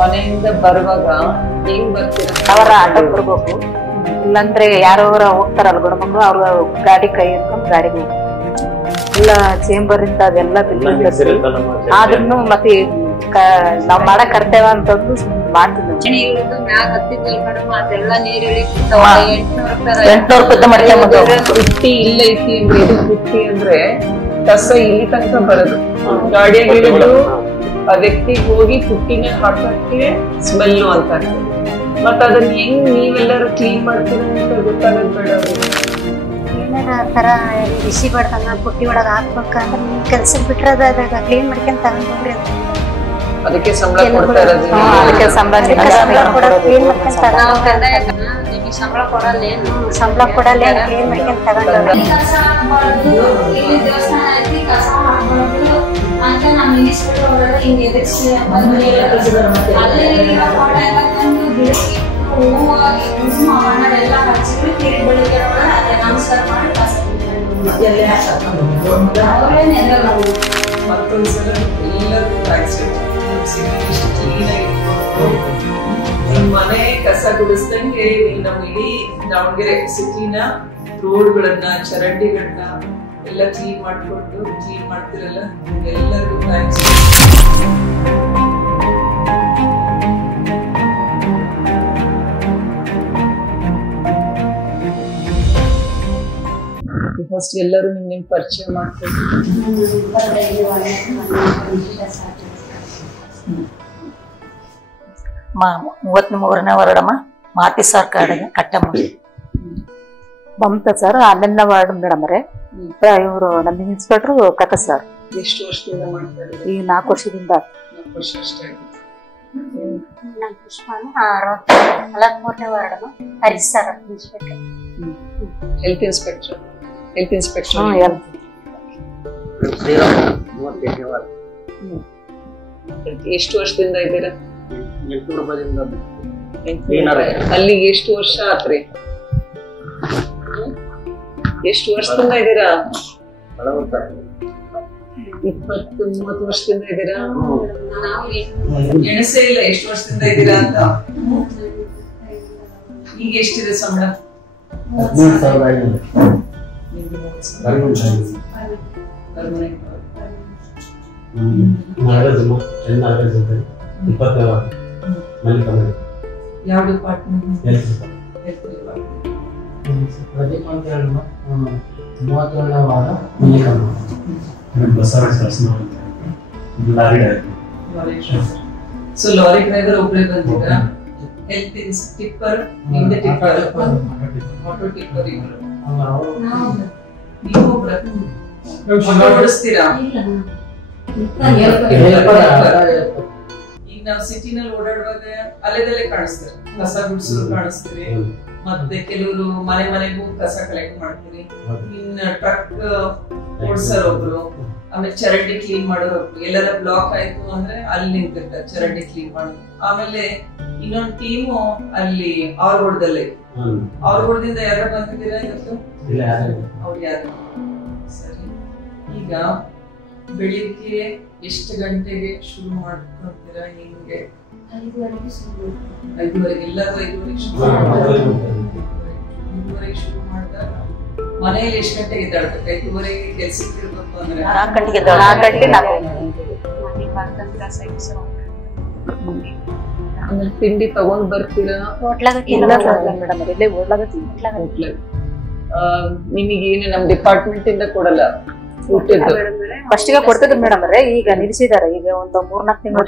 ಮನೆಯಿಂದ ಬರುವಾಗ ಹೆಂಗ್ ಬರ್ತೀರಾ? ಅವರ ಆಟೋಕ್ ಬರ್ಬೇಕು, ಇಲ್ಲಾಂದ್ರೆ ಯಾರವರ ಹೋಗ್ತಾರಲ್ಲ ಗಂಡ್ಮಕ್ಳು ಅವ್ರ ಗಾಡಿ ಕೈ ಇಟ್ಕೊಂಡು ಗಾಡಿಗೆ ಎಲ್ಲ ಚೇಂಬರ್ ಇಂದ ಅದೆಲ್ಲ ಆದ್ರೂ ಮತ್ತೆ ನಾವ್ ಮಾಡಕ್ ಕರ್ತೇವ ಅಂತಂದು ಮಾಡ್ತೀವಿ. ಪುಟ್ಟಿ ಇಲ್ಲ ಐತಿ ಅಂದ್ರೆ ಇದು ಪುಟ್ಟಿ ಅಂದ್ರೆ ಕಸ ಇಲ್ಲಿ ತನಕ ಬರೋದು, ಗಾಡಿಯಾಗ ಇಳಿದು ಆ ವ್ಯಕ್ತಿಗೆ ಹೋಗಿ ಪುಟ್ಟಿನ ಹಾಕಕ್ಕೆ ಸ್ಮೆಲ್ಲು ಅಂತ ಆಗ್ತದೆ. ಮತ್ತ ಅದನ್ನ ಹೆಂಗ್ ನೀವೆಲ್ಲರೂ ಕ್ಲೀನ್ ಮಾಡ್ತೀರ ಅಂತ ಗೊತ್ತಾಗದ್ ಬೇಡ ಅವ್ರಿಗೆ. ತರ ಬಿಸಿ ಬಡ್ದನ್ನ ಪುಟ್ಟಿ ಒಳಗ ಹಾಕ್ಬೇಕಂದ್ರೆ ನಿಮ್ ಕೆಲ್ಸಕ್ಕೆ ಬಿಟ್ರೆ ಅದಾಗ ಕ್ಲೀನ್ ಮಾಡ್ಕೊಂಡ್ ತಗೊಂಡ್ರಿ ಅದಕ್ಕೆ ಸಂಬಳ ಕೊಡ್ತಾ ಇರೋದು. ಅದಕ್ಕೆ ಸಂಬಳ ಕ್ಲೀನ್ ಮಾಡ್ಕೊಂಡ್ ಸಂಬಳ ಕೊಡಲ್ಲ ಕ್ಲೀನ್ ಮಾಡ್ಕೊಂಡ್ ತಗೊಂಡ್ರಿ ಅಂತ ನಮ್ಮ ಮಿನಿಸ್ಟರ್ ಅವರೆಲ್ಲ ಹಿಂಗ್ ಎದುರಿಸಿ ಹೂವಾಗಿ ಎಲ್ಲ ಹಚ್ಚಿದ್ರು ತಿರುಗಿ ಬೆಳಿಗ್ಗೆ ಅದೇ ನಮಸ್ಕಾರ ಮಾಡಿ ಮತ್ತೊಂದ್ಸಲ ಎಲ್ಲರೂ ನಿಮ್ ಮನೆ ಕಸ ಗುಡಿಸ್ದಂಗೆ ನಮ್ಮ ಇಡೀ ದಾವಣಗೆರೆ ಸಿಟಿನ ರೋಡ್ಗಳನ್ನ ಚರಂಡಿಗಳನ್ನ ಎಲ್ಲ ಕ್ಲೀನ್ ಮಾಡ್ಕೊಂಡು ಕ್ಲೀನ್ ಮಾಡ್ತಿರಲ್ಲ, ಎಲ್ಲರಿಗೂ ಥ್ಯಾಂಕ್ಸ್. ಫಸ್ಟ್ ಎಲ್ಲರೂ ನಿಮ್ ಪರಿಚಯ ಮಾಡ್ಕೊಂಡು ಮ 33ನೇ ವಾರ್ಡಮ್ಮ ಮಾತಿ ಸಾರ್ ಕಾಡಿಗೆ ಕಟ್ಟಮ್ಮ ಮಮತಾ ಸರ್ 11ನೇ ವಾರ್ಡ್ ಮೇಡಮ್ ರೇ. ಇವರು ನಮ್ಮ ಇನ್ಸ್ಪೆಕ್ಟರ್ ಕಕ್ಕ ಸರ್. ಎಷ್ಟು ವರ್ಷದಿಂದ ಮಾಡ್ತಾ ಇದ್ದೀರಿ? ಈ 4 ವರ್ಷದಿಂದ. 4 ವರ್ಷ ಅಷ್ಟೇ ಆಗಿದೆ. ನಾನು ಪುಷ್ಪಾನು 43ನೇ ward Harish sir inspector. Health inspector. Health inspector ಎಷ್ಟು ವರ್ಷದಿಂದ ಇದ್ದೀರಾ? ಅಲ್ಲಿಗೆ ಎಷ್ಟು ವರ್ಷ ಆತ್ರಿ? ಎಷ್ಟು ವರ್ಷದಿಂದ ಇದ್ದೀರಾ? 20-30 ವರ್ಷದಿಂದ ಇದ್ದೀರಾ? ಎಣಸೇ ಇಲ್ಲ ಎಷ್ಟು ವರ್ಷದಿಂದ ಇದ್ದೀರಾ ಅಂತ. ಈಗ ಎಷ್ಟಿದೆ ಸಂಬಳ? 13,500. ಯಾವ ಡಿಪಾರ್ಟ್ಮೆಂಟ್? ಪ್ರದೀಪ್ ಅಂತ ಹೇಳಿ 37ನೇ ವಾರ್ಡ್ ಸೊ ಲಾರಿ ಡ್ರೈವರ್ ಒಬ್ಬರೇ ಬಂದಿರಾ? ಹೆಲ್ತ್ ಟಿಪ್ಪರ್ ನಿಮ್ದೆ ಟಿಪ್ಪರ್ ಆಟೋ ಟಿಪ್ಪರ್ ಇವರು ನೀವು ಓಡಿಸ್ತೀರಾ? ಈಗ ನಾವು ಸಿಟಿನಲ್ಲಿ ಓಡಾಡುವಾಗ ಅಲೆದಲ್ಲೇ ಕಾಣಿಸ್ತಾರೆ, ಕಸ ಗುಡಿಸೋರು ಕಾಣಿಸ್ತೀರಿ, ಮತ್ತೆ ಕೆಲವರು ಮನೆ ಮನೆಗೂ ಕಸ ಕಲೆಕ್ಟ್ ಮಾಡ್ತೀರಿ, ಇನ್ನ ಟ್ರಕ್ ಓಡಿಸೋರು ಒಬ್ರು, ಆಮೇಲೆ ಚರಂಡಿ ಕ್ಲೀನ್ ಮಾಡೋರು ಒಬ್ರು. ಎಲ್ಲರ ಬ್ಲಾಕ್ ಆಯ್ತು ಅಂದ್ರೆ ಅಲ್ಲಿ ನಿಂತಿರ್ತಾರೆ ಚರಂಡಿ ಕ್ಲೀನ್ ಮಾಡೋದು. ಆಮೇಲೆ ಇನ್ನೊಂದು ಟೀಮು ಅಲ್ಲಿ ಆರ್ಗೋಡದಲ್ಲೇ. ಆರ್ಗೋಡದಿಂದ ಯಾರು ಬಂದಿದ್ದೀರಾ ಇವತ್ತು? ಅವ್ರು ಯಾರು? ಸರಿ. ಈಗ ಬೆಳಿಗ್ಗೆ ಎಷ್ಟು ಗಂಟೆಗೆ ಶುರು ಮಾಡ್ಕೊಳ್ತೀರಾ? ಹೆಂಗೆ? 5:30. ಎಲ್ಲರೂ 5:30 ಶುರು ಮಾಡಿದಾಗ ಮನೆಯಲ್ಲಿ ಎಷ್ಟು ಗಂಟೆಗೆ ಎದ್ದಾಡ್ಬೇಕು? 5:30 ಕೆಲ್ಸಕ್ಕೆ ಇರ್ಬೇಕು ಅಂದ್ರೆ 4 ಗಂಟೆಗೆ ಆಮೇಲೆ ತಿಂಡಿ ತಗೊಂಡ್ ಬರ್ತೀರಾ? ನಿಮಗೇನು ನಮ್ ಡಿಪಾರ್ಟ್ಮೆಂಟ್ ಇಂದ ಕೊಡಲ್ಲ ಊಟದ್ದು? ಫಸ್ಟ್ ಗೆ ಕೊಡ್ತಿದ್ರು ಮೇಡಮ್ ರೇ, ಈಗ ನಿಲ್ಸಿದಾರೆ. ಈಗ ಒಂದು 3-4 ತಿಂಗಳು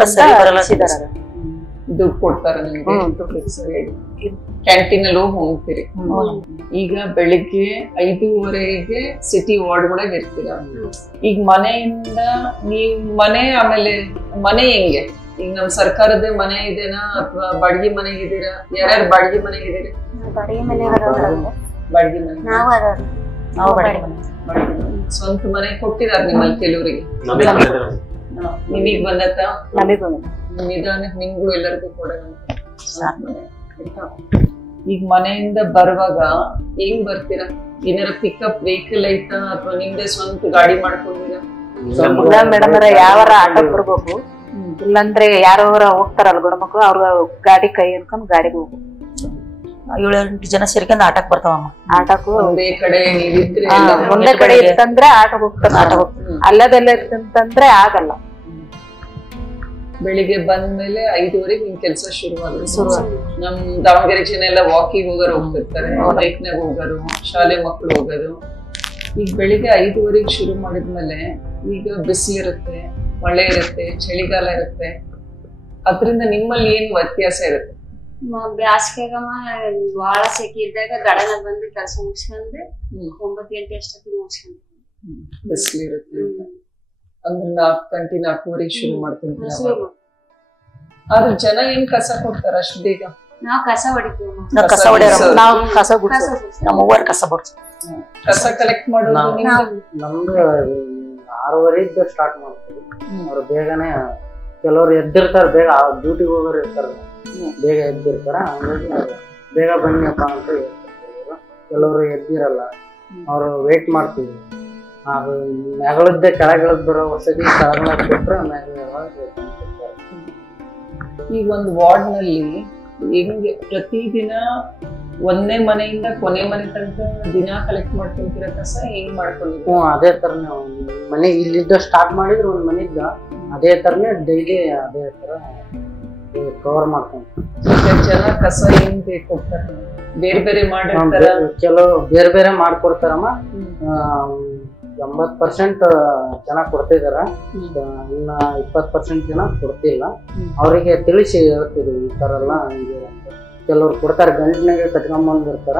ದುಡ್ಡು ಕೊಡ್ತಾರ ನಿಮ್ಗೆ? ಕ್ಯಾಂಟೀನ್ ಅಲ್ಲಿ ಹೋಗಿ ಹೋಗ್ತೀರಿ. ಈಗ ಬೆಳಿಗ್ಗೆ 5:30ಗೆ ಸಿಟಿ ವಾರ್ಡ್ ಒಳಗೆ ಇರ್ತೀರಾ. ಈಗ ಮನೆಯಿಂದ ನೀವ್ ಮನೆ, ಆಮೇಲೆ ಮನೆ ಹೆಂಗೆ? ಈಗ ನಮ್ ಸರ್ಕಾರದ ಮನೆ ಇದೆನಾ ಅಥವಾ ಬಾಡಿಗೆ ಮನೆಗೆ ಇದೀರಾ? ಯಾರ್ಯಾರು ಬಾಡಿಗೆ ಮನೆಗೆ ಇದೀರಿ? ಬಾಡಿಗೆ ಮನೆ. ಸ್ವಂತ ಮನೆ ಕೊಟ್ಟಿದಾರ ನಿಮ್ಮಲ್ಲಿ ಕೆಲವರಿಗೆ? ನಿಮಗ್ ಬಂದತ್ತ? ನಿಧಾನಕ್ಕೆ ನಿಮ್ಗೂ ಎಲ್ಲರಿಗೂ ಕೊಡೋಣ. ಈಗ ಮನೆಯಿಂದ ಬರುವಾಗ ಹೆಂಗ್ ಬರ್ತೀರಾ? ಏನಾರ ಪಿಕಪ್ ವೆಹಿಕಲ್ ಐತಾ ಅಥವಾ ನಿಮ್ದೇ ಸ್ವಂತ ಗಾಡಿ ಮಾಡ್ಕೊಂಡಿರಾ? ಮೇಡಮ್ ಯಾವಾರ ಆಟೋಕ್ ಬರ್ಬೇಕು, ಇಲ್ಲಾಂದ್ರೆ ಯಾರವರ ಹೋಗ್ತಾರಲ್ಲ ಗಂಡ್ಮಕ್ಳು ಅವ್ರ ಗಾಡಿ ಕೈ ಹಿಡ್ಕೊಂಡ್ ಗಾಡಿಗೆ ಹೋಗ್ಬೇಕು. 7-8 ಜನ ಸೇರ್ಕೊಂಡು ಆಟಕ್ ಬರ್ತಾವಮ್ಮ. ಆಟಕ್ಕೂ ಒಂದೇ ಕಡೆ ನೀವಿದ್ರೆ ಒಂದೇ ಕಡೆ ಇತ್ತಂದ್ರೆ ಆಟಕ್ಕೆ ಹೋಗ್ತಾರೆ. ಅಲ್ಲದೆಲ್ಲ ಇತ್ತಂತಂದ್ರೆ ಆಗಲ್ಲ. ಬೆಳಿಗ್ಗೆ ಬಂದ್ಮೇಲೆ 5:30 ನಿಮ್ ಕೆಲಸ ಶುರುವಾಗುತ್ತೆ. ನಮ್ ದಾವಣಗೆರೆ ಜನ ಎಲ್ಲ ವಾಕಿಂಗ್ ಹೋಗೋರು ಹೋಗ್ತಿರ್ತಾರೆ, ಬೈಕ್ನಾಗ ಹೋಗೋರು, ಶಾಲೆ ಮಕ್ಳು ಹೋಗೋರು. ಈಗ ಬೆಳಿಗ್ಗೆ 5:30 ಶುರು ಮಾಡಿದ್ಮೇಲೆ ಈಗ ಬಿಸಿಲಿರುತ್ತೆ, ಮಳೆ ಇರುತ್ತೆ, ಚಳಿಗಾಲ ಇರುತ್ತೆ. ಅದ್ರಿಂದ ನಿಮ್ಮಲ್ಲಿ ಏನ್ ವ್ಯತ್ಯಾಸ ಇರುತ್ತೆ? ಬ್ಯಾಸ್ಗೆಗಮ್ಮ ಬಹಳ ಸೆಕೆ ಇದ್ದಾಗ ಗಡನ ಬಂದು ಕೆಲಸ ಮುಗಿಸ್ಕೊಂಡು 9 ಗಂಟೆ ಅಷ್ಟೊತ್ತಿಗೆ ಮುಗಿಸ್ಕೊಂಡು ಬಿಸಿಲಿರುತ್ತೆ ಅಂದ್ರೆ 4 ಗಂಟೆ 4:30 ಶುರು ಮಾಡ್ತೀನಿ. ಆದ್ರೆ ಜನ ಏನ್ ಕಸ ಕೊಡ್ತಾರ ಅಷ್ಟು ಬೇಗ? ನಾವ್ ಕಸ ಹೊಡಿತೀವಿ. ನಾವು ಕಸ ಹೊಡೆಯೋರು, ನಾವು ಕಸ ಗುಡ್ಸೋದು, ನಮ್ಮ ಮೂವರು ಕಸ ಬಿಡ್ತೀವಿ. ಕಸ ಕಲೆಕ್ಟ್ ಮಾಡೋದು ನಮ್ದು 6:30 ಸ್ಟಾರ್ಟ್ ಮಾಡ್ತೀವಿ. ಅವ್ರು ಬೇಗನೆ ಕೆಲವ್ರು ಎದ್ದಿರ್ತಾರ, ಬೇಗ ಡ್ಯೂಟಿಗೆ ಹೋಗೋರು ಇರ್ತಾರ, ಬೇಗ ಎದ್ದಿರ್ತಾರ. ಹಂಗಾಗಿ ಬೇಗ ಬನ್ನಿಯಪ್ಪ ಅಂತ ಹೇಳ್ತಿರ್ತಾರೆ. ಕೆಲವರು ಎದ್ದಿರಲ್ಲ, ಅವ್ರು ವೇಟ್ ಮಾಡ್ತೀವಿ. ಮ್ಯಾಗಳದ್ದೇ ಕೆಳಗಿಳದ್ ಬರೋ ವರ್ಷದಿ ಕೆಳಗಿಳದ್ ಬಿಟ್ರೆ ಈಗ ಒಂದು ವಾರ್ಡ್ ನಲ್ಲಿ ಹೆಂಗೆ ಪ್ರತಿದಿನ ಒಂದೇ ಮನೆಯಿಂದ ಕೊನೆ ಮನೆ ತನಕ ದಿನ ಕಲೆಕ್ಟ್ ಮಾಡ್ಕೊಂತೀರ ಕಸ? ಹೆಂಗ್ ಮಾಡ್ಕೊಂಡಿದ್ದೀವಿ? ಅದೇ ತರನೇ ಮನೆ ಇಲ್ಲಿದ್ದ ಸ್ಟಾರ್ಟ್ ಮಾಡಿದ್ರೆ ಒಂದ್ ಮನಿದ್ದ ಅದೇ ತರನೇ ಡೈಲಿ ಅದೇ ತರ ಕವರ್ ಮಾಡ್ಕೊಂತೀವಿ. ಜನ ಕಸ ಹೆಂಗ್ ಬೇಕು ಬೇರೆ ಬೇರೆ ಮಾಡಿರ್ತಾರ, ಕೆಲವು ಬೇರೆ ಬೇರೆ ಮಾಡ್ಕೊಡ್ತಾರಮ್ಮ. 80% ಜನ ಕೊಡ್ತಿದಾರ, ಇನ್ನ 20% ಜನ ಕೊಡ್ತಿಲ್ಲ. ಅವರಿಗೆ ತಿಳಿಸಿ ಹೇಳ್ತಿದ್ವಿ ಈ ತರ ಎಲ್ಲ ಹಿಂಗೆ ಅಂತ. ಕೆಲವ್ರು ಕೊಡ್ತಾರೆ, ಗಂಟಿನಾಗೆ ಕಟ್ಕೊಂಬಂದಿರ್ತಾರ,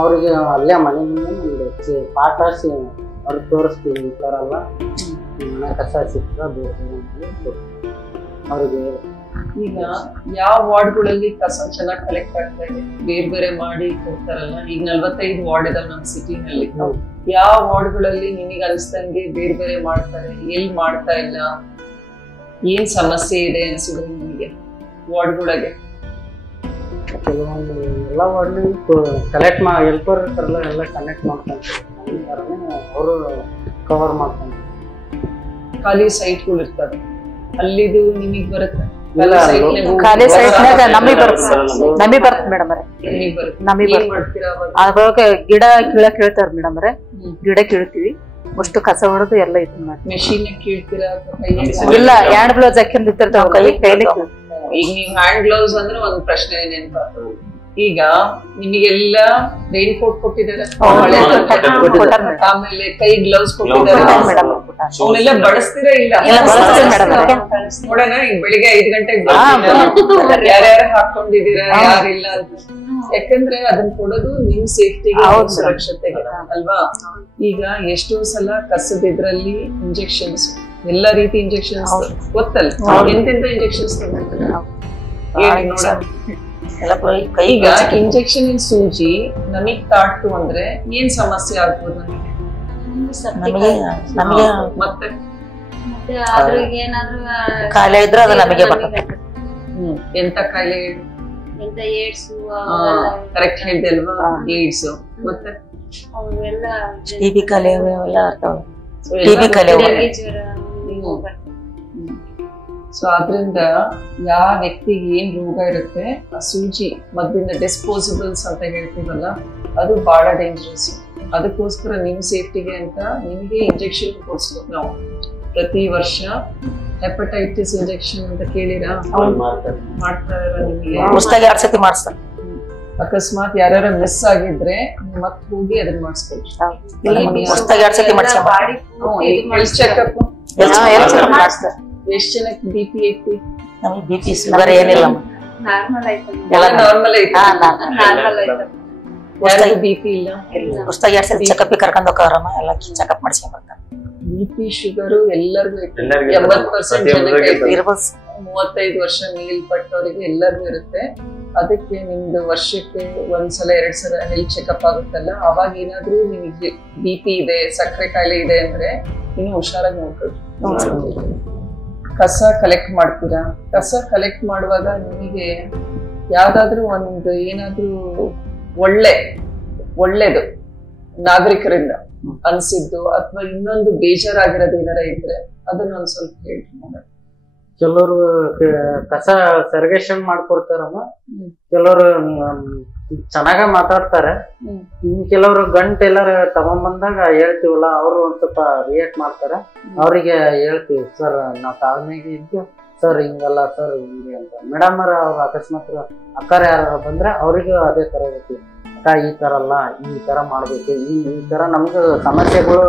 ಅವ್ರಿಗೆ ಅಲ್ಲೇ ಮನೆ ಮುಂದೆ ಪಾಠ ಹಾಸಿ ಅವ್ರಿಗೆ ತೋರಿಸ್ತೀವಿ. ಈ ತರ ಎಲ್ಲ ಮನೆ ಕಸ ಸಿಕ್ಕ ಅವ್ರಿಗೆ. ಈಗ ಯಾವ ವಾರ್ಡ್ಗಳಲ್ಲಿ ಕಸ ಚೆನ್ನಾಗಿ ಕಲೆಕ್ಟ್ ಆಗ್ತಾ ಇದೆ? ಬೇರೆ ಬೇರೆ ಮಾಡಿ ಕೊಡ್ತಾರಲ್ಲ. ಈಗ 45 ವಾರ್ಡ್ ಇದಾವೆ ನಮ್ಮ ಸಿಟಿನಲ್ಲಿ. ಯಾವ ವಾರ್ಡ್ಗಳಲ್ಲಿ ನಿಮಗೆ ಅನಿಸ್ದಂಗೆ ಬೇರೆ ಬೇರೆ ಮಾಡ್ತಾರೆ, ಎಲ್ಲಿ ಮಾಡ್ತಾ ಇಲ್ಲ, ಏನ್ ಸಮಸ್ಯೆ ಇದೆ ಅನ್ಸಿದ್ರೆ ನಿಮಗೆ ವಾರ್ಡ್ಗಳಿಗೆ? ಕೆಲವೊಂದು ಎಲ್ಲ ವಾರ್ಡ್ನಲ್ಲಿ ಕಲೆಕ್ಟ್ ಹೆಲ್ಪರ್ ಇರ್ತಾರಲ್ಲ, ಎಲ್ಲ ಕನೆಕ್ಟ್ ಮಾಡ್ಕೊಂತಾರೆ, ಅವರು ಕವರ್ ಮಾಡ್ಕೊಂತಾರೆ. ಖಾಲಿ ಸೈಟ್ಗಳು ಇರ್ತವೆ, ಅಲ್ಲಿದು ನಿಮಗ್ ಬರುತ್ತೆ. ಖಾಲಿ ಸೈಟ್ನಾಗ ನಮಗ್ ಬರುತ್ತೆ ಮೇಡಮ್ ಅವ್ರೆ, ನಮಗ್ ಅವಾಗ ಗಿಡ ಕೀಳಕ್ ಹೇಳ್ತಾರ ಮೇಡಮ್ ಅವ್ರೆ, ಗಿಡ ಕೀಳ್ತೀವಿ, ಅಷ್ಟು ಕಸ ಹೊಡೆದು ಎಲ್ಲ ಇದು ಮಾಡಿ. ಮೆಷಿನ್ ಕೀಳ್ತೀರಾ? ಇಲ್ಲ, ಹ್ಯಾಂಡ್ ಗ್ಲೌಸ್ ಹಾಕಿಂದ ಇರ್ತಾರ ಕೈಲಿ. ಈಗ ನೀವು ಹ್ಯಾಂಡ್ ಗ್ಲೌಸ್ ಅಂದ್ರೆ ಒಂದ್ ಪ್ರಶ್ನೆ ನೆನಪಾಗ್ತದೆ. ಈಗ ನಿಮಗೆಲ್ಲ ರೈನ್ ಕೋಟ್ ಕೊಟ್ಟಿದ್ದಾರೆ, ಆಮೇಲೆ ಕೈ ಗ್ಲೌಸ್ ಕೊಟ್ಟಿದ್ದಾರೆ, ಅವನ್ನೆಲ್ಲ ಬಳಸ್ತೀರಾ? ಇಲ್ಲ ನೋಡೋಣ. ಈಗ ಬೆಳಿಗ್ಗೆ 5 ಗಂಟೆಗೆ ಯಾರ್ಯಾರು ಹಾಕೊಂಡಿದ್ದೀರಾ, ಯಾರಿಲ್ಲ ಅಂತ. ಯಾಕಂದ್ರೆ ಅದನ್ನ ಕೊಡೋದು ನಿಮ್ ಸೇಫ್ಟಿಗೆ, ಸುರಕ್ಷತೆಗೆ ಅಲ್ವಾ? ಈಗ ಎಷ್ಟೋ ಸಲ ಕಸದಿದ್ರಲ್ಲಿ ಇಂಜೆಕ್ಷನ್ಸ್, ಎಲ್ಲಾ ರೀತಿ ಇಂಜೆಕ್ಷನ್ಸ್ ಗೊತ್ತಲ್ಲ, ಎಂತೆಂತ ಇಂಜೆಕ್ಷನ್ಸ್ ಈಗ ಇಂಜೆಕ್ಷನ್ ಸೂಜಿ ನಮಗ್ ತಾಟ್ತು ಅಂದ್ರೆ ಏನ್ ಸಮಸ್ಯೆ ಆಗ್ಬೋದು ನಮಗೆ? ಮತ್ತೆ ಕಾಯಿಲೆ ಇದ್ರೆ ಅದು ನಮಗೆ ಬರ್ತದೆ. ಎಂತ ಕಾಯಿಲೆ? ಕರೆಕ್ಟ್ ಹೇಳಿದೆ ಅಲ್ವಾ? ಏಡ್ಸ್. ಮತ್ತೆ ಟಿಬಿ ಕಾಯಿಲೆ ಎಲ್ಲ ಇರ್ತಾವೆ. ಟಿಬಿ ಕಾಯಿಲೆ. ಸೊ ಆದ್ರಿಂದ ಯಾವ ವ್ಯಕ್ತಿಗೆ ಏನ್ ರೋಗ ಇರುತ್ತೆ, ಆ ಸೂಜಿ ಮದ್ದಿನ ಡಿಸ್ಪೋಸಬಲ್ಸ್ ಅಂತ ಹೇಳ್ತೀವಲ್ಲ, ಅದು ಬಹಳ ಡೇಂಜರಸ್. ಅದಕ್ಕೋಸ್ಕರ ನಿಮ್ ಸೇಫ್ಟಿಗೆ ಅಂತ ನಿಮಗೆ ಇಂಜೆಕ್ಷನ್ ಕೊಡ್ಸ್ಬೇಕು ನಾವು ಪ್ರತಿ ವರ್ಷ. ಹೆಪಟೈಟಿಸ್ ಇಂಜೆಕ್ಷನ್ ಅಂತ ಕೇಳಿರಾ? ಮಾಡ್ತಾರ ನಿಮಗೆ? ಹೊಸದಾಗಿ 2 ಸತಿ ಮಾಡಿಸ್ತಾರೆ. ಅಕಸ್ಮಾತ್ ಯಾರ್ಯಾರ ಮಿಸ್ ಆಗಿದ್ರೆ ಮತ್ ಹೋಗಿ ಅದನ್ನ ಮಾಡಿಸ್ಬೇಕು. ಹೊಸದಾಗಿ 2 ಸತಿ ಮಾಡಿಸ್ತಾರೆ. ಹೆಲ್ತ್ ಚೆಕಪ್ ಮಾಡಿಸ್ತಾರೆ. ಎಷ್ಟು ಜನಕ್ಕೆ ಬಿಪಿ ಐತಿ? ನಮಗೆ ಬಿಪಿ ಶುಗರ್ ಏನಿಲ್ಲ, ನಾರ್ಮಲ್ ಐತೆ. ನಾರ್ಮಲ್ ಐತಿ. ಬಿಪಿ ಇಲ್ಲ. ಹೊಸದಾಗಿ 2 ಸತಿ ಚೆಕಪ್ ಕರ್ಕೊಂಡು ಹೋಗೋರಮ್ಮ, ಎಲ್ಲ ಚೆಕಪ್ ಮಾಡಿಸ್ಕೊಂಡ್ ಬರ್ತಾರೆ. ಬಿಪಿ ಶುಗರು ಎಲ್ಲರಿಗೂ 80% ಜನಕ್ಕೆ ಇರ್ಬೋದು. 35 ವರ್ಷ ಮೇಲ್ಪಟ್ಟವರಿಗೆ ಎಲ್ಲರಿಗೂ ಇರುತ್ತೆ. ಅದಕ್ಕೆ ನಿಮ್ದು ವರ್ಷಕ್ಕೆ 1 ಸಲ 2 ಸಲ ಹೆಲ್ತ್ ಚೆಕಪ್ ಆಗುತ್ತಲ್ಲ, ಅವಾಗ ಏನಾದ್ರೂ ನಿಮಗೆ ಬಿಪಿ ಇದೆ, ಸಕ್ಕರೆ ಕಾಯಿಲೆ ಇದೆ ಅಂದ್ರೆ ಇನ್ನು ಹುಷಾರಾಗಿ ನೋಡ್ಕೊಳ್ಳಿ. ಕಸ ಕಲೆಕ್ಟ್ ಮಾಡ್ತೀರಾ? ಕಸ ಕಲೆಕ್ಟ್ ಮಾಡುವಾಗ ನಿಮಗೆ ಯಾವ್ದಾದ್ರು ಒಂದು ಏನಾದ್ರೂ ಒಳ್ಳೇದು ನಾಗರಿಕರಿಂದ ಅನ್ಸಿದ್ದು ಅಥವಾ ಇನ್ನೊಂದು ಬೇಜಾರಾಗಿರೋದು ಏನಾರ ಇದ್ರೆ ಅದನ್ನ ಒಂದ್ ಸ್ವಲ್ಪ ಹೇಳ್ರಿ. ಕೆಲವರು ಕಸ ಸೆರ್ಗೇಷನ್ ಮಾಡ್ಕೊಡ್ತಾರಮ್ಮ, ಕೆಲವರು ಚೆನ್ನಾಗ ಮಾತಾಡ್ತಾರೆ. ಇನ್ ಕೆಲವರು ಗಂಟೆ ಎಲ್ಲಾರ ತಗೊಂಡ್ಬಂದಾಗ ಹೇಳ್ತೀವಲ್ಲ, ಅವರು ಒಂದ್ ಸ್ವಲ್ಪ ರಿಯಾಕ್ಟ್ ಮಾಡ್ತಾರೆ. ಅವ್ರಿಗೆ ಹೇಳ್ತೀವಿ, ಸರ್ ನಾವ್ ತಾಳ್ಮೆಗೆ ಇದ್ದು ಸರ್ ಹಿಂಗಲ್ಲ ಸರ್ ಹಿಂಗೆ ಅಂತ. ಮೇಡಮ್ ಅವ್ರು ಅಕಸ್ಮಾತ್ ಅಕ್ಕಾರ ಯಾರು ಬಂದ್ರೆ ಅವ್ರಿಗೂ ಅದೇ ತರ ಹೇಳ್ತೀವಿ, ಅಕ್ಕ ಈ ತರ ಅಲ್ಲ, ಈ ತರ ಮಾಡ್ಬೇಕು, ಈ ತರ ನಮ್ಗೆ ಸಮಸ್ಯೆಗಳು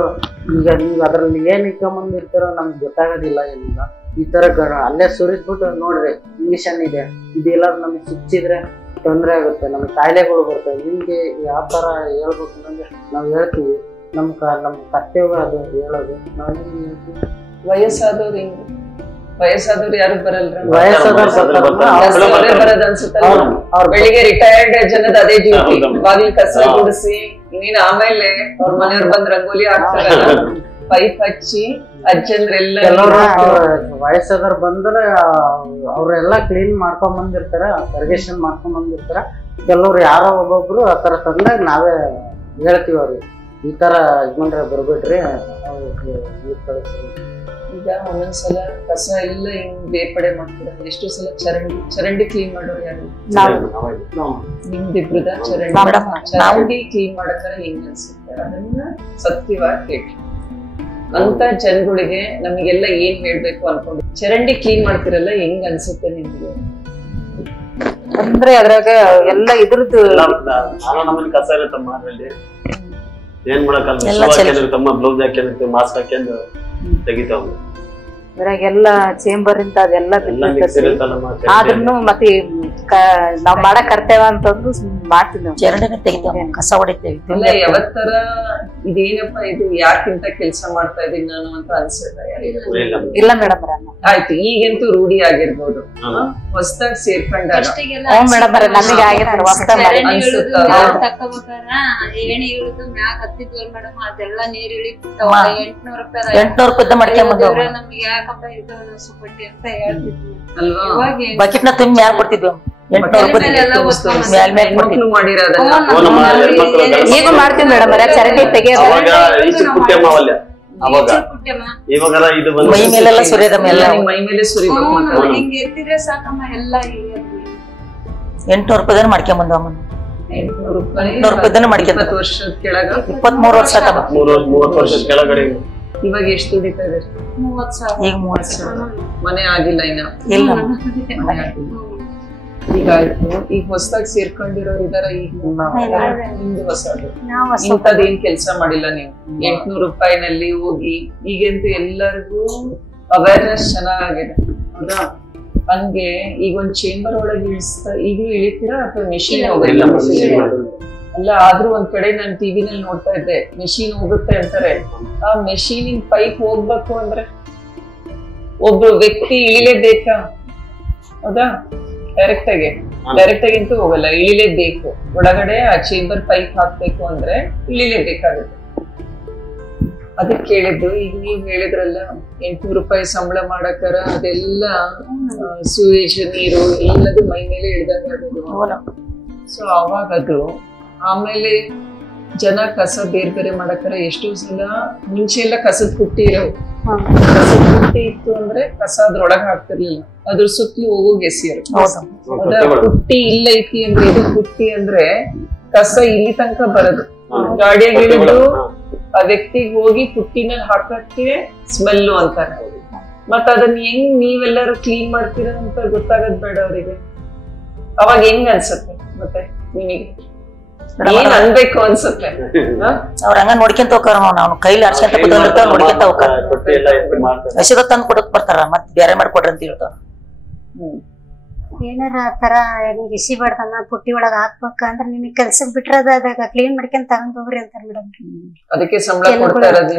ಈಗ ನೀವ್ ಅದ್ರಲ್ಲಿ ಏನ್ ಇಟ್ಕೊಂಬಂದಿರ್ತಾರೋ ನಮ್ಗೆ ಗೊತ್ತಾಗೋದಿಲ್ಲ. ಏನಿಲ್ಲ ಈ ತರ ಅಲ್ಲೇ ಸುರಿದ್ಬಿಟ್ಟು ನೋಡ್ರಿ ಇಂಜೆಕ್ಷನ್ ಇದೆ, ಇದೆಲ್ಲ ನಮ್ಗೆ ಸುಚ್ಚಿದ್ರೆ ತೊಂದರೆ ಆಗುತ್ತೆ, ನಮ್ಗೆ ಕಾಯಿಲೆಗಳು ಬರ್ತವೆ, ನಿಮ್ಗೆ ಯಾವ ತರ ಹೇಳ್ಬೇಕು ಅಂದ್ರೆ ನಾವ್ ಹೇಳ್ತೀವಿ. ನಮ್ ಕರ್ತವ್ಯ ಅದು ಹೇಳೋದು. ನಾವ್ ಹೇಳ್ತೀವಿ. ವಯಸ್ಸಾದವ್ರು ಹಿಂಗೆ ವಯಸ್ಸಾದವ್ರು ಯಾರು ಬರಲ್ರ? ವಯಸ್ಸಾದವ್ರು ಬರೋದ್ ಅನ್ಸುತ್ತಲ್ಲ. ಬೆಳಿಗ್ಗೆ ರಿಟೈರ್ಡ್ ಜನದ ಅದೇ ಡ್ಯೂಟಿ, ಬಾಗಿಲು ಕಸ ಗುಡಿಸಿ ಇನ್ನೇನ್ ಆಮೇಲೆ ಅವ್ರ ಮನೆಯವ್ರು ಬಂದ್ ರಂಗೋಲಿ ಹಾಕ್ತಾರಲ್ಲ, ಪೈಪ್ ಹಚ್ಚಿ ಅಜ್ಜಂದ್ರೆಲ್ಲ ಕೆಲವರು ವಯಸ್ಸಾದವ್ರು ಬಂದ್ರೆ ಅವ್ರೆಲ್ಲಾ ಕ್ಲೀನ್ ಮಾಡ್ಕೊಂಡ್ ಬಂದಿರ್ತಾರ, ಸರ್ಗೇಷನ್ ಮಾಡ್ಕೊಂಡ್ ಬಂದಿರ್ತಾರ. ಕೆಲವ್ರು ಯಾರೋ ಒಬ್ಬೊಬ್ರು ಆ ತರ ತಂದಾಗ ನಾವೇ ಹೇಳ್ತೀವಿ ಅವ್ರಿಗೆ, ಈ ತರ ಯಜಮಾನ್ರೆ ಬರ್ಬೇಡ್ರಿ. ಈಗ ಒಂದೊಂದ್ಸಲ ಕಸ ಎಲ್ಲ ಹಿಂಗ್ ಬೇರ್ಪಡೆ ಮಾಡ್ತಾರೆ. ಎಷ್ಟೋ ಸಲ ಚರಂಡಿ ಕ್ಲೀನ್ ಮಾಡೋರು ಯಾರು? ನಿಮ್ದಿಬ್ರದ ಚರಂಡಿ ಕ್ಲೀನ್ ಮಾಡಕ್ಕಾರ ಹೆಂಗ್ ಅನ್ಸುತ್ತೆ? ಅದನ್ನ ಸತ್ಯವಾಗಿ ಕೇಳಿ. ಅಂತ ಜನಗಳಿಗೆ ನಮಗೆಲ್ಲ ಏನ್ ಹೇಳ್ಬೇಕು ಅನ್ಕೊಂಡು ಚರಂಡಿ ಕ್ಲೀನ್ ಮಾಡ್ತಿರಲ್ಲ, ಹೆಂಗ್ ಅನ್ಸುತ್ತೆ ನಿಮ್ಗೆ? ಅಂದ್ರೆ ಅದ್ರಾಗ ಎಲ್ಲ ಇದ್ರದ್ದು ನಮ್ಮಲ್ಲಿ ಕಸ ಇರುತ್ತಮ್ಮ, ಅದ್ರಲ್ಲಿ ಏನ್ ಮಾಡಕ್ಕಲ್ಲ, ತಮ್ಮ ಬ್ಲೌಸ್ ಹಾಕ್ಯಂದಿರ್ತೀವಿ, ಮಾಸ್ಕ್ ಹಾಕ್ಯಂದು ತೆಗಿತಾವ. ಅದ್ರಾಗೆಲ್ಲ ಚೇಂಬರ್ ಇಂದ ಅದೆಲ್ಲ ಆದ್ರೂ ಮತ್ತೆ ನಾವ್ ಮಾಡಕ್ ಕರ್ತೇವ ಅಂತಂದು ಮಾಡ್ತೀವಿ. ಚರಂಡಿನ ತೆಗಿತೇವೆ, ಕಸ ಹೊಡಿತೇವೆ. ಯಾವತ್ತರ ಇದೇನಪ್ಪ ಇದು ಯಾಕಿಂತ ಕೆಲ್ಸ ಮಾಡ್ತಾ ಇದೀನಿ ನಾನು ಅಂತ ಅನ್ಸುತ್ತಾ? ಇಲ್ಲ ಮೇಡಮ್. ಆಯ್ತು, ಈಗಂತೂ ರೂಢಿ ಆಗಿರ್ಬೋದು. ಹೊಸದಾಗಿ ಸೇರ್ಕೊಂಡಾಗ ಮೇಡಮ್ ನಮಗೆ ಆಗಿರ್ತಾರೆ ಹೊಸದಾಗಿ ಏಣಿ ಇಳಿದು ಮ್ಯಾಗ ಹತ್ತಿದ್ವಲ್ ಮೇಡಮ್, ಅದೆಲ್ಲ ನೀರ್ ಇಳಿತಾವ. 800 ರೂಪಾಯಿ ಮಾಡ್ಕೊಂಡ್ ನಮ್ಗೆ ಯಾಕಪ್ಪ ಇರ್ತಾವ ಸುಪಟ್ಟಿ ಅಂತ ಹೇಳ್ತಿದ್ವಿ ಅಲ್ವಾ? ಬಕೆಟ್ ನ ತುಂಬಿ ಮ್ಯಾಲ ಕೊಡ್ತಿದ್ವಿ. 800 ರೂಪಾಯಿ ಮಾಡಿರೋದಲ್ಲ ಈಗ ಮಾಡ್ತೀವಿ ಮೇಡಮ್. ಚರಂಡಿ ತೆಗಿಯೋದು ಮೈ ಮೇಲೆಲ್ಲ ಸುರಿಯೋದ ಮೇಲೆ ಮೈ ಮೇಲೆ ಸುರಿಬೇಕು. ಹಿಂಗ ಎತ್ತಿದ್ರೆ ಸಾಕಮ್ಮ ಎಲ್ಲ 800 ರೂಪಾಯಿ ಮಾಡ್ಕೊಂಡ್ ಬಂದವ. 800 ರೂಪಾಯಿ 800 ರೂಪಾಯಿ ಮಾಡ್ಕೊಂಡ್ 20 ವರ್ಷದ ಕೆಳಗ 23 ವರ್ಷ 30 ವರ್ಷದ ಕೆಳಗಡೆ. ಇವಾಗ ಎಷ್ಟು ದುಡಿತಾ ಇದಾರೆ? 30,000. ಈಗ 30,000. ಮನೆ ಆಗಿಲ್ಲ ಇನ್ನ? ಇಲ್ಲ. ಈಗ ಆಯ್ತು. ಈಗ ಹೊಸದಾಗಿ ಸೇರ್ಕೊಂಡಿರೋರು ಇದಾರ? ಈಗ ನಿಮ್ದು ಹೊಸದು ಇಂಥದ್ದೇನ್ ಕೆಲ್ಸ ಮಾಡಿಲ್ಲ ನೀವು? 800 ರೂಪಾಯಿನಲ್ಲಿ ಹೋಗಿ ಈಗಂತೂ ಎಲ್ಲರಿಗೂ ಅವೇರ್ನೆಸ್ ಚೆನ್ನಾಗಿದೆ, ಹೌದಾ? ಹಂಗೆ ಈಗ ಒಂದ್ ಚೇಂಬರ್ ಒಳಗೆ ಈಗಲೂ ಇಳಿತೀರಾ ಅಥವಾ ಮೆಷಿನ್ ಹೋಗಲ್ಲ? ಅಲ್ಲ, ಆದ್ರೂ ಒಂದ್ ಕಡೆ ನಾನು ಟಿವಿನಲ್ಲಿ ನೋಡ್ತಾ ಇದ್ದೆ, ಮೆಷಿನ್ ಹೋಗುತ್ತೆ ಅಂತಾರೆ. ಆ ಮೆಷಿನಿನ ಪೈಪ್ ಹೋಗ್ಬೇಕು ಅಂದ್ರೆ ಒಬ್ರು ವ್ಯಕ್ತಿ ಇಳಿಲೇಬೇಕಾ? ಹೌದಾ? ಡೈರೆಕ್ಟ್ ಆಗಂತೂ ಹೋಗಲ್ಲ, ಇಳಿಲೇಬೇಕು. ಒಳಗಡೆ ಆ ಚೇಂಬರ್ ಪೈಪ್ ಹಾಕ್ಬೇಕು ಅಂದ್ರೆ ಇಳಿಲೇಬೇಕಾಗುತ್ತೆ. ಅದಕ್ಕೆ ಕೇಳಿದ್ದು, ಈಗ ನೀವ್ ಹೇಳಿದ್ರಲ್ಲ 800 ರೂಪಾಯಿ ಸಂಬಳ ಮಾಡಕ್ಕಾರ ಅದೆಲ್ಲ ಸುವೇಜ್ ನೀರು ಎಲ್ಲದು ಮೈ ಮೇಲೆ ಇಳ್ದಂಗ ಆಗೋದು. ಸೊ ಅವಾಗ ಅದು ಆಮೇಲೆ ಜನ ಕಸ ಬೇರೆ ಬೇರೆ ಮಾಡಕ್ಕಾರ ಎಷ್ಟೋ ಸಲ ಮುಂಚೆ ಎಲ್ಲ ಕಸದ ಪುಟ್ಟಿ ಇರೋವು. ಕಸದ ಪುಟ್ಟಿ ಇತ್ತು ಅಂದ್ರೆ ಕಸ ಅದ್ರೊಳಗ ಹಾಕ್ತಿರ್ಲಿಲ್ಲ, ಅದ್ರ ಸುತ್ತಲೂ ಹೋಗೋಗಿ ಎಸಿಯರು. ಪುಟ್ಟಿ ಇಲ್ಲ ಐತಿ ಅಂದ್ರೆ, ಇದು ಪುಟ್ಟಿ ಅಂದ್ರೆ ಕಸ ಇಲ್ಲಿ ತನಕ ಬರೋದು. ಗಾಡಿಯಾಗ ಇಳಿದು ಆ ವ್ಯಕ್ತಿಗೆ ಹೋಗಿ ಪುಟ್ಟಿನ ಹಾಕಕ್ಕೆ ಸ್ಮೆಲ್ಲು ಅಂತಾರೆ. ಮತ್ತ ಅದನ್ನ ಹೆಂಗ್ ನೀವೆಲ್ಲರೂ ಕ್ಲೀನ್ ಮಾಡ್ತೀರ ಅಂತ ಗೊತ್ತಾಗದ್ ಬೇಡ ಅವ್ರಿಗೆ. ಅವಾಗ ಹೆಂಗ್ ಅನ್ಸುತ್ತೆ ಮತ್ತೆ ನಿಮಗೆ? ಏನ್ ಅನ್ಬೇಕು ಅನ್ಸುತ್ತೆ? ಅವ್ರ ಹಂಗ ನೋಡ್ಕೊಂತ ಹೋಗ್ತಾರ, ನಾವು ಕೈಲಿ ಅರ್ಸ್ಕೊಂತ ಕೂತ್ಕೊಂಡಿರ್ತಾವ, ನೋಡ್ಕೊಂತ ಹೋಗ್ತಾರ. ಹಸಿದ ತಂದು ಕೊಡಕ್ ಬರ್ತಾರ, ಮತ್ ಬೇರೆ ಮಾಡ್ಕೊಡ್ರಿ ಅಂತ ಹೇಳ್ತಾರ. ಏನಾರ ತರ ಬಿಸಿ ಬಡ್ದನ್ನ ಪುಟ್ಟಿ ಒಳಗ ಹಾಕ್ಬೇಕಂದ್ರ ನಿಮಗ್ ಕೆಲ್ಸಕ್ ಬಿಟ್ರದ ಅದಾಗ ಕ್ಲೀನ್ ಮಾಡ್ಕೊಂಡ್ ತಗೊಂಡ್ ಹೋಗ್ರಿ ಅಂತಾರ ಮೇಡಮ್. ಅದಕ್ಕೆ ಸಂಬಳ ಕೊಡ್ತಾ ಇರೋದು.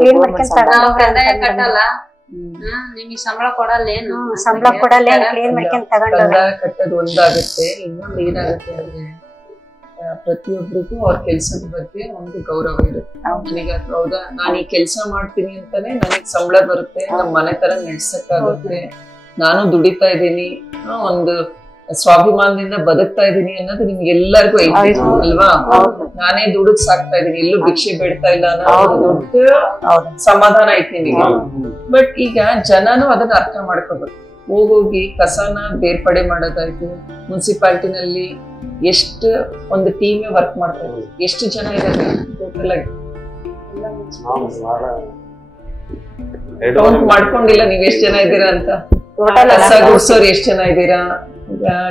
ಕ್ಲೀನ್ ಮಾಡ್ಕೊಂಡ್ ಕಟ್ಟಲ್ಲ, ನಿಮಗ್ ಸಂಬಳ ಕೊಡಲ್ಲ ಏನು? ಸಂಬಳ ಕೊಡಲ್ಲ, ಕ್ಲೀನ್ ಮಾಡ್ಕೊಂಡ್ ತಗೊಂಡ್ ಕಟ್ಟೋದು ಒಂದಾಗುತ್ತೆ. ಇನ್ನೊಂದು ಏನಾಗುತ್ತೆ ಅಂದ್ರೆ ಪ್ರತಿಯೊಬ್ಬರಿಗೂ ಅವ್ರ ಕೆಲ್ಸದ ಬಗ್ಗೆ ಒಂದು ಗೌರವ ಇರುತ್ತೆ. ಈಗ ಹೌದಾ, ನಾನು ಈ ಕೆಲ್ಸ ಮಾಡ್ತೀನಿ ಅಂತಾನೆ ನನಗ್ ಸಂಬಳ ಬರುತ್ತೆ, ನಮ್ ಮನೆ ತರ ನಡ್ಸಕ್ಕಾಗುತ್ತೆ, ನಾನು ದುಡಿತಾ ಇದ್ದೀನಿ, ಒಂದು ಸ್ವಾಭಿಮಾನದಿಂದ ಬದುಕ್ತಾ ಇದೀನಿ ಅನ್ನೋದು ನಿಮ್ಗೆ ಎಲ್ಲರಿಗೂ ಐತಿ ಅಲ್ವಾ? ನಾನೇ ದುಡಿದ್ ಸಾಕ್ತಾ ಇದೀನಿ, ಎಲ್ಲೂ ಭಿಕ್ಷೆ ಬೇಡ್ತಾ ಇಲ್ಲ ಅನ್ನೋ ದೊಡ್ಡ ಸಮಾಧಾನ ಐತಿ ನಿಮಗೆ. ಬಟ್ ಈಗ ಜನನು ಅದನ್ನ ಅರ್ಥ ಮಾಡ್ಕೋಬೇಕು. ಹೋಗೋಗಿ ಕಸನ ಬೇರ್ಪಡೆ ಮಾಡೋದಾಯ್ತು, ಮುನ್ಸಿಪಾಲಿಟಿನಲ್ಲಿ ಎಷ್ಟು ಒಂದು ಟೀಮೇ ವರ್ಕ್ ಮಾಡ್ತಾ ಇದ್ರು, ಎಷ್ಟು ಜನ ಇದ್ದಾರೆ ಟೋಟಲ್ ಆಗಿ ಕೌಂಟ್ ಮಾಡ್ಕೊಂಡಿಲ್ಲ ನೀವ್ ಎಷ್ಟ್ ಜನ ಇದ್ದೀರಾ ಅಂತ. ಕಸ ಗುಡ್ಸೋರು ಎಷ್ಟ್ ಜನ ಇದ್ದೀರಾ,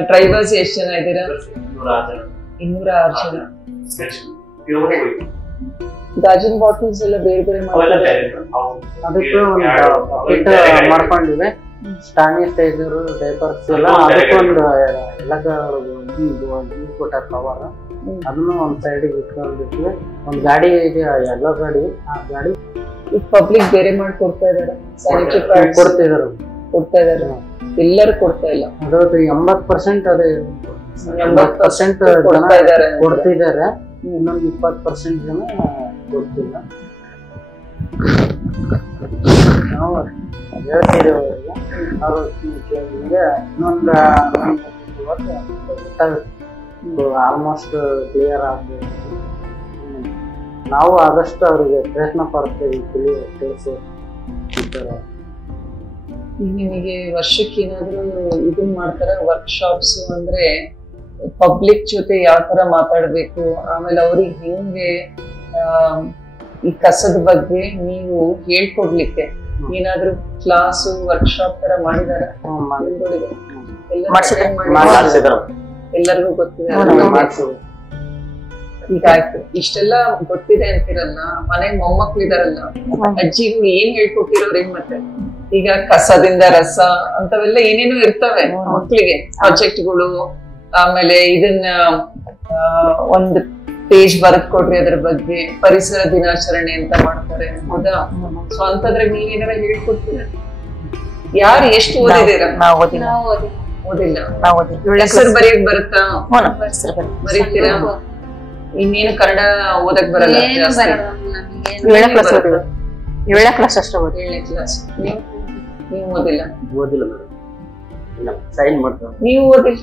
ಡ್ರೈವರ್ಸ್ ಎಷ್ಟ್ ಜನ ಇದ್ದೀರಾ? 206 ಜನ. ಗಾಜಿನ ಬಾಟಲ್ಸ್ ಎಲ್ಲ ಬೇರೆ ಬೇರೆ ಮಾಡ್ತಾರೆ, ಅದಕ್ಕೆ ಒಂದು ಮಾಡ್ಕೊಂಡಿವೆ. ಸ್ಯಾನಿಟೈಸರ್, ಡೈಪರ್ಸ್ ಎಲ್ಲ ಅದಕ್ಕೊಂದು ಎಲ್ಲ ಕೊಟ್ಟಾರ ಕವರ್, ಅದನ್ನು ಒಂದ್ ಸೈಡಿಗೆ ಇಟ್ಕೊಂಡಿದ್ವಿ. ಒಂದ್ ಗಾಡಿ ಇದೆ, ಎಲ್ಲೋ ಗಾಡಿ, ಆ ಗಾಡಿ ಈಗ ಪಬ್ಲಿಕ್ ಬೇರೆ ಮಾಡಿ ಕೊಡ್ತಾ ಇದಾರೆ, ಸ್ಯಾನಿಟರಿ ಪ್ಯಾಡ್ಸ್ ಕೊಡ್ತಾ ಇದಾರೆ, ಎಲ್ಲರೂ ಕೊಡ್ತಾ ಇಲ್ಲ. ಅದ್ರದ್ದು 80% ಅದೇ 80% ಕೊಡ್ತಿದ್ದಾರೆ, ಇನ್ನೊಂದು 20% ಜನ ಕೊಡ್ತಿಲ್ಲ. ನಾವು ಹೇಳ್ತಿದ್ದೇವೆ ಅವರು ಇನ್ನೊಂದು ಆಲ್ಮೋಸ್ಟ್ ಕ್ಲಿಯರ್ ಆಗ್ಬೋದು. ನಾವು ಆದಷ್ಟು ಅವ್ರಿಗೆ ಪ್ರಯತ್ನ ಪಡ್ತೇವೆ ನಿಮಗೆ ವರ್ಷಕ್ಕೆ ಏನಾದ್ರು ಇದನ್ ಮಾಡ್ತಾರ ವರ್ಕ್ಶಾಪ್ಸ್, ಅಂದ್ರೆ ಪಬ್ಲಿಕ್ ಜೊತೆ ಯಾವ ತರ ಮಾತಾಡ್ಬೇಕು, ಆಮೇಲೆ ಅವ್ರಿಗೆ ಹೆಂಗೆ ಈ ಕಸದ ಬಗ್ಗೆ ನೀವು ಹೇಳ್ಕೊಡ್ಲಿಕ್ಕೆ ಏನಾದ್ರು ಕ್ಲಾಸು ವರ್ಕ್ಶಾಪ್ ತರ ಮಾಡಿದಾರ? ಎಲ್ಲರಿಗೂ ಗೊತ್ತಿದೆ. ಈಗ ಆಯ್ತು, ಇಷ್ಟೆಲ್ಲ ಗೊತ್ತಿದೆ ಅಂತಿರಲ್ಲ, ಮನೆಗ್ ಮೊಮ್ಮಕ್ಳು ಇದಾರಲ್ಲ, ಅಜ್ಜಿಗೂ ಏನ್ ಹೇಳ್ಕೊಟ್ಟಿರೋರಿಗೆ ಮತ್ತೆ ಈಗ ಕಸದಿಂದ ರಸ ಅಂತವೆಲ್ಲ ಏನೇನೋ ಇರ್ತವೆ ಮಕ್ಳಿಗೆ, ಪ್ರಾಜೆಕ್ಟ್ಗಳು. ಆಮೇಲೆ ಇದನ್ನ ಒಂದು ಪೇಜ್ ಬರೆದ್ ಕೊಡ್ರಿ ಅದ್ರ ಬಗ್ಗೆ, ಪರಿಸರ ದಿನಾಚರಣೆ ಅಂತ ಮಾಡ್ತಾರೆ, ಹೌದಾ? ಸೊ ಅಂತಂದ್ರೆ ನೀವೇನಾರ ಹೇಳ್ಕೊಡ್ತೀರ? ಯಾರು ಎಷ್ಟು ಓದಿದ್ದೀರಾ? ಓದಿಲ್ಲ. ಹೆಸರು ಬರೆಯಕ್ ಬರುತ್ತಾ? ಬರೀತೀರಾ? ಇನ್ನೇನು ಕನ್ನಡ ಓದಕ್ ಬರಲ್ಲ? 7ನೇ ಕ್ಲಾಸ್ ಓದಿಲ್ಲ, 7ನೇ ಕ್ಲಾಸ್ ಅಷ್ಟೇ ಓದಿ. 7ನೇ ಕ್ಲಾಸ್. ನೀವು ಓದಿಲ್ಲ? ಸೈನ್ ಮಾಡ್ತಾರೆ. ನೀವು ಓದಿಲ್ಲ?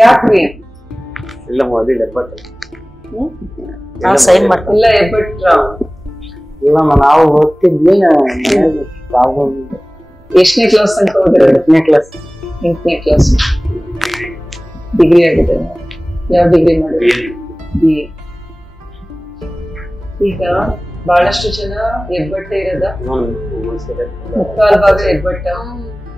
ಯಾಕ್ರಿ? ಇಲ್ಲ ಓದಿಲ್ಲ, ಬಟ್ ಸೈನ್ ಮಾಡ್ತೀವಿ. ಇಲ್ಲ ಎಬ್ಬಟ್ರ? ಇಲ್ಲಮ್ಮ, ನಾವು ಓದ್ತಿದ್ವಿ. ಎಷ್ಟನೇ ಕ್ಲಾಸ್ ಅಂತ ಹೋದ್ರೆ? 8ನೇ ಕ್ಲಾಸ್. 8ನೇ ಕ್ಲಾಸ್. ಡಿಗ್ರಿ ಆಗಿದೆ? ಯಾವ ಡಿಗ್ರಿ ಮಾಡಿದ್ರಿ? BA. ಈಗ ಬಹಳಷ್ಟು ಜನ ಹೆಬ್ಬಟ್ಟೆ ಇರೋದ, ಮುಕ್ಕಾಲ್ ಭಾಗ ಹೆಬ್ಬಟ್ಟ.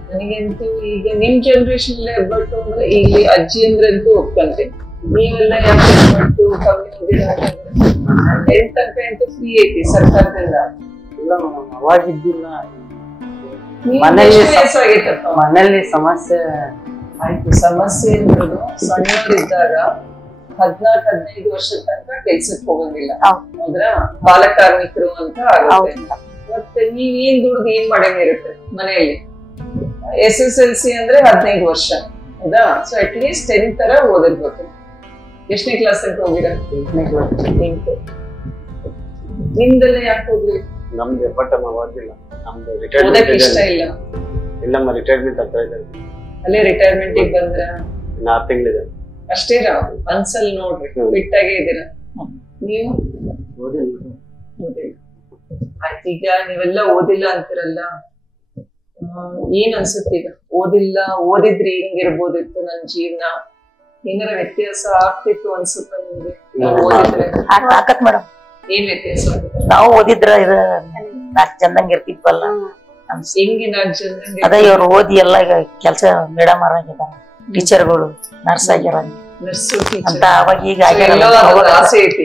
ನನಗಂತೂ ಈಗ ನಿಮ್ ಜನರೇಷನ್ ಹೆಬ್ಬಟ್ಟು ಅಂದ್ರೆ ಇಲ್ಲಿ ಅಜ್ಜಿ ಅಂದ್ರಂತೂ ಒಪ್ಕೊಂಡ್ರಿ, ನೀವೆಲ್ಲ ಯಾಕೆ ಹೆಬ್ಬಟ್ಟು ಕಮ್ಮಿ ಓದಿಲ್ಲ ಅಂತಂದ್ರೆ 10th ತನಕ ಅಂತೂ ಫ್ರೀ ಐತಿ ಸರ್ಕಾರದಿಂದ. ಇಲ್ಲ ಅವಾಗಿದ್ದಿಲ್ಲ, ಮನೆಯಲ್ಲಿ ಸಮಸ್ಯೆ ಆಯ್ತು. ಸಮಸ್ಯೆ ಅನ್ನೋದು ಸಣ್ಣವರಿದ್ದಾಗ 14-15 ವರ್ಷದ ತನಕ ಕೆಲ್ಸಕ್ಕೆ ಹೋಗಂಗಿಲ್ಲ, ಹೌದ್ರಾ? ಬಾಲಕಾರ್ಮಿಕರು ಅಂತ ಆಗುತ್ತೆ. ಮತ್ತೆ ನೀವ್ ಏನ್ ದುಡ್ದು ಏನ್ ಮಾಡಂಗಿರುತ್ತೆ ಮನೆಯಲ್ಲಿ. SSLC ಅಂದ್ರೆ 15 ವರ್ಷ, ಹೌದಾ? ಸೊ ಅಟ್ ಲೀಸ್ಟ್ 10th ತರ ಓದಿರ್ಬೇಕು. ಎಷ್ಟನೇ ಕ್ಲಾಸ್ ತನಕ ಹೋಗಿರ? 8ನೇ ಕ್ಲಾಸ್. ನಿಮ್ದೆಲ್ಲ ಯಾಕೆ ಹೋಗ್ಲಿ? ನಮ್ದು ಬಟ್ ಓದಿಲ್ಲ, ನಮ್ದು ಓದಕ್ ಇಷ್ಟ ಇಲ್ಲ. ಇಲ್ಲಮ್ಮ, ರಿಟೈರ್ಮೆಂಟ್ ಆಗ್ತಾ ಇದ್ದಾರೆ. ಅಲ್ಲೇ ರಿಟೈರ್ಮೆಂಟ್ ಬಂದ್ರ? 6 ತಿಂಗಳಿದೆ ಅಷ್ಟೇ. ಅನ್ಸಲ್ ನೋಡ್ರಿ, ಫಿಟ್ ಆಗೇ ಇದ್ದೀರಾ ನೀವು? ಆಯ್ತು, ಈಗ ನೀವೆಲ್ಲ ಓದಿಲ್ಲ ಅಂತಿರಲ್ಲ, ಏನ್ ಅನ್ಸುತ್ತೆ ಈಗ? ಓದಿಲ್ಲ, ಓದಿದ್ರೆ ಹೆಂಗಿರ್ಬೋದಿತ್ತು ನನ್ ಜೀವನ, ಏನಾರ ವ್ಯತ್ಯಾಸ ಆಗ್ತಿತ್ತು ಅನ್ಸುತ್ತ ನಿಮ್ಗೆ? ಓದಿದ್ರೆ ಆಕತ್ ಮೇಡಮ್. ಏನ್ ವ್ಯತ್ಯಾಸ? ನಾವು ಓದಿದ್ರ 4 ಜನದಂಗ ಇರ್ತಿದ್ವಲ್ಲ, ಹೆಂಗೆ 4 ಜನ? ಅದ ಇವ್ರು ಓದಿ ಎಲ್ಲ ಈಗ ಕೆಲ್ಸ ಮೇಡಮ್ ಆಗಿದಾರ, ಟೀಚರ್ಗಳು, ನರ್ಸ್ ಆಗ್ಯಾರ ಅಂತ. ಅವಾಗ ಈಗ ಆಸೆ ಐತಿ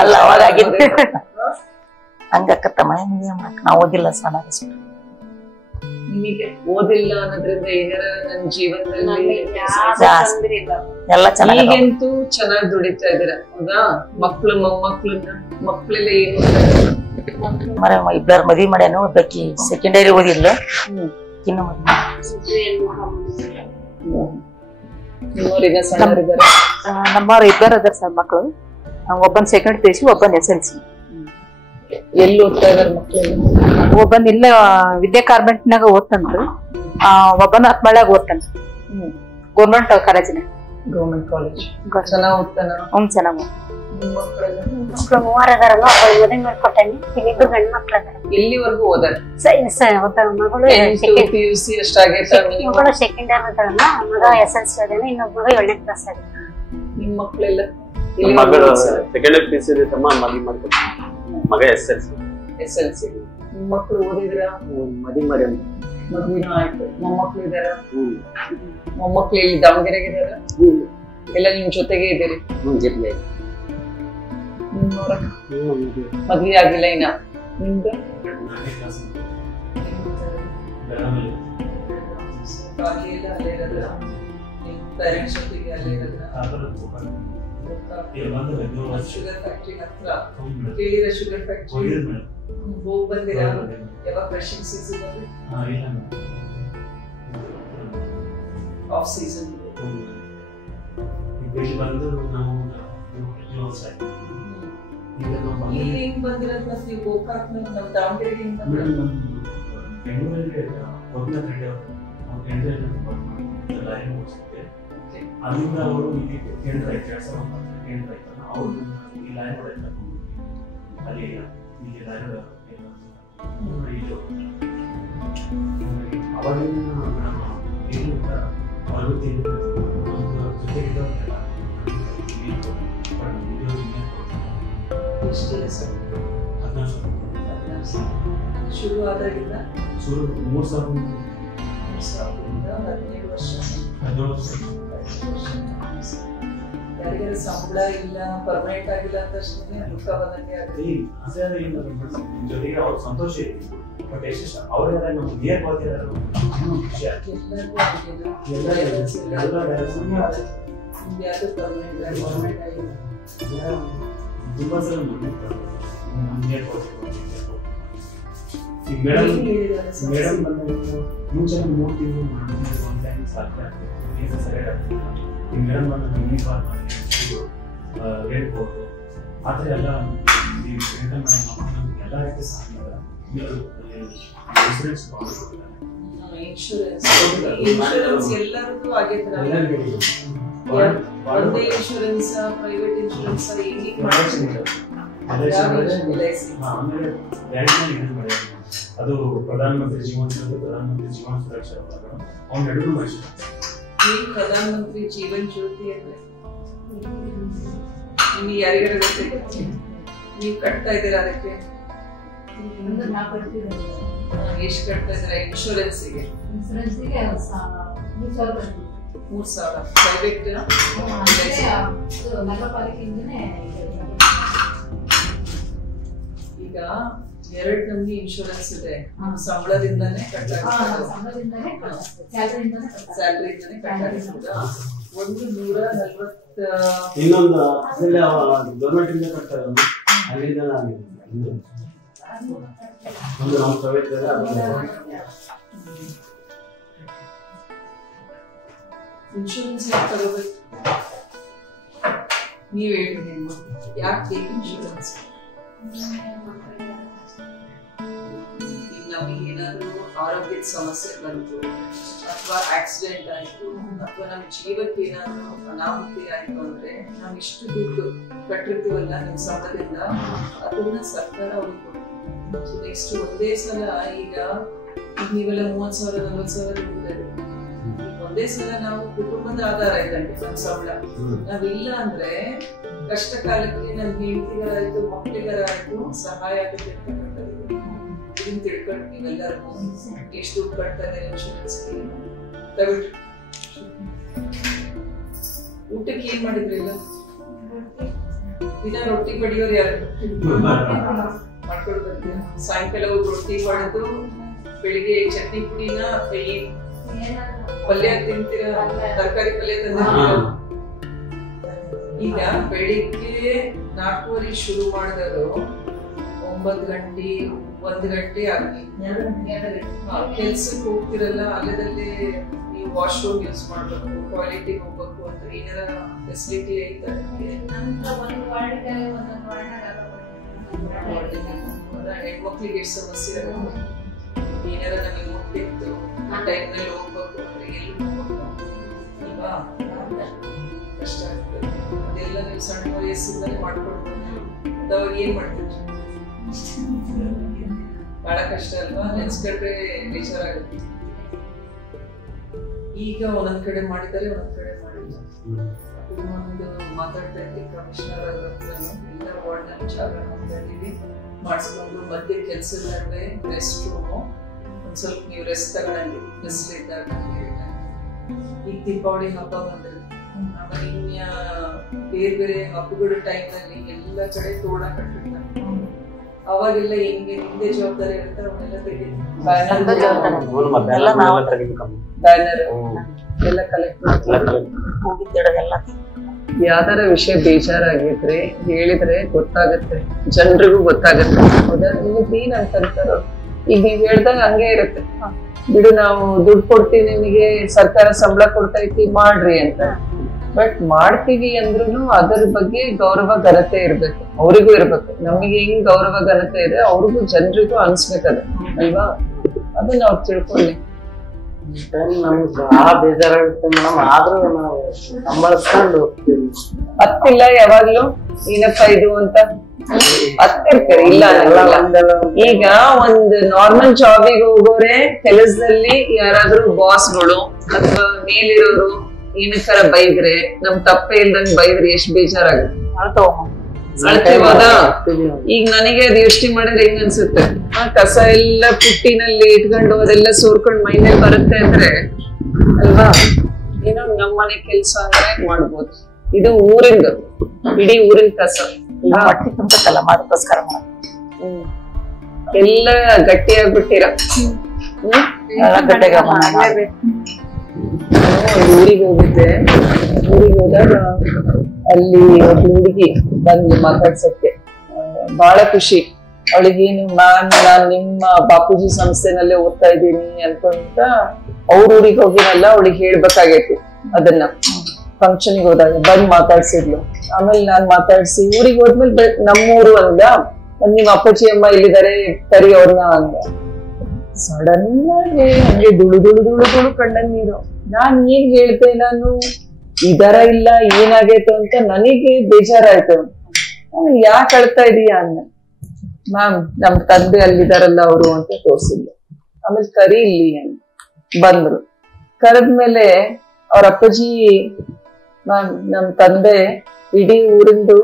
ಅಲ್ಲ, ಅವಾಗ ಆಗಿದ್ದೆ ಹಂಗಕ್ಕತ್ತಮ್ಮ. ನಾವು ಓದಿಲ್ಲ ಸಣ್ಣ. ನಿಮಗೆ ಓದಿಲ್ಲ ಅನ್ನೋದ್ರಿಂದ ಏನಾರ ನನ್ನ ಜೀವನದಲ್ಲಿ ಎಲ್ಲ ಚೆನ್ನಾಗಿ, ಈಗಂತೂ ಚೆನ್ನಾಗಿ ದುಡಿತಾ ಇದ್ದೀರಾ, ಹೌದಾ? ಮಕ್ಳು ಮಕ್ಳೆಲ್ಲ ಏನು ಇಬ್ಬರ ಮದ್ವಿ ಮಾಡ್ಯಾನು, ಒಬ್ಬಾಕಿ ಸೆಕೆಂಡರಿ ಓದಿಲ್ಲ, ಇನ್ನು ನಿಮ್ಮವ್ರೀಗ ಸಣ್ಣವರಿದ್ದಾರೆ? ನಮ್ಮವ್ರು ಇಬ್ಬರು ಅದಾರ ಸರ್ ಮಕ್ಕಳು. ಒಬ್ಬನ್ ಸೆಕೆಂಡ್ PUC, ಒಬ್ಬನ್ SLC. ಎಲ್ಲಿ ಓದ್ತಾ ಇದಾರೆ ಮಕ್ಳೆಲ್ಲ? ಒಬ್ಬನ್ ಇಲ್ಲ ವಿದ್ಯಾ ಕಾರ್ಮೆಂಟ್ನಾಗ ಓದ್ತನ್ರಿ, ಒಬ್ಬನ ಹತ್ಮಳ್ಯಾಗ ಓದ್ತಾನ್ರಿ. ಗೌರ್ಮೆಂಟ್ ಕಾಲೇಜಿನ ಗೌರ್ಮೆಂಟ್ ಕಾಲೇಜ್ ಚೆನ್ನಾಗಿ ಓದ್ತಾನ ಚೆನ್ನಾಗಿ ಮಕ್ಕಳು 3 ಅದಾರಲ್ಲ ಮದುವೆ ಮಾಡ್ಕೊಟ್ಟೇನಿ ಇಲ್ಲಿಬ್ರು ಗಂಡು ಮಕ್ಳು ಅದಾರ ಎಲ್ಲಿವರೆಗೂ ಓದಾರ ಮಗಳು PUC ಎಷ್ಟಾಗೈತೆ ಮಗಳು ಸೆಕೆಂಡ್ ಇಯರ್ ಓದಾಳಲ್ಲ ಮಗ SLC ಅದೇನೆ ಇನ್ನೊಬ್ಬ ಮಗ 7ನೇ ಕ್ಲಾಸ್ ಆಗಿದೆ ನಿಮ್ಮ ಮಕ್ಕಳೆಲ್ಲ ಮಗಳು ಸೆಕೆಂಡ್ ಇಯರ್ PUC ಇದೆ ತಮ್ಮ ಮದುವೆ ಮಾಡ್ಕೊಡ್ತೀನಿ ಮಗ SLC ನಿಮ್ಮ ಮಕ್ಕಳು ಓದಿದ್ರ ಮದುವೆ ಮಾಡಿ ಮದುವೆನೂ ಆಯ್ತು ಮೊಮ್ಮಕ್ಳು ಇದಾರ ಮೊಮ್ಮಕ್ಳು ಇಲ್ಲಿ ದಾವಣಗೆರೆಗೆ ಇದಾರ ಎಲ್ಲ ನಿಮ್ ಜೊತೆಗೆ ಇದ್ದೀರಿ ಮದ್ವೆ ಆಗಿಲ್ಲ ಇನ್ನ ನಿಮ್ದು ಪೇರೆಂಟ್ಸ್ ಜೊತೆಗೆ ಅಲ್ಲೇ ಶುಗರ್ ಫ್ಯಾಕ್ಟ್ರಿ ಹತ್ರ ಕೇಳಿರ ಶುಗರ್ ಫ್ಯಾಕ್ಟ್ರಿ ಹೋಗಿ ಬಂದಿರಾ ಯಾವಾಗ ಫ್ರೆಶಿಂಗ್ ಸೀಸನ್ ಅಲ್ಲಿ ಆಫ್ ಸೀಸನ್ ಇಲ್ಲಿ ಬಂದು ನಾವು ಇಲ್ಲಿ ಹೆಂಗ್ ಬಂದಿರೋದ್ ಮತ್ತೆ ನೀವು ಗೋಕಾಕ್ನಲ್ಲಿ ನಮ್ಮ ದಾವಣಗೆರೆಗೆ ಹೆಂಗ್ ಬೆಂಗಳೂರಲ್ಲಿ ಮೊದಲ ಅಲ್ಲಿಂದ ಅವರು ಇಲ್ಲಿ ಕೇಂದ್ರ ಆಯ್ತು 2009 ಕೇಂದ್ರ ಆಯ್ತಲ್ಲ ಅವರು ಈ ಲೈನ್ ಹೊಡೆದ ಅಲ್ಲಿ ಇಲ್ಲಿ ಲೈನ್ ಅವಾಗಿನ ಅವ್ರಿಗೂ ಜೊತೆಗಿದ್ದವರೆಲ್ಲ ಶುರು ಆದಾಗಿಂದ ಶುರು 3000 17 ವರ್ಷ ಯಾರಿಗಾರ ಸಂಬಳ ಇಲ್ಲ ಪರ್ಮನೆಂಟ್ ಆಗಿಲ್ಲ ಅಂತ ದುಃಖ ಬಂದಂಗೆ ಜೊತೆಗೆ ಅವ್ರ ಸಂತೋಷ ಇದೆ ಬಟ್ ಎಷ್ಟು ಅವರೆಲ್ಲ ನಮ್ಗೆ ನಿಯರ್ ಬರ್ತಿದ್ದಾರೆ ಖುಷಿ ಆಗ್ತದೆ ತುಂಬಾ ಸಲ ನಿಯರ್ ಮೇಡಮ್ ಮುಂಚೆ 3 ತಿಂಗಳು ಮಾಡಿದ್ರೆ ಒಂದು ಟೈಮ್ ಸಾಧ್ಯ ಆಗ್ತದೆ ಸರಿಯಾಗಿ ಈ ಮೇಡಮ್ ಬಂದು ಯೂನಿಫಾರ್ಮ್ ರೇಟ್ ಕೊಟ್ಟು ಆ ಥರ ಎಲ್ಲ ಈ ಮೇಡಮ್ ಎಲ್ಲ ರೀತಿ ಸಾಧ್ಯ ಇನ್ಶೂರೆನ್ಸ್ ಇನ್ಶೂರೆನ್ಸ್ ಎಲ್ಲರಿಗೂ ಆಗೈತ್ರ ಒಂದೇ ಇನ್ಶೂರೆನ್ಸ್ ಪ್ರೈವೇಟ್ ಇನ್ಶೂರೆನ್ಸ್ ಹೆಂಗೆ ಮಾಡ್ತಿದ್ರು ಆಮೇಲೆ ಅದು ಪ್ರಧಾನಮಂತ್ರಿ ಜೀವನ ಪ್ರಧಾನಮಂತ್ರಿ ಜೀವನ ಸುರಕ್ಷಾ ಅವ್ನು ಎರಡು ಮಾಡಿದ್ರು ಪ್ರಧಾನಮಂತ್ರಿ ಜೀವನ್ ಜ್ಯೋತಿ ಅಂದ್ರೆ ನಿಮಗೆ ಯಾರಿಗಾರ ಗೊತ್ತಿರುತ್ತೆ ನೀವು ಕಟ್ತಾ ಇದ್ದೀರಾ ಅದಕ್ಕೆ ಎಷ್ಟು ಕಟ್ತಾ ಇದ್ದೀರಾ ಇನ್ಶೂರೆನ್ಸಿಗೆ 3,000 ಪ್ರೈವೇಟ್ ಈಗ 2 ನಮ್ಗೆ ಇನ್ಶೂರೆನ್ಸ್ ಇದೆ ಸಂಬಳದಿಂದಾನೇ ಕಟ್ಟಾಗುತ್ತೆ ಸ್ಯಾಲರಿಯಿಂದಾನೇ ಕಟ್ಟಾಗುತ್ತೆ ಒಂದು 140 ಇನ್ನೊಂದು ಗೌರ್ಮೆಂಟ್ ಇಂದ ಕಟ್ತಾರೆ ಅಲ್ಲಿಂದ ಒಂದು ನಮ್ಮ ಪ್ರೈವೇಟ್ ಇನ್ಶೂರೆನ್ಸ್ ಯಾಕೆ ತಗೋಬೇಕು ನೀವು ಹೇಳಿ ಯಾಕೆ ಇನ್ಶೂರೆನ್ಸ್ ಈಗ ನಮಗೆ ಏನಾದ್ರು ಆರೋಗ್ಯದ ಸಮಸ್ಯೆ ಬಂತು ಅಥವಾ ಆಕ್ಸಿಡೆಂಟ್ ಆಯ್ತು ಅಥವಾ ನಮ್ಮ ಜೀವಕ್ಕೆ ಏನಾದ್ರು ಅನಾಹುತಿ ಆಯ್ತು ಅಂದ್ರೆ ನಾವು ಇಷ್ಟು ದುಡ್ಡು ಕಟ್ಟಿರ್ತೀವಲ್ಲ ನಿಮ್ಮ ಸಂಬಳದಿಂದ ಅದನ್ನ ಸರ್ಕಾರ ಅವ್ರಿಗೆ ಕೊಡ್ತೀವಿ. ನೆಕ್ಸ್ಟ್ ಒಂದೇ ಸಲ ಈಗ ನೀವೆಲ್ಲ 30,000 40,000 ದುಡ್ಡು ಒಂದೇ ಸಲ ನಾವು ಕುಟುಂಬದ ಆಧಾರ ಇದ್ದಂಗೆ ನಮ್ಮ ಸಂಬಳ ನಾವಿಲ್ಲ ಅಂದ್ರೆ ಕಷ್ಟ ಕಾಲಕ್ಕೆ ನನ್ನ ಹೆಂಡತಿಗಾರಾಯ್ತು ಮಕ್ಕಳಿಗಾರಾಯ್ತು ಸಹಾಯ ಆಗುತ್ತೆ ಅಂತ ಕಟ್ಟಿದ್ದೀವಿ. ಇದನ್ನ ತಿಳ್ಕೊಂಡು ನೀವೆಲ್ಲರಿಗೂ ಎಷ್ಟು ದುಡ್ಡು ಕಟ್ತಾರೆ ಇನ್ಶೂರೆನ್ಸ್ ತಗೊಳ್ರಿ. ಊಟಕ್ಕೆ ಏನ್ ಮಾಡಿದ್ರಿ ಇಲ್ಲ ದಿನ ರೊಟ್ಟಿ ಬಡಿಯೋರು ಯಾರು ಮಾಡ್ಕೊಂಡು ಬರ್ತೀರ ಸಾಯಂಕಾಲ ಹೋಗಿ ರೊಟ್ಟಿ ಬಡಿದು ಬೆಳಿಗ್ಗೆ ಚಟ್ನಿ ಪುಡಿನ ಪಲ್ಯ ತಿಂತೀರಾ ತರಕಾರಿ ಪಲ್ಯ ತಂದಿರ್ತೀರ. ಈಗ ಬೆಳಿಗ್ಗೆ 4:30 ಶುರು ಮಾಡಿದ್ರು 9 ಗಂಟೆ 1 ಗಂಟೆ ಆಗಿ ಕೆಲ್ಸಕ್ಕೆ ಹೋಗ್ತಿರಲ್ಲ ಅಲ್ಲದಲ್ಲಿ ನೀವು ವಾಶ್ರೂಮ್ ಯೂಸ್ ಮಾಡ್ಬೇಕು ಟಾಯ್ಲೆಟಿಗೆ ಹೋಗ್ಬೇಕು ಅಂತ ಏನಾರ ಫೆಸಿಲಿಟಿ ಐತೆ ಹೆಣ್ಮಕ್ಳಿಗೆ ಎಷ್ಟು ಸಮಸ್ಯೆ ಏನಾರ ನಮಗೆ ಮುಟ್ಟಿತ್ತು ಆ ಟೈಮ್ನಲ್ಲಿ ಹೋಗ್ಬೇಕು ಅಂದ್ರೆ ಎಲ್ಲಿ ಹೋಗ್ಬೇಕು ಈಗ ಕಷ್ಟ ಆಗ್ತದೆ. ಅದೆಲ್ಲ ನೀವು ಸಣ್ಣ ವಯಸ್ಸಿಂದಲೇ ಮಾಡ್ಕೊಡ್ಬೋದು. ಅವಾಗ ಏನ್ ಮಾಡ್ತೀವಿ? ಬಹಳ ಕಷ್ಟ ಅಲ್ವಾ? ನೆನ್ಸ್ಕೊಂಡ್ರೆ ಬೇಜಾರಾಗುತ್ತೆ. ಈಗ ಒಂದೊಂದ್ ಕಡೆ ಮಾಡಿದ್ದಾರೆ, ಒಂದೊಂದ್ ಕಡೆ ಮಾಡಿಲ್ಲ. ಒಂದು ಮಾತಾಡ್ತಾ ಇದ್ವಿ ಕಮಿಷನರ್ ಅವ್ರ ಹತ್ರ, ಎಲ್ಲ ವಾರ್ಡ್ ನಲ್ಲಿ ಜಾಗ ಮಾತಾಡಿದ್ವಿ, ಮಾಡಿಸ್ಕೊಂಡು ಮಧ್ಯೆ ಕೆಲಸದ ನಡುವೆ ರೆಸ್ಟ್ ರೂಮು ಒಂದ್ ಸ್ವಲ್ಪ ನೀವು ರೆಸ್ಟ್ ತಗೊಂಡಂಗೆ ಬಿಸಿಲಿದ್ದಾಗ. ಈಗ ದೀಪಾವಳಿ ಹಬ್ಬ ಬಂದ್ರೆ, ಆಮೇಲೆ ಇನ್ಯ ಬೇರೆ ಬೇರೆ ಹಬ್ಬಗಳ ಟೈಮ್ನಲ್ಲಿ ಎಲ್ಲ ಕಡೆ ತೋರಣ ಕಟ್ಟಿರ್ತಾರೆ. ಅವಾಗೆಲ್ಲ ಹೆಂಗೆ ನಿಮ್ದೇ ಜವಾಬ್ದಾರಿ ಇರುತ್ತೆ, ಅವನ್ನೆಲ್ಲ ತೆಗೆದು ಬ್ಯಾನರ್ ಎಲ್ಲ ಕಲೆಕ್ಟ್ ಹೋಗಿದ್ದೆಲ್ಲ ಯಾವ್ದಾರ ವಿಷಯ ಬೇಜಾರಾಗಿದ್ರೆ ಹೇಳಿದ್ರೆ ಗೊತ್ತಾಗತ್ತೆ, ಜನರಿಗೂ ಗೊತ್ತಾಗತ್ತೆ. ಹೌದಾ? ನೀವೇನ್ ಅಂತಂತಾರೋ ಈಗ ನೀವ್ ಹೇಳ್ದಾಗ ಹಂಗೆ ಇರುತ್ತೆ, ಬಿಡು ನಾವು ದುಡ್ಡು ಕೊಡ್ತೀವಿ ನಿಮಗೆ, ಸರ್ಕಾರ ಸಂಬಳ ಕೊಡ್ತೈತಿ ಮಾಡ್ರಿ ಅಂತ. ಬಟ್ ಮಾಡ್ತೀವಿ ಅಂದ್ರೂ ಅದರ ಬಗ್ಗೆ ಗೌರವ ಘನತೆ ಇರ್ಬೇಕು, ಅವ್ರಿಗೂ ಇರ್ಬೇಕು. ನಮಗೆ ಹೆಂಗ್ ಗೌರವ ಘನತೆ ಇದೆ ಅವ್ರಿಗೂ ಜನರಿಗೂ ಅನ್ಸ್ಬೇಕದ ಅಲ್ವಾ? ಅದನ್ನ ಅವ್ರು ತಿಳ್ಕೊಳ್ಳಿ. ನಮ್ಗೆ ಬಹಳ ಬೇಜಾರಾಗುತ್ತೆ ಮೇಡಮ್, ಆದ್ರೂ ನಾವು ಸಂಭಾಳಿಸ್ಕೊಂಡು ಹೋಗ್ತೀವಿ. ಹತ್ತಿಲ್ಲ ಯಾವಾಗ್ಲೂ ಏನಪ್ಪ ಇದು ಅಂತ ಹತ್ತಿರ್ತಾರೆ, ಇಲ್ಲ ಈಗ ಒಂದ್ ನಾರ್ಮಲ್ ಜಾಬಿಗೆ ಹೋಗೋರೆ ಕೆಲಸದಲ್ಲಿ ಯಾರಾದ್ರೂ ಬಾಸ್ಗಳು ಅಥವಾ ಮೇಲಿರೋರು ಏನಕ್ಕಾರ ಬೈದ್ರೆ, ನಮ್ ತಪ್ಪೇ ಇಲ್ದಂಗ್ ಬೈದ್ರೆ ಎಷ್ಟ್ ಬೇಜಾರಾಗುತ್ತೆ. ಅಳ್ತೀವದಾ? ಈಗ ನನಗೆ ಅದು ಯೋಚನೆ ಮಾಡಿದ್ರೆ ಹೆಂಗ್ ಅನ್ಸುತ್ತೆ, ಕಸ ಎಲ್ಲ ಪುಟ್ಟಿನಲ್ಲಿ ಇಟ್ಕೊಂಡು ಅದೆಲ್ಲ ಸೋರ್ಕೊಂಡ್ ಮೈಮೇಲೆ ಬರುತ್ತೆ ಅಂದ್ರೆ ಅಲ್ವಾ? ಏನೋ ನಮ್ ಮನೆ ಕೆಲ್ಸ ಅಂದ್ರೆ ಮಾಡ್ಬೋದು. ಇದು ಊರಿಂದ, ಇಡೀ ಊರಿನ ಕಸ ಹೊಟ್ಟೆ ತುಂಬತ್ತಲ್ಲ ಮಾಡೋದಕ್ಕೋಸ್ಕರ ಎಲ್ಲ ಗಟ್ಟಿಯಾಗ್ಬಿಟ್ಟಿರ. ಊರಿಗೆ ಹೋಗಿದ್ದೆ, ಊರಿಗೆ ಹೋದಾಗ ಅಲ್ಲಿ ಒಬ್ಳು ಹುಡುಗಿ ಬಂದು ಮಾತಾಡ್ಸಕ್ಕೆ ಬಹಳ ಖುಷಿ. ಅವಳಿಗೇನು ನಾನ್ ನಿಮ್ಮ ಬಾಪೂಜಿ ಸಂಸ್ಥೆನಲ್ಲೇ ಓದ್ತಾ ಇದ್ದೀನಿ ಅನ್ಕೊಂತ ಅವ್ರ ಊರಿಗೆ ಹೋಗಿನಲ್ಲ, ಅವಳಿಗೆ ಹೇಳ್ಬೇಕಾಗೈತಿ ಅದನ್ನ. ಫಂಕ್ಷನ್ಗೆ ಹೋದಾಗ ಬಂದ್ ಮಾತಾಡ್ಸಿದ್ಲು. ಆಮೇಲೆ ನಾನ್ ಮಾತಾಡ್ಸಿ ಊರಿಗೆ ಹೋದ್ಮೇಲೆ ನಮ್ಮೂರು ಅಂದ, ನಿಮ್ ಅಪ್ಪಾಜಿ ಅಮ್ಮ ಇಲ್ಲಿದ್ದಾರೆ ಕರಿ ಅವ್ರನ್ನ ಅಂದ. ಸಡನ್ ಆಗಿ ಹಂಗೆ ದುಳು ದುಳು ದುಳು ದುಳು ಕಣ್ಣನ್ ನೀರು. ನಾನ್ ಏನ್ ಹೇಳ್ತೆ, ನಾನು ಇದರ ಇಲ್ಲ ಏನಾಗೈತು ಅಂತ ನನಗೆ ಬೇಜಾರಾಯ್ತು. ಆಮೇಲೆ ಯಾಕೆ ಅಳ್ತಾ ಇದೀಯಾ ಅಂದ. ಮ್ಯಾಮ್ ನಮ್ ತಂದೆ ಅಲ್ಲಿದಾರಲ್ಲ ಅವರು ಅಂತ ತೋರ್ಸಿದ್ಲು. ಆಮೇಲೆ ಕರಿ ಇಲ್ಲಿ ಅಂತ ಬಂದ್ರು. ಕರೆದ್ಮೇಲೆ ಅವ್ರ ಅಪ್ಪಾಜಿ, ಮ್ಯಾಮ್ ನಮ್ ತಂದೆ ಇಡೀ ಊರಿಂದು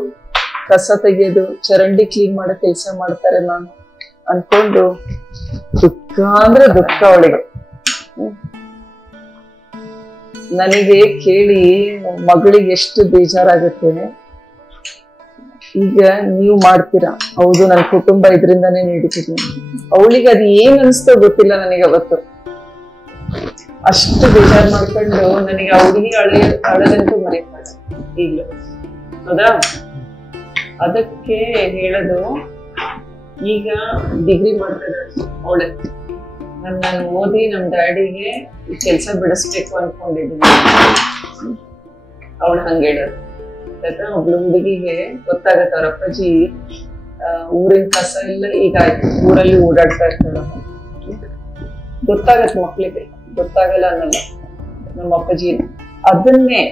ಕಸ ತೆಗೆಯೋದು, ಚರಂಡಿ ಕ್ಲೀನ್ ಮಾಡೋ ಕೆಲ್ಸ ಮಾಡ್ತಾರೆ ಮ್ಯಾಮ್ ಅನ್ಕೊಂಡು ದುಃಖ ಅಂದ್ರೆ ದುಃಖ ಅವಳಿಗೆ. ನನಗೆ ಕೇಳಿ ಮಗಳಿಗೆ ಎಷ್ಟು ಬೇಜಾರಾಗುತ್ತೆ. ಈಗ ನೀವು ಮಾಡ್ತೀರಾ, ಹೌದು ನನ್ ಕುಟುಂಬ ಇದ್ರಿಂದಾನೇ ನೀಡುತ್ತಿದ್ದೀನಿ. ಅವಳಿಗೆ ಅದು ಏನ್ ಅನ್ಸ್ತೋ ಗೊತ್ತಿಲ್ಲ ನನಗೆ ಅವತ್ತು. ಅಷ್ಟು ಬೇಜಾರ್ ಮಾಡ್ಕೊಂಡು ನನಗೆ ಹುಡುಗಿ ಅಳದಂತೂ ಮರೆಯಲ್ಲ ಈಗ್ಲೂ. ಹೌದಾ? ಅದಕ್ಕೆ ಹೇಳೋದು, ಈಗ ಡಿಗ್ರಿ ಮಾಡ್ತಿದ್ದಾಳೆ ಅವಳೆ. ನಾನು ಓದಿ ನಮ್ ಡ್ಯಾಡಿಗೆ ಈ ಕೆಲ್ಸ ಬಿಡಿಸ್ಬೇಕು ಅನ್ಕೊಂಡಿದ್ದೀನಿ. ಅವಳು ಹಂಗ ಹೇಳೋದು. ಯಾಕಂದ್ರೆ ಒಬ್ಳು ಹುಡುಗಿಗೆ ಗೊತ್ತಾಗತ್ತೆ, ಅವ್ರ ಅಪ್ಪಾಜಿ ಊರಿನ ಕಸ ಎಲ್ಲ ಈಗ ಆಯ್ತು, ಊರಲ್ಲಿ ಓಡಾಡ್ತಾ ಇರ್ತಾಳ. ಗೊತ್ತಾಗತ್ತೆ ಮಕ್ಳಿಗೆ, ಗೊತ್ತಾಗಲ್ಲ ಅನ್ನಲ್ಲ ನಮ್ಮ ಅಪ್ಪಾಜಿ. ಅದನ್ನೇ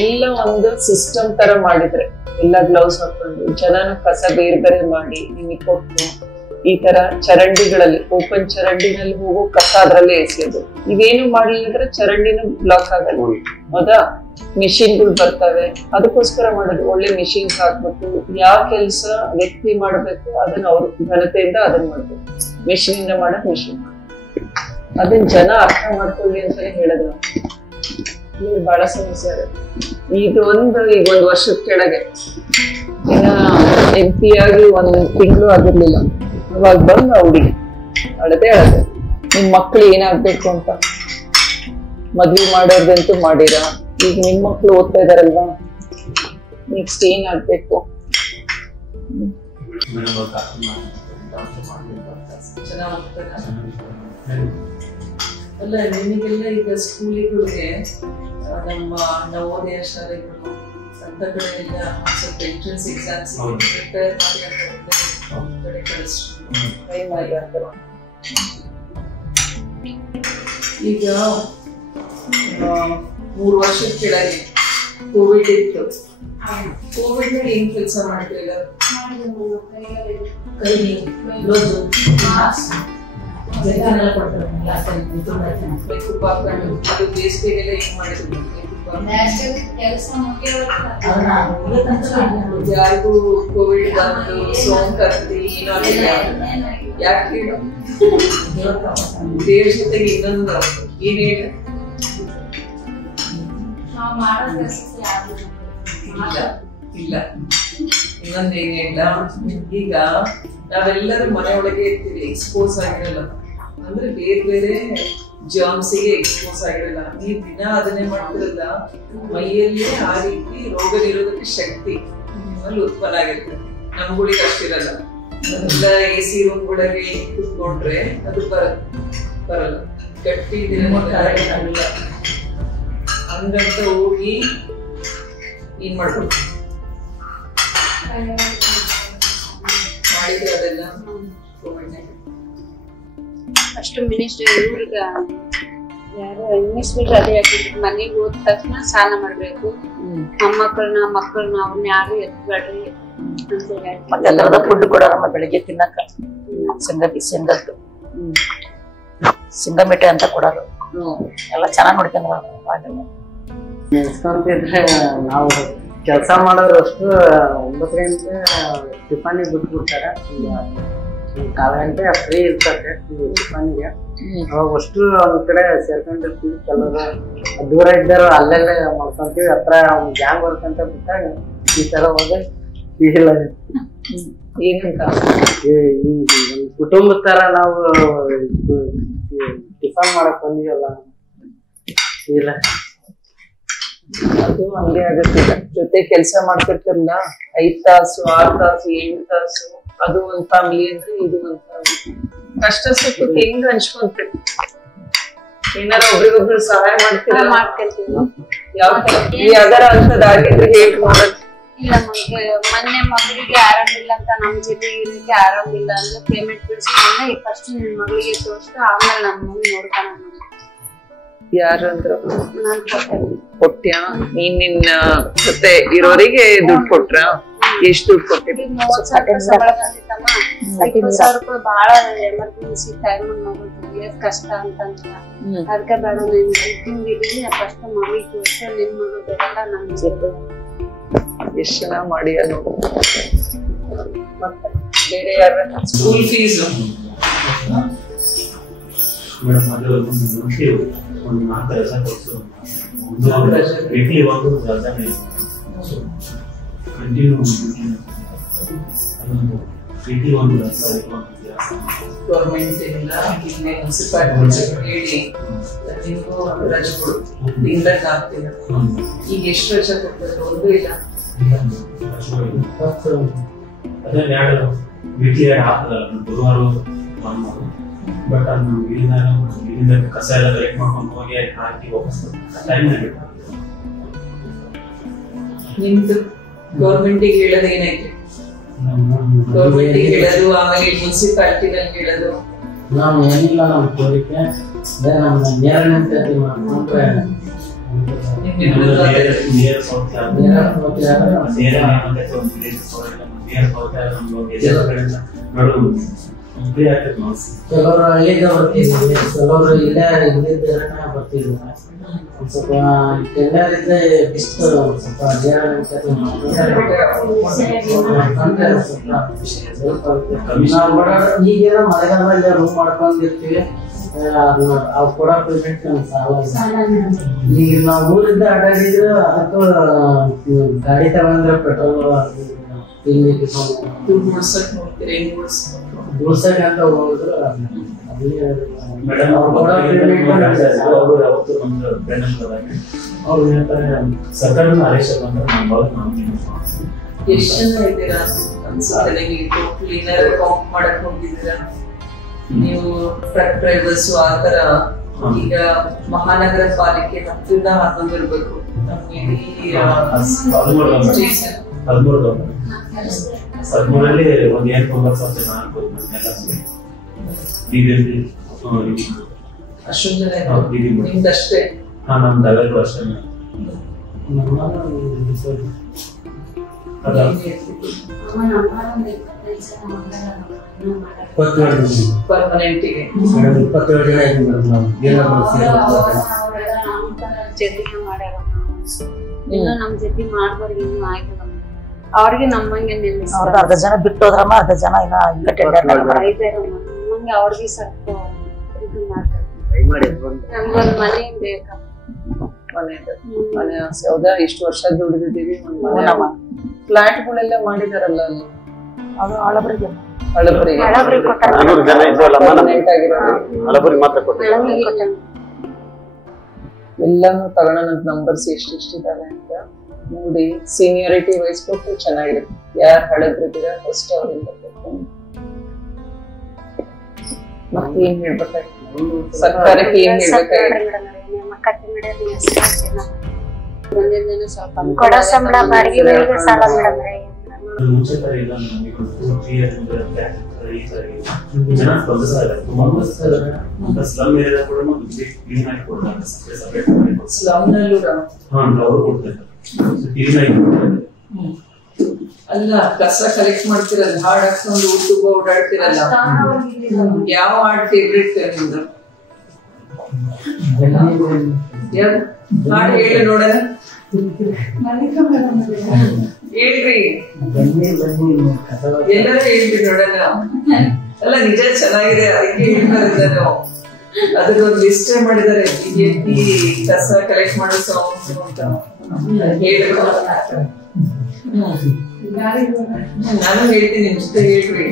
ಎಲ್ಲ ಒಂದು ಸಿಸ್ಟಮ್ ತರ ಮಾಡಿದ್ರೆ, ಎಲ್ಲ ಗ್ಲೌಸ್ ಹಾಕೊಂಡು ಜನನ ಕಸ ಬೇರೆ ಬೇರೆ ಮಾಡಿ ನಿಮಗೆ ಕೊಟ್ಟು, ಈ ತರ ಚರಂಡಿಗಳಲ್ಲಿ ಓಪನ್ ಚರಂಡಿನಲ್ಲಿ ಹೋಗೋ ಕಸ ಅದ್ರಲ್ಲೇ ಎಸೆಯೋದು. ಇವೇನು ಮಾಡ್ಲಿಲ್ಲ ಚರಂಡಿನೂ ಬ್ಲಾಕ್ ಆಗಲ್ಲ. ಹೌದಾ? ಮಿಷಿನ್ಗಳು ಬರ್ತವೆ, ಅದಕ್ಕೋಸ್ಕರ ಮಾಡೋದು. ಒಳ್ಳೆ ಮಿಷಿನ್ಸ್ ಹಾಕ್ಬೇಕು. ಯಾವ ಕೆಲ್ಸ ವ್ಯಕ್ತಿ ಮಾಡ್ಬೇಕು ಅದನ್ನ ಅವ್ರು ಘನತೆಯಿಂದ ಅದನ್ನ ಮಾಡ್ಬೇಕು. ಮಿಷಿನ್ ಇಂದ ಮಾಡಕ್ ಮಿಷಿನ್, ಅದನ್ನ ಜನ ಅರ್ಥ ಮಾಡ್ಕೊಳ್ಳಿ ಅಂತಾನೆ ಹೇಳೋದು. ಬಹಳ ಸಮಸ್ಯೆ ಆಗುತ್ತೆ. ಈಗ ಒಂದ್ ವರ್ಷದ ಕೆಳಗೆ ಇನ್ನ MP ಆಗಿ 1 ತಿಂಗಳು ಆಗಿರ್ಲಿಲ್ಲ. ಅವಾಗ ಬಂದ ಹುಡುಗಿ ಅಳದೆ ನಿಮ್ ಮಕ್ಳು ಏನಾಗ್ಬೇಕು ಅಂತ. ಮದ್ವೆ ಮಾಡೋದಂತೂ ಮಾಡಿರ, ಈಗ ನಿಮ್ ಮಕ್ಳು ಓದ್ತಾ ಇದಾರಲ್ವಾ, ನೆಕ್ಸ್ಟ್ ಏನಾಗ್ಬೇಕು? ಅಲ್ಲ ನಿಮಗೆಲ್ಲ ಈಗ ಸ್ಕೂಲಿಗಳಿಗೆ ನಮ್ಮ ನವೋದಯ ಶಾಲೆಗಳು ಅಂತ ಕಡೆ ಎಲ್ಲ ಸ್ವಲ್ಪ ಎಂಟ್ರೆನ್ಸ್ ಎಕ್ಸಾಮ್ಸ್ ಪ್ರಿಪೇರ್ ಮಾಡಿ ಕಡೆ ಕಳಿಸ್ತಾರೆ. ಈಗ 3 ವರ್ಷದ ಕೆಳಗೆ ಕೋವಿಡ್ ಇತ್ತು. ಕೋವಿಡ್ ನಲ್ಲಿ ಏನ್ ಕೆಲಸ ಮಾಡ್ತಿಲ್ಲ? ಅದು ಬೇಸಿಗೆಗೆಲ್ಲ ಏನ್ ಮಾಡಿದ್ರು? ಯಾರಿಗೂ ಕೋವಿಡ್ ಬಂದು ಸೋಂಕರ್ತಿ ಏನೋ ಆಗಿಲ್ಲ. ಯಾಕೆ ಹೇಳು? ದೇವ್ರ ಜೊತೆಗೆ ಇನ್ನೊಂದು ಏನ್ ಹೇಳು? ಇಲ್ಲ ಇನ್ನೊಂದು ಏನ್ ಹೇಳ, ಈಗ ನಾವೆಲ್ಲರೂ ಮನೆಯೊಳಗೆ ಇರ್ತೀವಿ, ಎಕ್ಸ್ಪೋಸ್ ಆಗಿರಲ್ಲ. ಅಂದ್ರೆ ಬೇರೆ ಬೇರೆ ಜರ್ಮ್ಸಿಗೆ ಎಕ್ಸ್ಪೋಸ್ ಆಗಿರಲ್ಲ. ನೀವು ದಿನ ಅದನ್ನೇ ಮಾಡ್ತಿರಲ್ಲ, ಮೈಯಲ್ಲಿ ಆ ರೀತಿ ರೋಗ ನಿರೋಧಕ ಶಕ್ತಿ ನಿಮ್ಮಲ್ಲಿ ಉತ್ಪನ್ನ ಆಗಿರ್ತದೆ. ನಮ್ಗಳಿಗೆ ಅಷ್ಟಿರಲ್ಲ. ಎಲ್ಲ AC ರೂಮ್ಗಳಿಗೆ ಕುತ್ಕೊಂಡ್ರೆ ಅದು ಬರಲ್ಲ. ಗಟ್ಟಿ ದಿನ ಹಂಗಂತ ಹೋಗಿ ಏನ್ ಮಾಡ್ಬೇಕು ಮಾಡಿದ್ರೆ ಅದೆಲ್ಲ ಅಷ್ಟು ಮಿನಿಸ್ಟರ್ ಇವ್ರಿಗೆ ಯಾರು ಇಂಗ್ಲಿಷ್ ಬಿಟ್ರೆ ಅದೇ ಹಾಕಿದ್ರು. ಮನೆಗೆ ಹೋದ ತಕ್ಷಣ ಸ್ನಾನ ಮಾಡ್ಬೇಕು, ಮೊಮ್ಮಕ್ಕಳನ್ನ ಮಕ್ಕಳನ್ನ ಅವ್ರನ್ನ ಯಾರು ಎತ್ಬೇಡ್ರಿ ಅಂತ ಹೇಳಿ ಮತ್ತೆಲ್ಲರದ ಫುಡ್ ಕೊಡೋಣ. ಬೆಳಿಗ್ಗೆ ತಿನ್ನಕ ಶೇಂಗದ್ದು ಸಿಂಗಮಿಟ್ಟೆ ಅಂತ ಕೊಡೋರು. ಎಲ್ಲ ಚೆನ್ನಾಗಿ ನೋಡ್ಕೊಂಡ್ರ. ನೆನ್ಸ್ಕೊಂತಿದ್ರೆ ನಾವು ಕೆಲಸ ಮಾಡೋರು ಅಷ್ಟು 9 ಗಂಟೆ ಟಿಫಾನಿಗೆ ಬಿಟ್ಬಿಡ್ತಾರೆ. 4 ಗಂಟೆ ಫ್ರೀ ಇರ್ತಾರೆ ಟಿಫಾನಿಗೆ. ಅವಾಗ ಅಷ್ಟು ಒಂದ್ ಕಡೆ ಸೇರ್ಕೊಂಡಿರ್ತೀವಿ. ಕೆಲವರು ದೂರ ಇದ್ದಾರು ಅಲ್ಲೆಲ್ಲೇ ಮಾಡ್ಕೊಂತೀವಿ. ಹತ್ರ ಒಂದ್ ಗ್ಯಾಂಗ್ ಬರ್ತಂತ ಬಿಟ್ಟಾಗ ಈ ತರ ಹೋಗಿ ಇಲ್ಲ ಏನಂತ ಕುಟುಂಬದ ತರ ನಾವು ಟಿಫನ್ ಮಾಡಕ್ ಬಂದಿವಲ್ಲ. ಇಲ್ಲ ಅದು ಹಂಗೆ ಆಗುತ್ತಿಲ್ಲ. ಜೊತೆ ಕೆಲಸ ಮಾಡ್ತಿರ್ತಿರಲ್ಲ, 5 ತಾಸು 6 ತಾಸು 8 ತಾಸು, ಅದು ಒಂದ್ ಫ್ಯಾಮಿಲಿ ಅಂದ್ರೆ ಇದು ಒಂದ್ ಫ್ಯಾಮಿಲಿ. ಕಷ್ಟ ಸುಖ ಹೆಂಗ್ ಹಂಚ್ಕೊಂತೀವಿ? ಏನಾರ ಒಬ್ರಿಗೊಬ್ರು ಸಹಾಯ ಮಾಡ್ತೀರಾ? ಮಾಡ್ಕೊಳ್ತೀವಿ. ಯಾವ ಯಾವ್ದಾರ ಅಂತದಾಗಿದ್ರೆ ಹೇಳಿ ನೋಡೋದು. ಇಲ್ಲ ಮೊನ್ನೆ ಮಗಳಿಗೆ ಆರಾಮಿಲ್ಲ ಅಂತ ನಮ್ ಜೊತೆ ಇರೋಕೆ ಆರಾಮಿಲ್ಲ ಅಂದ್ರೆ ಪೇಮೆಂಟ್ ಬಿಡಿಸಿ ಫಸ್ಟ್ ನಿನ್ ಮಗಳಿಗೆ ತೋರಿಸ್ತು, ಆಮೇಲೆ ನನ್ ಮಗು ನೋಡ್ತಾನ. ಯಾರಂದ್ರು? ನಾನ್ ಕೊಟ್ಟ್ಯಾ? ನೀನ್ ನಿನ್ನ ಜೊತೆ ಇರೋರಿಗೆ ದುಡ್ಡು ಕೊಟ್ರ? ಎಷ್ಟ್ ದುಡ್ಡು ಕೊಟ್ಟಿದ್ರಿ? 30,000 ಸಂಬಳ ಬಂದಿತ್ತಮ್ಮ. 20,000 ರೂಪಾಯಿ ಬಹಳ ಎಮರ್ಜೆನ್ಸಿ ಟೈಮ್ ಮಗು ದುಡಿಯೋದ್ ಕಷ್ಟ ಅಂತಂದ್ರ ಅದಕ್ಕೆ ಬೇಡ ನೀನ್ ದುಡ್ಡಿಂಗಿರಿ ಫಸ್ಟ್ ಮಗಳಿಗೆ ತೋರಿಸ್ತು, ನಿನ್ ಮಗು ಬೇಡ ನನ್ ಜೊತೆ. ಎಷ್ಟ್ ಚೆನ್ನಾಗ್ ಮಾಡಿಯ ನೋಡು. ಮತ್ತೆ ಬೇರೆ ಯಾರ? ಸ್ಕೂಲ್ ಫೀಸ್ ಮೇಡಮ್ ಅದು ಒಂದು 4 ರಜಾ ಕೊಡ್ತು. ವೀಕ್ಲಿ ಒಂದು ರಜಾನೇ ಕಂಟಿನ್ಯೂ ಅದೊಂದು ವೀಕ್ಲಿ ಒಂದು ರಜಾ. ಗೌರ್ಮೆಂಟ್ ಇಲ್ಲ, ಇಲ್ಲಿ ಮುನ್ಸಿಪಾಲಿಟಿ ಹೇಳಿ ನಿಮಗೂ ರಜೆ ಕೊಡು, ತಿಂಗಳಿಗೆ ಆಗ್ತಿಲ್ಲ. ಈಗ ಎಷ್ಟು ರಜೆ ಕೊಡ್ತಾರೆ? ಒಂದು ಇಲ್ಲ. ಅದೇ 2 ವೀಕ್ಲಿ ಹಾಕದಲ್ಲ, ಬುಧವಾರ ಬಟ್ ಅದು ಇಲ್ಲಿಂದ ಕಸ ಎಲ್ಲ ಕಲೆಕ್ಟ್ ಮಾಡ್ಕೊಂಡು ಹೋಗಿ ಹಾಕಿ ವಾಪಸ್ ಟೈಮ್ ಬಿಟ್ಟು. ನಿಮ್ದು ಗೌರ್ಮೆಂಟಿಗೆ ಹೇಳೋದು ಏನೈತೆ? ಗೌರ್ಮೆಂಟಿಗೆ ಹೇಳೋದು, ಆಮೇಲೆ ಮುನ್ಸಿಪಾಲಿಟಿನಲ್ಲಿ ಹೇಳೋದು. ನಾವು ಏನಿಲ್ಲ ನಮ್ಮ ಕೋರಿಕೆ ನಮ್ಮ ನೇರಳೆ ಮಾಡ್ಕೊಂಡ್ರೆ ಕೆಲವರು ಹಳ್ಳಿಗೆ ಬರ್ತಿದ್ವಿ, ಕೆಲವರು ಇಲ್ಲೇ ಇಲ್ಲಿದ್ದ ಬರ್ತಿದ್ವಿ. ಸ್ವಲ್ಪ ಕೆಲ್ಲರಿದ್ದ ಬಿಸ್ತು ಸ್ವಲ್ಪ ಈಗೇನೋ ಮಳೆಗಾಲದಲ್ಲಿ ರೂಮ್ ಮಾಡ್ಕೊಂಡಿರ್ತೀವಿ. ಅವ್ ಕೊಡೋ ಪೇಮೆಂಟ್ ನಮ್ಗೆ ಸಾಲ. ಈಗ ನಾವು ಊರಿಂದ ಅಡ್ಡಾಡಿದ್ರೆ ಅದಕ್ಕೂ ಗಾಡಿ ತಗೊಂಡ್ರೆ ಪೆಟ್ರೋಲ್ ಉಳ್ಸಕ್ಕಂತ ಹೋದ್ರು ಅವ್ರು ಹೇಳ್ತಾರೆ ಸರ್ಕಾರದ ಆದೇಶ ಬಂದ್ರೆ ಎಷ್ಟು ಜನ ಇದ್ದೀರಾ ಅನ್ಸುತ್ತೆ ನಿಮಗೆ? ಟೋಟಲ್ ಏನಾದ್ರು ಕೌಂಟ್ ಮಾಡಕ್ ಹೋಗಿದ್ದೀರಾ ನೀವು? ಟ್ರಕ್ ಡ್ರೈವರ್ಸ್ ಆತರ ಈಗ ಮಹಾನಗರ ಪಾಲಿಕೆ 10ರಿಂದ 11 ಇರ್ಬೇಕು. ನಮ್ಗೆ 13ರಲ್ಲಿ ಒಂದು 9,000 ಜನ ಅನ್ಬೋದು ಅಷ್ಟೊಂದು ಜನ ನಿಮ್ದಷ್ಟೇ ನಮ್ದು ಅವೆಲ್ಲೂ ಅಷ್ಟೇ ಪರ್ಮನೆಂಟಿಗೆ 27 ಜನ ಇದ್ದೀವಿ ಮೇಡಮ್ ನಾವು ಜೊತೆಗೆ ಮಾಡ್ಯಾರ ಇನ್ನು ನಮ್ ಜೊತೆ ಮಾಡ್ಬಾರ್ದು ಇನ್ನೂ ಆಗಿಲ್ಲ ಅವ್ರಿಗೆ ನಮ್ಮಂಗೆ ಅವ್ರದ್ದು ಅರ್ಧ ಜನ ಬಿಟ್ಟು ಹೋದ್ರಮ್ಮ, ಅರ್ಧ ಜನ ಇನ್ನ ನಮ್ಮಂಗೆ ಅವ್ರಿಗೆ ಸ್ವಲ್ಪ ಇದು ಮಾಡ್ತಾರೆ ನಮ್ಗೊಂದು ಮನೆ ಬೇಕಮ್ಮ ಮನೆ ಆಸೆ ಹೌದಾ? ಇಷ್ಟು ವರ್ಷ ದುಡಿದಿದ್ದೀವಿ, ಫ್ಲಾಟ್ಗಳೆಲ್ಲ ಮಾಡಿದಾರಲ್ಲ ಅಲ್ಲಿ, ಅದು ಹಳಬರಿಗೆ ಹಳಬರಿಗೆ ಮಾತ್ರ ಕೊಟ್ಟಿದ್ದಾರೆ. ಎಲ್ಲಾನು ತಗೋಣ ನಂಬರ್ಸ್ ಎಷ್ಟಿದಾವೆ ಅಂತ ನೋಡಿ ಸೀನಿಯಾರಿಟಿ ವೈಸ್ ಕೊಟ್ಟು ಚೆನ್ನಾಗಿರುತ್ತೆ. ಯಾರು ಹಳಬ್ರಿದ್ದೀರ ಫಸ್ಟ್ ಅವರಿಂದ ಮತ್ತೆ ಏನ್ ಹೇಳ್ಬೇಕಾಯ್ತು? ಸರ್ಕಾರಕ್ಕೆ ಏನ್ ಹೇಳ್ಬೇಕಾಯ್ತು? ಕೊಡೋ ಸಂಬಳ ಬಾಡಿಗೆ ಬೆಳೆಗೆ ಸಾಲ ಮೇಡಮ್. ಮುಂಚೆ ತರ ಇಲ್ಲ, ನಮಗೆ 2-3 years ಈ ತರ ಜನ ಸ್ಪಂದಿಸ್ತಾ ಇದ್ದಾರೆ. ಸ್ಲಮ್ ಏರಿಯಾ ಕೂಡ ಕ್ಲೀನ್ ಆಗಿ ಕೊಡ್ತಾರೆ, ಸಪರೇಟ್ ಮಾಡಿ ಸ್ಲಮ್ ನಲ್ಲೂ ಅವರು ಕೊಡ್ತಾರೆ, ಕ್ಲೀನ್ ಆಗಿ ಕೊಡ್ತಾರೆ. ಅಲ್ಲ ಕಸ ಕಲೆಕ್ಟ್ ಮಾಡ್ತಿರಲ್ಲ, ಹಾಡ್ ಹಾಕೊಂಡು ಊಟುಗ ಓಡಾಡ್ತಿರಲ್ಲ, ಯಾವ ಹಾಡ್ ಫೇವ್ರೇಟ್ ನಿಮ್ದು? ಹಾಡು ಹೇಳಿ ನೋಡೋಣ, ಹೇಳ್ರಿ ಎಲ್ಲರೂ ಹೇಳ್ರಿ ನೋಡೋಣ. ಅಲ್ಲ ನಿಜ ಚೆನ್ನಾಗಿದೆ, ಅದಕ್ಕೆ ಹೇಳ್ತಾರೆ ನಾವು. ಅದಕ್ಕೊಂದು ಲಿಸ್ಟ್ ಮಾಡಿದ್ದಾರೆ, BJP ಕಸ ಕಲೆಕ್ಟ್ ಮಾಡೋ ಸಾಂಗ್ಸ್ ಅಂತ ಹೇಳಿ. ನಾನು ಹೇಳ್ತೀನಿ, ನಿಮ್ ಜೊತೆ ಹೇಳ್ರಿ.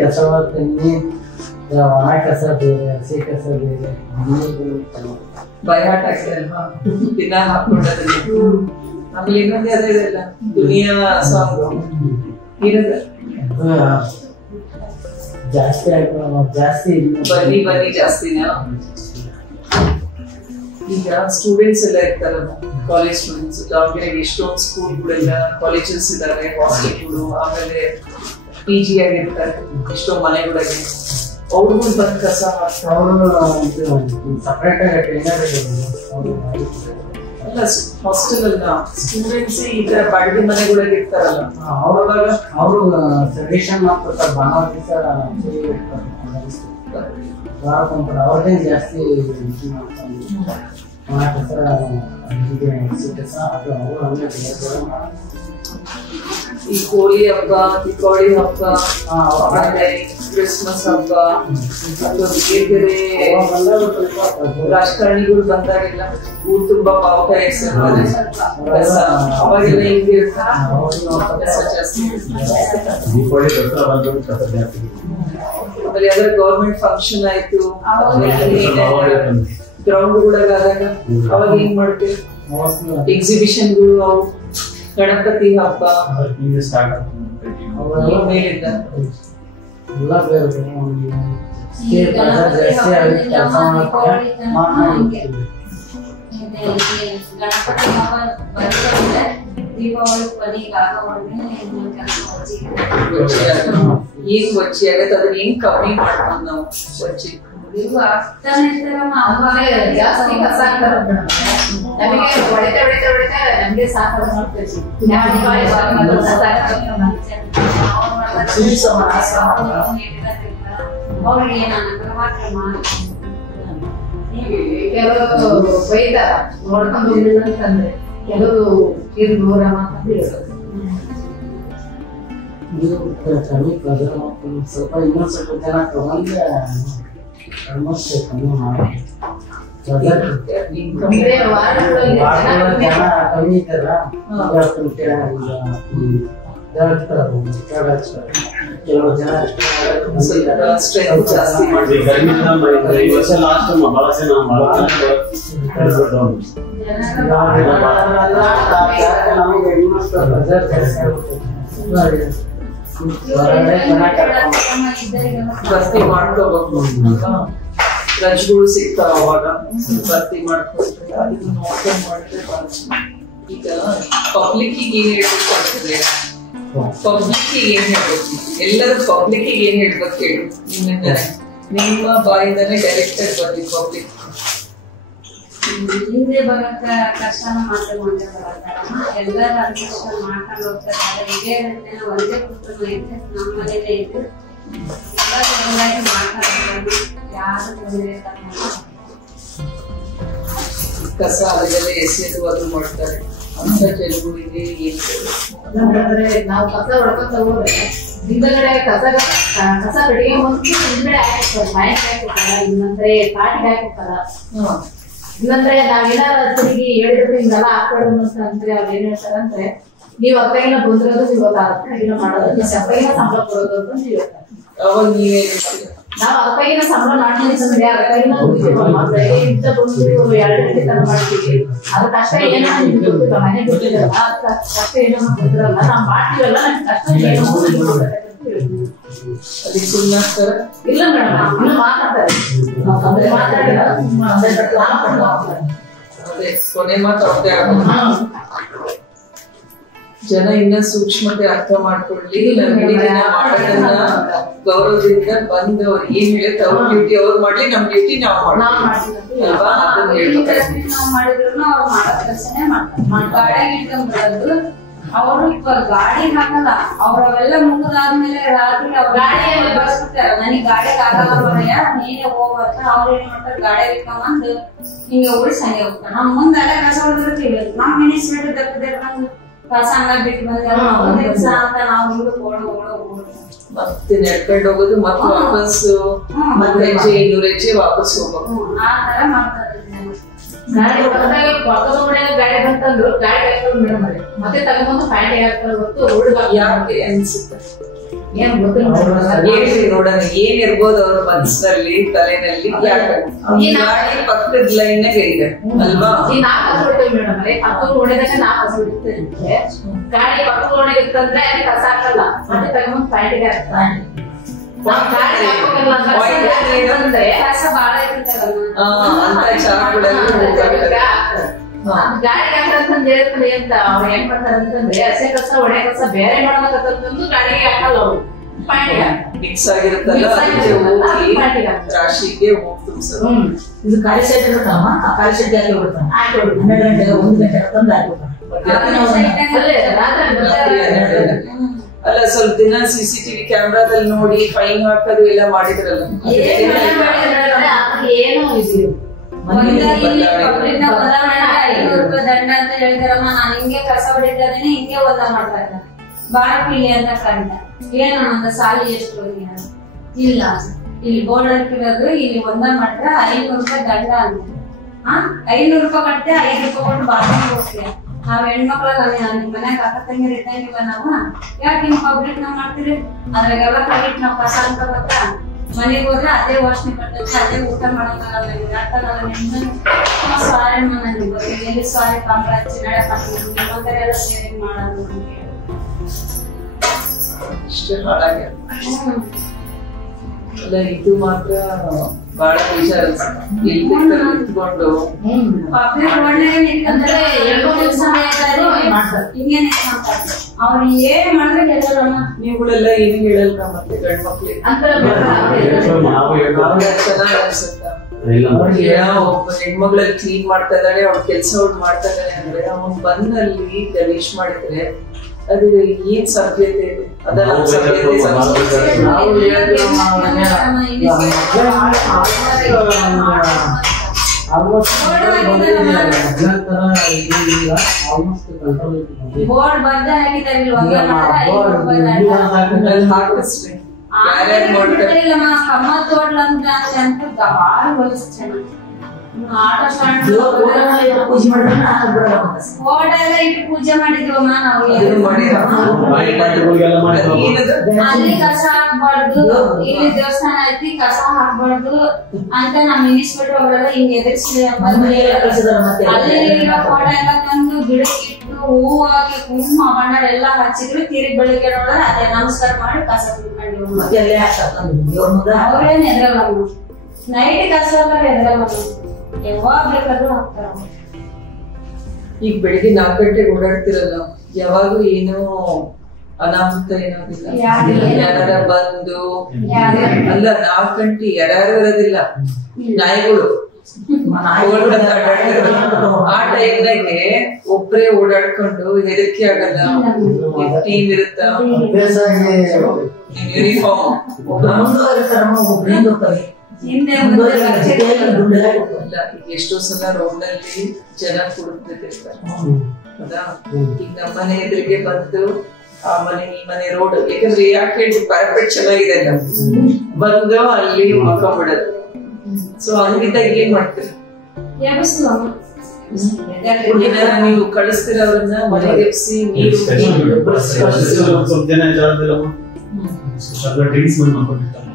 ಕಸವ ತನ್ನಿ, ಒಣ ಕಸ ಬೇರೆ, ಹಸಿ ಕಸ ಬೇರೆ, ಬಯಾಟ್ ಆಗ್ತದಲ್ವಾ ದಿನ ಹಾಕೊಂಡದ್ರಲ್ಲಿ. ಆಮೇಲೆ ಇನ್ನೊಂದೇ ಅದೇ ಇದೆಲ್ಲ ದುನಿಯಾ ಸಾಂಗ್ ಇರೋದು ಜಾಸ್ತಿ ಜಾಸ್ತಿ ಬನ್ನಿ ಬನ್ನಿ ಜಾಸ್ತಿನಾ. ಈಗ ಸ್ಟೂಡೆಂಟ್ಸ್ ಎಲ್ಲ ಇರ್ತಾರಲ್ಲ, ಕಾಲೇಜ್ ಸ್ಟೂಡೆಂಟ್ಸ್, ದಾವಣಗೆರೆಗೆ ಎಷ್ಟೊಂದು ಸ್ಕೂಲ್ಗಳೆಲ್ಲ, ಕಾಲೇಜಸ್ ಇದಾವೆ, ಹಾಸ್ಟೆಲ್ಗಳು, ಆಮೇಲೆ PG ಆಗಿರ್ತಾರೆ, ಎಷ್ಟೋ ಮನೆಗಳಿಗೆ. ಅವ್ರಿಗೂ ಬಂದು ಕಸ ಅವರು ಸಪ್ರೇಟ್ ಆಗಿ ಟ್ರೈನರ್ ಅಲ್ಲ, ಹಾಸ್ಟೆಲ್ ಅಲ್ಲ, ಸ್ಟೂಡೆಂಟ್ಸ್ ಈ ತರ ಬಾಡಿಗೆ ಮನೆಗಳಿಗೆ ಇರ್ತಾರಲ್ಲ, ಅವರು ಸಜೆಷನ್ ಮಾಡ್ಕೊಡ್ತಾರೆ. ಭಾನುವಾರ ದಿವಸ ಅವ್ರದೇ ಜಾಸ್ತಿ ಈ ಹೋಳಿ ಹಬ್ಬ, ದೀಪಾವಳಿ ಹಬ್ಬ, ಆಮೇಲೆ ಕ್ರಿಸ್ಮಸ್ ಹಬ್ಬ, ಬೇರೆ ರಾಜಕಾರಣಿಗಳು ಬಂದಾಗೆಲ್ಲ ಊರ್ ತುಂಬಾ ಪಾವಕಾಯಿ ಕಸ, ಅವಾಗೆಲ್ಲ ಹಿಂಗೆ ಕಸ ಜಾಸ್ತಿ. ಆಮೇಲೆ ಯಾವ್ದಾರ ಗೌರ್ಮೆಂಟ್ ಫಂಕ್ಷನ್ ಆಯ್ತು, ಗ್ರೌಂಡ್ ಗಳಾದಾಗ ಅವಾಗ ಏನ್ ಮಾಡ್ತೀವಿ, ಎಕ್ಸಿಬಿಷನ್ಗಳು, ಅವು ಗಣಪತಿ ಹಬ್ಬ ಮೇಲಿದ್ದ ಎಲ್ಲ ಬೇರೆ ಕೆಲಸ ಗಣಪತಿ ಹಬ್ಬ ದೀಪಾವಳಿ ಕೊನೆಗೆ ಆಗೋವರೆಗೆ ಏನ್ ವಚ್ಚಿ ಆಗತ್ತೆ, ಅದನ್ನ ಹೆಂಗ್ ಕಮ್ಮಿ ಮಾಡ್ಕೊಂಡು ನಾವು ವಚ್ಚಿ ಆಗ್ತಾನೆ ಇರ್ತಾರಮ್ಮ. ಅವಾಗ ಜಾಸ್ತಿ ಕಸ ಆಗ್ತಾರ ನಮಗೆ ಹೊಡೆತ ಹೊಡೆತ ಹೊಡೆತ ನಮ್ಗೆ ಸಾಕಾಗ ಮಾಡ್ತೀವಿ. ಅವ್ರಿಗೆ ಏನಾಗ ಮಾತ್ರ ಕೆಲವು ಬೈತಾರ ನೋಡ್ಕೊಂಡು ಹೋಗಿಲ್ಲ ಅಂತಂದ್ರೆ, ಕೆಲವು ಇದು ದೂರ ಮಾತ್ರ ಹೇಳ್ತಾರೆ. ಸ್ವಲ್ಪ ಇನ್ನೊಂದು ಸ್ವಲ್ಪ ಜನ ತಗೊಂಡ್ರೆ ಆಲ್ಮೋಸ್ಟ್ ಕಮ್ಮಿ ಮಾಡಿ ಕಮ್ಮಿ ಇದ್ದಾರ ಕೆಲವು ಜನ ಜಾಸ್ತಿ ಮಾಡಿ ಭರ್ತಿ ಮಾಡ್ಕೋಬೇಕು. ರಜೆಗಳು ಸಿಗ್ತಾವ ಅವಾಗ ಭರ್ತಿ ಮಾಡ್ಕೊಳ್ತಾರೆ, ಅದನ್ನ ನೋಡ್ಕೊಂಡು ಮಾಡಿದ್ರೆ. ಈಗ ಪಬ್ಲಿಕ್ ಏನ್ ಹೇಳ್ಬೇಕು ಅಂತಂದ್ರೆ, ಪಬ್ಲಿಕ್ ಏನ್ ಹೇಳ್ಬೇಕು, ಎಲ್ಲರೂ ಪಬ್ಲಿಕ್ ಏನ್ ಹೇಳ್ಬೇಕು ಹೇಳು. ನಿಮ್ಮಿಂದಾನೆ ನಿಮ್ಮ ಬಾಯಿಂದನೇ ಡೈರೆಕ್ಟೆಡ್ ಬಂದಿ ಪಬ್ಲಿಕ್ ಹಿಂದೆ ಬರಕ ಕಷ್ಟನ ಮಾಡ್ಕೊಂಡೆ ಬರತ್ತಾರಮ್ಮ. ಎಲ್ಲರೂ ಅಡ್ಜಸ್ಟ್ ಮಾಡ್ಕೊಂಡು ಹೋಗ್ತಾರೆ. ಇದೇ ರೀತಿ ಒಂದೇ ಕುಟುಂಬ ಐತೆ, ನಮ್ಮ ಮನೇಲೆ ಇದ್ದು ಎಲ್ಲರೂ ಒಂದಾಗಿ ಮಾಡ್ಕೊಂಡು ಯಾರು ತೊಂದರೆ ಇಲ್ಲ. ಕಸ ಅದೆಲ್ಲ ಎಸೆದು ಅದು ಮಾಡ್ತಾರೆ ಅಂತ ಜನಗಳಿಗೆ ಏನ್ ನಾವು ಕಸ ಹೊಡ್ಕೊಂತ ಹೋದ್ರೆ ಹಿಂದಗಡೆ ಕಸ ಕಡೆಗೆ ಒಂದು ಹಿಂದ್ಗಡೆ ಹಾಕಿರ್ತಾರೆ, ಮನೆಗೆ ಹಾಕಿರ್ತಾರ, ಇನ್ನಂದ್ರೆ ಪಾಟಿಗೆ ಹಾಕಿರ್ತಾರ. ಇಲ್ಲಂದ್ರೆ ನಾವೇನಾರ ತಿರುಗಿ ಹೇಳಿದ್ರೆ ಹಿಂಗೆಲ್ಲ ಹಾಕ್ಬಾರ್ದು ಅಂತ ಅಂದ್ರೆ ಅವ್ರು ಏನ್ ಹೇಳ್ತಾರಂದ್ರೆ ನೀವ್ ಅಪ್ಪಗಿನ ಬಂದಿರೋದು ನೀವು ಅಪ್ಪಗಿನ ಮಾಡೋದು, ನೀವು ಅಪ್ಪಗಿನ ಸಂಬಳ ಕೊಡೋದು ಅಂತ ನೀವು ಹೇಳ್ತಾರೆ. ಅವಾಗ ನೀವೇ ನಾವ್ ಅಪ್ಪಗಿನ ಸಂಬಳ ಮಾಡ್ತೀವಿ ಅಂದ್ರೆ ಅಪ್ಪಗಿನ ಇಂತ ಬಂದು 2 ಗಂಟೆ ತನ ಮಾಡ್ತೀವಿ. ಅದ್ರ ಕಷ್ಟ ಏನೋ ನಿಮ್ಗೆ ಗೊತ್ತಿಲ್ಲ, ಮನೆ ಗೊತ್ತಿಲ್ಲ, ಕಷ್ಟ ಏನೋ ಗೊತ್ತಿರಲ್ಲ, ನಾವ್ ಮಾಡ್ತೀವಲ್ಲ, ನಮ್ಗೆ ಕಷ್ಟ ಏನೋ ಅದಕ್ಕೆ ಸುಮ್ಮನಾಗ್ತಾರ. ಇಲ್ಲ ಮೇಡಮ್, ಇನ್ನು ಮಾತಾಡ್ತಾರೆ, ಅದೇ ಕೊನೆ ಮಾತು ಅವ್ರದ್ದೇ ಆಗೋದು. ಜನ ಇನ್ನ ಸೂಕ್ಷ್ಮತೆ ಅರ್ಥ ಮಾಡ್ಕೊಳ್ಳಿ. ನಾನು ಇಡೀ ದಿನ ಮಾಡೋದನ್ನ ಗೌರವದಿಂದ ಬಂದು ಅವ್ರು ಏನ್ ಹೇಳುತ್ತೆ ಅವ್ರ ಡ್ಯೂಟಿ ಅವ್ರು ಮಾಡ್ಲಿ, ನಮ್ ಡ್ಯೂಟಿ ನಾವು ಮಾಡ್ತೀವಿ ಅಲ್ವಾ? ಅದನ್ನ ಹೇಳ್ಬೇಕು. ನಾವ್ ಮಾಡಿದ್ರು ಅವ್ರು ಮಾಡೋ ಕೆಲಸನೇ ಮಾಡ್ತಾರೆ. ಗಾಡಿ ಇಟ್ಕೊಂಡ್ಬರೋದು ಅವ್ರು ಗಾಡಿ ಹಾಕಲ್ಲ, ಅವ್ರವೆಲ್ಲ ಮುಗಿದಾದ್ಮೇಲೆ ರಾತ್ರಿ ಅವ್ರ ಗಾಡಿಯಲ್ಲಿ ಬರ್ಸ್ಬಿಡ್ತಾರೆ. ನನಗ್ ಗಾಡಿಗೆ ಆಗಲ್ಲ ಬರಯ್ಯ, ನೀನೇ ಹೋಗತ್ತ. ಅವ್ರು ಏನ್ ಮಾಡ್ತಾರೆ, ಗಾಡಿ ಇಟ್ಕೊಂಬಂದು ಹಿಂಗೆ ಉಳಿಸಿ ಹಂಗೆ ಹೋಗ್ತಾರೆ. ನಮ್ ಮುಂದೆಲ್ಲ ಕಸ ಹೊಡೆದಿರ್ತೀವಿ, ನಮ್ ಮಿನಿಸ್ಟ್ರಿ ಬಂದು ಕಸ ಹಂಗ ಬಿಟ್ಟು ಬಂದ ಕೆಲಸ ಅಂತ ನಾವು ಹಿಂಗೆ ಓಡೋ ಮತ್ತೆ ನಡ್ಕೊಂಡು ಹೋಗೋದು, ಮತ್ತೆ ವಾಪಸ್ ಮತ್ತೆ ಹೆಜ್ಜೆ 200 ಹೆಜ್ಜೆ ವಾಪಸ್ ಹೋಗ್ಬೇಕು. ಆ ತರ ಮಾಡ್ತಾರೆ. ಗಾಡಿ ಬಂದಾಗ ಪಕ್ಕದ ಮನೆಯಾಗ ಗಾಡಿ ಬಂತಂದ್ರು ಗಾಡಿ ಹಾಕ್ತಾರೆ ಮೇಡಮ್, ಮತ್ತೆ ತಗೊಂಡ್ಬಂದು ಪ್ಯಾಂಟ್ ಹಾಕ್ತಾರೆ ಹೊತ್ತು ಹುಡುಗ ಯಾಕೆ ಅನ್ಸುತ್ತೆ ಏನ್ ಗೊತ್ತಿಲ್ಲ ಹೇಳಿ ನೋಡೋಣ. ಏನ್ ಇರ್ಬೋದು ಅವ್ರ ಮನಸ್ಸಲ್ಲಿ ತಲೆನಲ್ಲಿ? ಯಾಕೆ ಗಾಡಿ ಪಕ್ಕದ ಲೈನ್ ಇದೆ ಅಲ್ವಾ? ಈ 4 ಹಸು ಹೊಡಿತೇವೆ ಮೇಡಮ್, ಪಕ್ಕದ ಓಣಿದಾಗ 4 ಹಸು ಹೊಡಿತೇವೆ. ಗಾಡಿ ಪಕ್ಕದ ಓಣಿ ಇರ್ತಂದ್ರೆ ಅಲ್ಲಿ ಕಸ ಹಾಕಲ್ಲ, ಮತ್ತೆ ತಗೊಂಡ್ಬಂದು ಪ್ಯಾಂಟಿಗೆ ಹಾಕ್ತಾರೆ. ಗಾಡಿ ಹಾಕೋಲ್ಲ ಅಂದ್ರೆ ಕಸ ಬಾಳ ಇರ್ತದಲ್ಲ ಗಾಡಿ ಹಾಕಂತಂದ್ ಹೇಳ್ತಾರೆ ಅಂತ ಅವ್ರು ಏನ್ ಮಾಡ್ತಾರೆ ಅಂತಂದ್ರೆ ಹಸೆ ಕಸ ಒಣೆ ಕಸ ಬೇರೆ ಮಾಡೋದಂತಂದು ಗಾಡಿಗೆ ಹಾಕಲ್ಲ ಅವ್ರು, ಪ್ಯಾಂಟಿಗೆ ಮಿಕ್ಸ್ ಆಗಿರುತ್ತಲ್ಲ ಅದಕ್ಕೆ ಹೋಗಿ ರಾಶಿಗೆ ಹೋಗ್ತಾರೆ. ಇದು ಖಾಲಿ ಸೆಟ್ ಇರುತ್ತಮ್ಮ, ಆ ಖಾಲಿ ಸೆಟ್ ಹಾಕಿ ಬಿಡ್ತಾನೆ. 12 ಗಂಟೆಗೆ 1 ಗಂಟೆ ತಂದು ಹಾಕ್ಬಿಡ್ತಾನೆ. ಅಲ್ಲ ಸ್ವಲ್ಪ ದಿನ ಸಿಸಿಟಿವಿ ಕ್ಯಾಮ್ರಾದಲ್ಲಿ ನೋಡಿ ಫೈನ್ ಹಾಕೋದು ಎಲ್ಲ ಮಾಡಿದ್ರಲ್ಲ, ಏನು ₹500 ದಂಡ ಅಂತ ಹೇಳ್ತಾರಮ್ಮ. ನಾನ್ ಹಿಂಗೆ ಕಸ ಹೊಡಿತಾರೇನೆ ಹಿಂಗೆ ಒಂದ ಮಾಡ್ತಾ ಇದ್ದ ಬಾಳ ಪಿಲಿ ಅಂತ ಕಂಡ ಏನಮ್ಮ ಸಾಲಿ ಎಷ್ಟು ಇಲ್ಲ, ಇಲ್ಲಿ ಬೋರ್ಡ್ ಹಾಕಿರೋದು ಇಲ್ಲಿ ಒಂದ ಮಾಡ್ರ ₹500 ದಂಡ ಅಂತ. ₹500 ಕಟ್ತೆ, ₹5 ಕೊಟ್ಟು ಬಾತ್ರೂಮ್ ಹೋಗ್ತೀಯ. ನಾವ್ ಹೆಣ್ಮಕ್ಳ ನಿಮ್ ಮನ್ಯಾಗ ಅಕ್ಕ ತಂಗಿರು ಇದ್ದಂಗಿಲ್ಲ ನಾವು, ಯಾಕೆ ನಿಮ್ ಪಬ್ಲಿಕ್ ನಾವ್ ಮಾಡ್ತೀರಿ? ಅದ್ರಾಗೆಲ್ಲ ಕಲಿಟ್ ನಾವ್ ಕಸ ಅಂತ ಗೊತ್ತಾ? ಮನೆಗೆ ಹೋದ್ರೆ ಅದೇ ವಾಸನೆ ಬರ್ತೈತೆ, ಅದೇ ಊಟ ಮಾಡಕ್ಕಾಗಲ್ಲ. ಸಾರಿ ನನಗೆ ಎಲ್ಲಿ ಸಾರಿ ಕಾಂಬ್ರ ಹಚ್ಚಿ ನಡೆ ಎಲ್ಲ ಸೇರಿಂಗ್ ಮಾಡೋದು ಅಂತ ಹೇಳಿ ಇಷ್ಟು ಹಾಳಾಗ್ಯ. ಅಲ್ಲ ಇದು ಮಾತ್ರ ಬಹಳ ವಿಚಾರ ಇಟ್ಕೊಂಡು ಪಬ್ಲಿಕ್ ಒಳ್ಳೆಯ ನಿಂತಂದ್ರೆ 2 ದಿವಸ ಹಿಂಗೇನೆ ಮಾಡ್ತಾರೆ. ಅವ್ರು ಏನ್ ಮಾಡಿದ್ರೆ ಗೆಲ್ಲಲ್ಲ. ನೀವುಗಳೆಲ್ಲ ಏನು ಹೇಳಲ್ಲ ಮತ್ತೆ ಗಂಡ್ ಮಕ್ಳಿಗೆ ಚೆನ್ನಾಗಿ ಅನ್ಸುತ್ತ. ಒಬ್ಬ ಹೆಣ್ಮಗ್ಳಲ್ಲಿ ಕ್ಲೀನ್ ಮಾಡ್ತಾ ಇದ್ದಾಳೆ, ಅವ್ಳ ಕೆಲ್ಸ ಅವ್ಳು ಮಾಡ್ತಾ ಇದ್ದಾಳೆ ಅಂದ್ರೆ ಅವ್ನ್ ಬಂದಲ್ಲಿ ಗಲೀಜ್ ಮಾಡಿದ್ರೆ ಅದು ಏನ್ ಸಭ್ಯತೆ ಇದೆ? ಅದೆಲ್ಲ ಸಭ್ಯತೆ ಬೋರ್ಡ್ ಬರ್ದ ಹಾಕಿದಾರೆ ಹಾಕಿಸ್ರಿ. ಕಮ್ಮ ತೋಡ್ಲ ಅಂತ ಬಾಳ ಹೊಲಸ್ ಚೆನ್ನಾಗಿ ಆಟೋ ಸ್ಟ್ಯಾಂಡ್ ಬೋರ್ಡ್ ಎಲ್ಲ ಇಟ್ಟು ಪೂಜೆ ಮಾಡಿದ್ವಮ್ಮ ನಾವು. ಅಲ್ಲಿ ಕಸ ಹಾಕ್ಬಾರ್ದು, ಇಲ್ಲಿ ದೇವಸ್ಥಾನ ಐತಿ ಕಸ ಹಾಕ್ಬಾರ್ದು ಅಂತ ನಮ್ ಮಿನಿಸ್ಟರ್ ಅವರೆಲ್ಲ ಹಿಂಗ್ ಎದುರಿಸಿ ಅಲ್ಲಿ ಇರೋ ಫೋಟೋ ಎಲ್ಲ ತಂದು ಗಿಡಕ್ಕೆ ಇಟ್ಟು ಹೂವು ಹಾಕಿ ಕುಂಕುಮ ಬಣ್ಣ ಎಲ್ಲ ಹಚ್ಚಿದ್ರು. ತಿರುಗಿ ಬೆಳಿಗ್ಗೆ ನೋಡಿದ್ರೆ ಅದೇ ನಮಸ್ಕಾರ ಮಾಡಿ ಕಸ ತಿಳ್ಕೊಂಡಿವ್. ಅವ್ರೇನ್ ಎದ್ರಲ್ಲ, ನೈಟ್ ಕಸ ಎದ್ರಲ್ಲ, ಯಾವಾಗ ಬೇಕಾದ್ರೂ ಹಾಕ್ತಾರ. ಈಗ ಬೆಳಿಗ್ಗೆ 4 ಗಂಟೆಗೆ ಓಡಾಡ್ತಿರಲ್ಲ, ಯಾವಾಗ್ಲೂ ಏನೋ ಅನಾಹುತ ಏನಾದಿಲ್ಲ, ಯಾರ ಬಂದು ಅಲ್ಲ 4 ಗಂಟೆ ಯಾರ್ಯಾರು ಇರೋದಿಲ್ಲ, ನಾಯಿಗಳು ಆ ಟೈಮ್ನಾಗೆ ಒಬ್ರೇ ಓಡಾಡ್ಕೊಂಡು ಹೆದರಿಕೆ ಆಗಲ್ಲ, ಟೀಮ್ ಇರುತ್ತ, ಯೂನಿಫಾರ್ಮ್ ಎಷ್ಟೋ ಸಲ ರೋಡ್ ಅಲ್ಲಿ ಜನ ಕುಡಿದಿರ್ತಾರೆ ಹೌದಾ. ಈಗ ನಮ್ಮನೆ ಎದುರಿಗೆ ಬಂದು ಆ ಮನೆ ಈ ಮನೆ ರೋಡ್, ಯಾಕಂದ್ರೆ ಯಾಕೆ ಹೇಳಿ ಪ್ಯಾರಪೆಟ್ ಚೆನ್ನಾಗಿದೆ ಅಲ್ಲ, ಬಂದು ಅಲ್ಲಿ ಮಕ್ಕ ಬಿಡೋದು. ಸೊ ಹಂಗಿದ್ದಾಗ ಏನ್ ಮಾಡ್ತೀರಿ? ನೀವು ಕಳಿಸ್ತೀರ ಅವ್ರನ್ನ ಮನೆಗೆ ಎಬ್ಸಿ ಸ್ವಲ್ಪ ಜನ ಡ್ರಿಂಕ್ಸ್ ಮಾಡ್ಕೊಂಡಿರ್ತಾರೆ.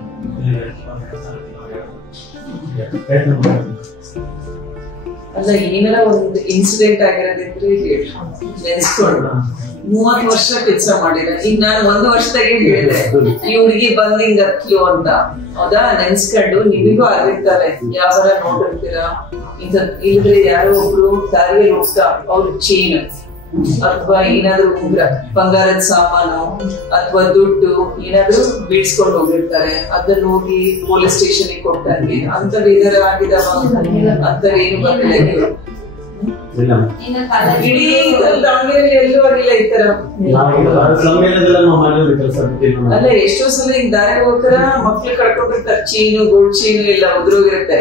ಅಲ್ಲ ಏನಾರ ಒಂದು ಇನ್ಸಿಡೆಂಟ್ ಆಗಿರೋದಿದ್ರೆ ನೆನ್ಸ್ಕೊಂಡು 30 ವರ್ಷ ಕೆಲಸ ಮಾಡಿದ. ಈಗ ನಾನು 1 ವರ್ಷದಾಗೆ ಹೇಳಿದೆ ಈ ಹುಡುಗಿ ಬಂದ್ ಹಿಂಗ್ ಹತ್ಲು ಅಂತ, ಹೌದಾ? ನೆನ್ಸ್ಕೊಂಡು ನಿಮಗೂ ಆಗಿರ್ತಾರೆ, ಯಾವಾರ ನೋಡಿರ್ತೀರಾ ಇಂತ ಇಲ್ದ್ರೆ ಯಾರೋ ಒಬ್ರು ದಾರಿಯಲ್ಲಿ ಹೋಗ್ತಾ ಅವ್ರ ಚೈನ್ ಅಥವಾ ಏನಾದ್ರು ಉಂಗ್ರ, ಬಂಗಾರದ ಸಾಮಾನು ಅಥವಾ ದುಡ್ಡು ಏನಾದ್ರು ಬೀಳ್ಸ್ಕೊಂಡು ಹೋಗಿರ್ತಾರೆ, ಅದನ್ನ ಹೋಗಿ ಪೊಲೀಸ್ ಸ್ಟೇಷನ್ ಕೊಟ್ಟಂಗೆ ಅಂತವ್ ಇದರ ಆಗಿದಾವ ಅಂತವ್ ಏನು ಬಂದಿಲ್ಲ. ಇಡೀ ದಾವಣಗೆರೆಯಲ್ಲಿ ಎಲ್ಲೂ ಆಗಿಲ್ಲ ಈ ತರ. ಅಲ್ಲ ಎಷ್ಟೋ ಸಲ ಈಗ ದಾರಿ ಹೋಗ್ತಾರ ಮಕ್ಳು ಕಳ್ಕೊಂಡಿರ್ತಾರೆ, ಚೀನು ಗೋಲ್ಡ್ ಚೀನು ಎಲ್ಲ ಉದ್ರೋಗಿರುತ್ತೆ,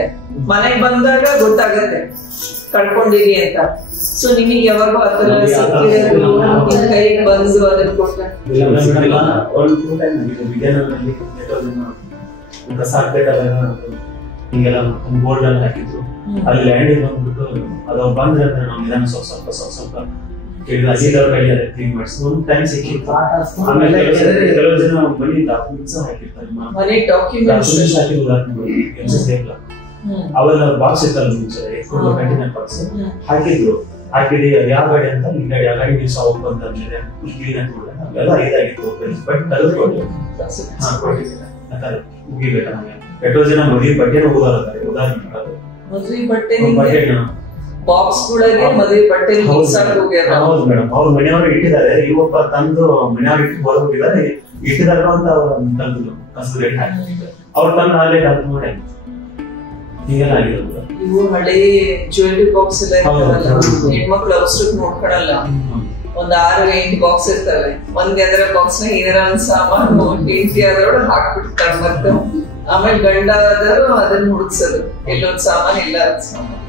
ಮನೆಗ್ ಬಂದಾಗ ಗೊತ್ತಾಗತ್ತೆ ಕಳ್ಕೊಂಡಿರಿ ಅಂತ. ಸೊ ನಿಮಗೆ ಯಾವಾಗೂ ಆತರ ಸಿಕ್ಕಿರೋದು ಕೈಗೆ ಬಂದು ಅದನ್ನ ಕೊಟ್ಟ ಹಿಂಗೆಲ್ಲ ಬೋರ್ಡ್ ಎಲ್ಲ ಹಾಕಿದ್ರು, ಅಲ್ಲಿ ಲ್ಯಾಂಡ್ ಬಂದ್ಬಿಟ್ಟು ಅದು ಬಂದ್ರೆ ನಾವು ನಿಧಾನ ಸ್ವಲ್ಪ ಕೇಳಿದ್ರೆ ಅಲ್ಲಿದ್ದವ್ರ ಕೈ ಅದೇ ಕ್ಲೀನ್ ಮಾಡಿಸಿ ಒಂದು ಟೈಮ್ ಸಿಕ್ಕಿತ್ತು. ಆಮೇಲೆ ಕೆಲವು ಜನ ಮನಿ ಡಾಕ್ಯುಮೆಂಟ್ಸ್ ಹಾಕಿರ್ತಾರೆ, ಅವೆಲ್ಲ ಬಾಕ್ಸ್ ಇತ್ತಲ್ಲ ಮುಂಚೆ ಎತ್ಕೊಂಡು ಕಂಟೈನರ್ ಬಾಕ್ಸ್ ಹಾಕಿದ್ರು, ಹಾಕಿದಿ ಯಾವ ಗಾಡಿ ಅಂತ ಈ ಗಾಡಿ, ಆ ಗಾಡಿ ದಿವಸ ಹೋಗಿ ಬಂದ್ರೆ ಕ್ಲೀನ್ ಹಾಕಿದ್ರೆ ಅವೆಲ್ಲ ಇದಾಗಿತ್ತು. ಬಟ್ ತೆಗೆದುಕೊಂಡು ಮುಗಿಬೇಕ ನಮಗೆ. ಎಷ್ಟೋ ಜನ ಮದುವೆ ಬಟ್ಟೆನೂ ಓದಾರತ್ತಾರೆ, ಮದುವೆ ಬಟ್ಟೆ ಬಾಕ್ಸ್ ಮದುವೆ ಬಟ್ಟೆ ಹೌದು ಮೇಡಮ್. ಅವ್ರ ಮನೆಯವರು ಇಟ್ಟಿದ್ದಾರೆ, ಇವಪ್ಪ ತಂದು ಮನೆಯವ್ರು ಇಟ್ಟು ಹೊರಗೋಗಿದ್ದಾರೆ, ಇಟ್ಟಿದಾರ ಅಂತ ಅವ್ರು ತಂದು ಕಸದ ರೇಟ್ ಹಾಕಿದ್ದಾರೆ, ಅವ್ರು ತಂದು ಆ ರೇಟ್ ಅಂತ ಮಾಡಿ ಹೀಗೆಲ್ಲ ಆಗಿರೋದು. ಇವು ಹಳೆ ಜ್ಯುವೆಲ್ರಿ ಬಾಕ್ಸ್ ಎಲ್ಲ ಇರ್ತಾರಲ್ಲ, ಹೆಣ್ಮಕ್ಳು ಅವಸರಕ್ಕೆ ನೋಡ್ಕೊಳಲ್ಲ, ಒಂದ್ 6-8 ಬಾಕ್ಸ್ ಇರ್ತವೆ. ಒಂದ್ ಎದರ ಬಾಕ್ಸ್ ನ ಏನಾರ ಒಂದ್ ಸಾಮಾನು ಹೆಂಡತಿ ಆದವ್ರು ಹಾಕ್ಬಿಡ್ತಾರೆ, ಮತ್ತೆ ಆಮೇಲೆ ಗಂಡ ಆದವರು ಅದನ್ನ ಹುಡುಕ್ಸೋದು, ಎಲ್ಲೊಂದ್ ಸಾಮಾನು ಇಲ್ಲ ಸಾಮಾನು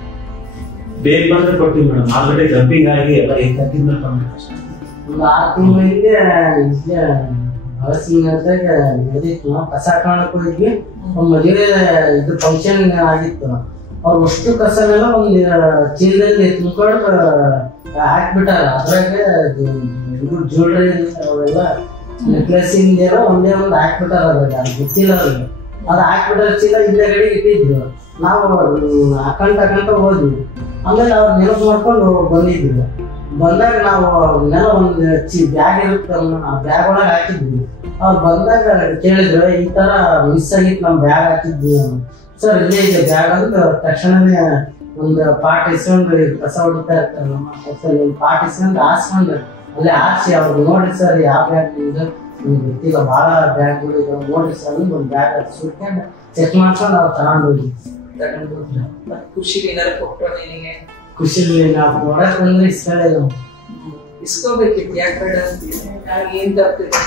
ಬೇಗ ಬಂದ್ರೆ ಕೊಡ್ತೀವಿ ಮೇಡಮ್. ಆಲ್ರೆಡಿ ಡಂಪಿಂಗ್ ಆಗಿ ಎಲ್ಲ ಒಂದು 6 ತಿಂಗಳಿಗೆ ನಡೀತು. ಕಸ ಹಾಕೋಣಕ್ ಹೋಗಿದ್ವಿ, ಒಂದ್ ಮದುವೆ ಇದು ಫಂಕ್ಷನ್ ಆಗಿತ್ತು. ಅವ್ರು ಅಷ್ಟು ಕಸನೆಲ್ಲ ಒಂದ್ ಚೀಲದಲ್ಲಿ ತುಂಬ್ಕೊಂಡು ಹಾಕ್ಬಿಟ್ಟಾರ. ಅದ್ರಾಗ ಇದು ಜ್ಯುವೆಲ್ರಿ ಅವೆಲ್ಲ ನೆಕ್ಲೆಸ್ ಇಂದೆಲ್ಲ ಒಂದೇ ಒಂದು ಹಾಕ್ಬಿಟ್ಟಾರ, ಅದ್ರಾಗ ಅದು ಗೊತ್ತಿಲ್ಲ ಅವ್ರಿಗೆ. ಅದು ಹಾಕ್ಬಿಟ್ಟಾರ ಚೀಲ ಹಿಂದೆಗಡೆ ಇಟ್ಟಿದ್ರು, ನಾವು ಹಾಕೊಂತ ಹೋದ್ವಿ. ಆಮೇಲೆ ಅವ್ರು ನೆನಪು ಮಾಡ್ಕೊಂಡು ಬಂದಿದ್ರು. ಬಂದಾಗ ನಾವು ನೆಲ ಒಂದು ಬ್ಯಾಗ್ ಇರುತ್ತೆ, ಆ ಬ್ಯಾಗ್ ಒಳಗೆ ಹಾಕಿದ್ವಿ. ಅವ್ರು ಬಂದಾಗ ಕೇಳಿದ್ರು, ಈ ತರ ಮಿಸ್ ಆಗಿತ್ತು, ನಮ್ ಬ್ಯಾಗ್ ಹಾಕಿದ್ವಿ. ಸರ್ ಇಲ್ಲೇ ಇದೆ ಬ್ಯಾಗ್ ಅಂತ ತಕ್ಷಣನೇ ಒಂದು ಪಾಟ್ ಇಸ್ಕೊಂಡು ಕಸ ಹೊಡಿತಾ ಇರ್ತಾರೆ ನಮ್ಮ ಒಂದು ಪಾಟ್ ಇಸ್ಕೊಂಡು ಹಾಸ್ಕೊಂಡು ಅಲ್ಲೇ ಹಾಕ್ಸಿ ಅವ್ರು ನೋಡ್ರಿ ಸರ್ ಯಾವ ಬ್ಯಾಗ್ ನಿಮ್ದು ನಿಮ್ಗೆ ಗೊತ್ತಿಲ್ಲ, ಭಾಳ ಬ್ಯಾಗ್ಗಳು ಇದಾವೆ ನೋಡ್ರಿ ಸರ್ ಒಂದು ಬ್ಯಾಗ್ ಸುಟ್ಕೊಂಡು ಚೆಕ್ ಮಾಡ್ಕೊಂಡು ಅವ್ರು ತಗೊಂಡೋಗಿ ಖುಷಿ ಖುಷಿ ನಾವು ಹೊರಗೆ ಬಂದ್ರೆ ಇಸ್ಕೊಳ್ಳೇನು ಇಸ್ಕೋಬೇಕಿತ್ತು, ಯಾಕೆ ಬೇಡ ಅಂತೀವಿ, ಏನ್ ತಪ್ಪಿದೆ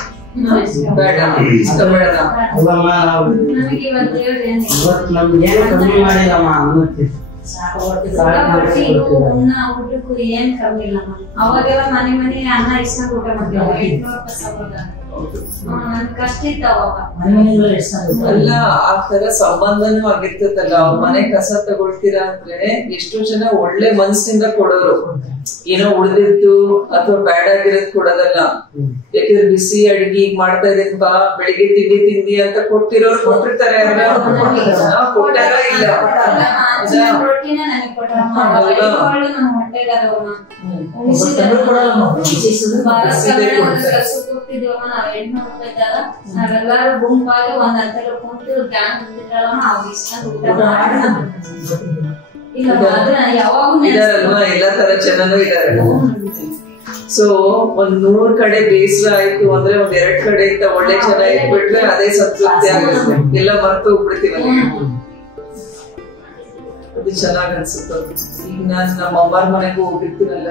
ಇವತ್ತು ನಮ್ಗೇನು ಕಮ್ಮಿ ಮಾಡಿಲ್ಲಮ್ಮ ಅನ್ನತ್ತಿ. ಏನ್ ಕಮ್ಮಿ ಇಲ್ಲ. ಅವಾಗೆಲ್ಲ ಮನೆ ಅನ್ನ ಇಸ್ಕೊಂಡು ಊಟ ಮಾಡ್ತೀವಿ, ಕಷ್ಟ ಇತ್ತು ಅವಾಗ. ಅಲ್ಲ ಆ ತರ ಸಂಬಂಧನೂ ಆಗಿರ್ತದಲ್ಲ. ಅವ್ರ ಮನೆ ಕಸ ತಗೊಳ್ತೀರಾ ಅಂದ್ರೆ ಎಷ್ಟೋ ಜನ ಒಳ್ಳೆ ಮನ್ಸಿಂದ ಕೊಡೋರು, ಏನೋ ಉಳಿದಿದ್ದು ಅಥವಾ ಬ್ಯಾಡ್ ಆಗಿರೋದ್ ಕೊಡೋದಲ್ಲ. ಯಾಕಂದ್ರೆ ಬಿಸಿ ಅಡಿಗೆ ಈಗ ಮಾಡ್ತಾ ಇದೀನಿ ಬಾ ಬೆಳಿಗ್ಗೆ ತಿಂಡಿ ಅಂತ ಕೊಟ್ಟಿರೋರು ಕೊಟ್ಟಿರ್ತಾರೆ, ಕೊಟ್ಟಾರ ಇಲ್ಲ ನಾವೆಲ್ಲರೂ ಗುಂಪಾಗಿ ಒಂದ್ ಅಂತೇಳಿ ಕುಂತು ಗ್ಯಾಂಗ್ ಬಂದಿದ್ರಲ್ಲಮ್ಮ ಅವ್ ಇಸ್ಕೊಂಡು ಊಟ ಇದಾರಲ್ವಾ, ಎಲ್ಲಾ ತರ ಜನನು ಇದಾರೆ. ಸೊ ಒಂದ್ 100 ಕಡೆ ಬೇಸರ ಆಯ್ತು ಅಂದ್ರೆ ಒಂದ್ 2 ಕಡೆ ಇಂತ ಒಳ್ಳೆ ಚೆನ್ನಾಗಿ ಬಿಟ್ರೆ ಅದೇ ಸಂತೃಪ್ತಿ ಆಗುತ್ತೆ. ಎಲ್ಲ ಮರ್ತು ಹೋಗ್ಬಿಡ್ತೀವಲ್ಲ, ಅದು ಚೆನ್ನಾಗ್ ಅನ್ಸುತ್ತೆ. ಈಗ ನಾನ್ ನಮ್ಮ ಅಮ್ಮರ ಮನೆಗೂ ಹೋಗಿರ್ತೀನಲ್ಲ,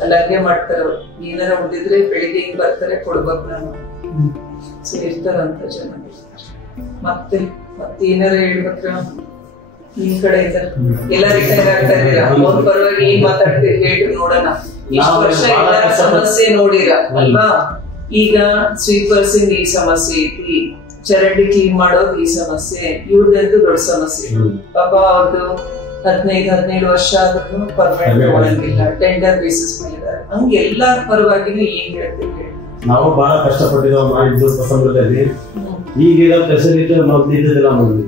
ಅಲ್ಲಿ ಹಂಗೆ ಮಾಡ್ತಾರೆ. ಏನಾರ ಉಳಿದಿದ್ರೆ ಬೆಳಿಗ್ಗೆ ಹಿಂಗ್ ಬರ್ತಾರೆ, ಕೊಡ್ಬೇಕು ನಾನು. ಸೊ ಇರ್ತಾರಂತ ಚೆನ್ನಾಗಿ. ಮತ್ತೆ ಏನಾರ ಹೇಳ್ಬೇಕ್ರ ನಿಮ್ ಕಡೆ ಎಲ್ಲ ರಿಟೈರ್ ಆಗ್ತಾ ಇದ್ದೀರಾ, ಅವ್ರ ಪರವಾಗಿ ಏನ್ ಮಾತಾಡ್ತೀರಿ ಹೇಳ್ರಿ ನೋಡೋಣ. ಇಷ್ಟು ವರ್ಷ ಎಲ್ಲರ ಸಮಸ್ಯೆ ನೋಡಿರ ಅಲ್ವಾ? ಈಗ ಸ್ವೀಪರ್ಸ್ ಈ ಸಮಸ್ಯೆ ಐತಿ, ಚರಂಡಿ ಕ್ಲೀನ್ ಮಾಡೋದು ಈ ಸಮಸ್ಯೆ, ಇವ್ರದಂತೂ ದೊಡ್ಡ ಸಮಸ್ಯೆ. ಪಾಪ ಅವ್ರದ್ದು 15 ವರ್ಷ ಆದ್ರೂ ಪರ್ಮನೆಂಟ್ ತಗೊಳಂಗಿಲ್ಲ, ಟೆಂಡರ್ ಬೇಸಿಸ್ ಮೇಲೆ ಇದ್ದಾರೆ. ಹಂಗ ಎಲ್ಲಾರ ಪರವಾಗಿನೂ ಏನ್ ಹೇಳ್ತೀವಿ? ನಾವು ಬಹಳ ಕಷ್ಟಪಟ್ಟಿದ್ದೇವೆ ಇದ್ದು ಪ್ರಸಂಗದಲ್ಲಿ. ಈಗ ಫೆಸಿಲಿಟಿ ಮೊದಲಿದ್ದಿಲ್ಲ, ಮೊದಲು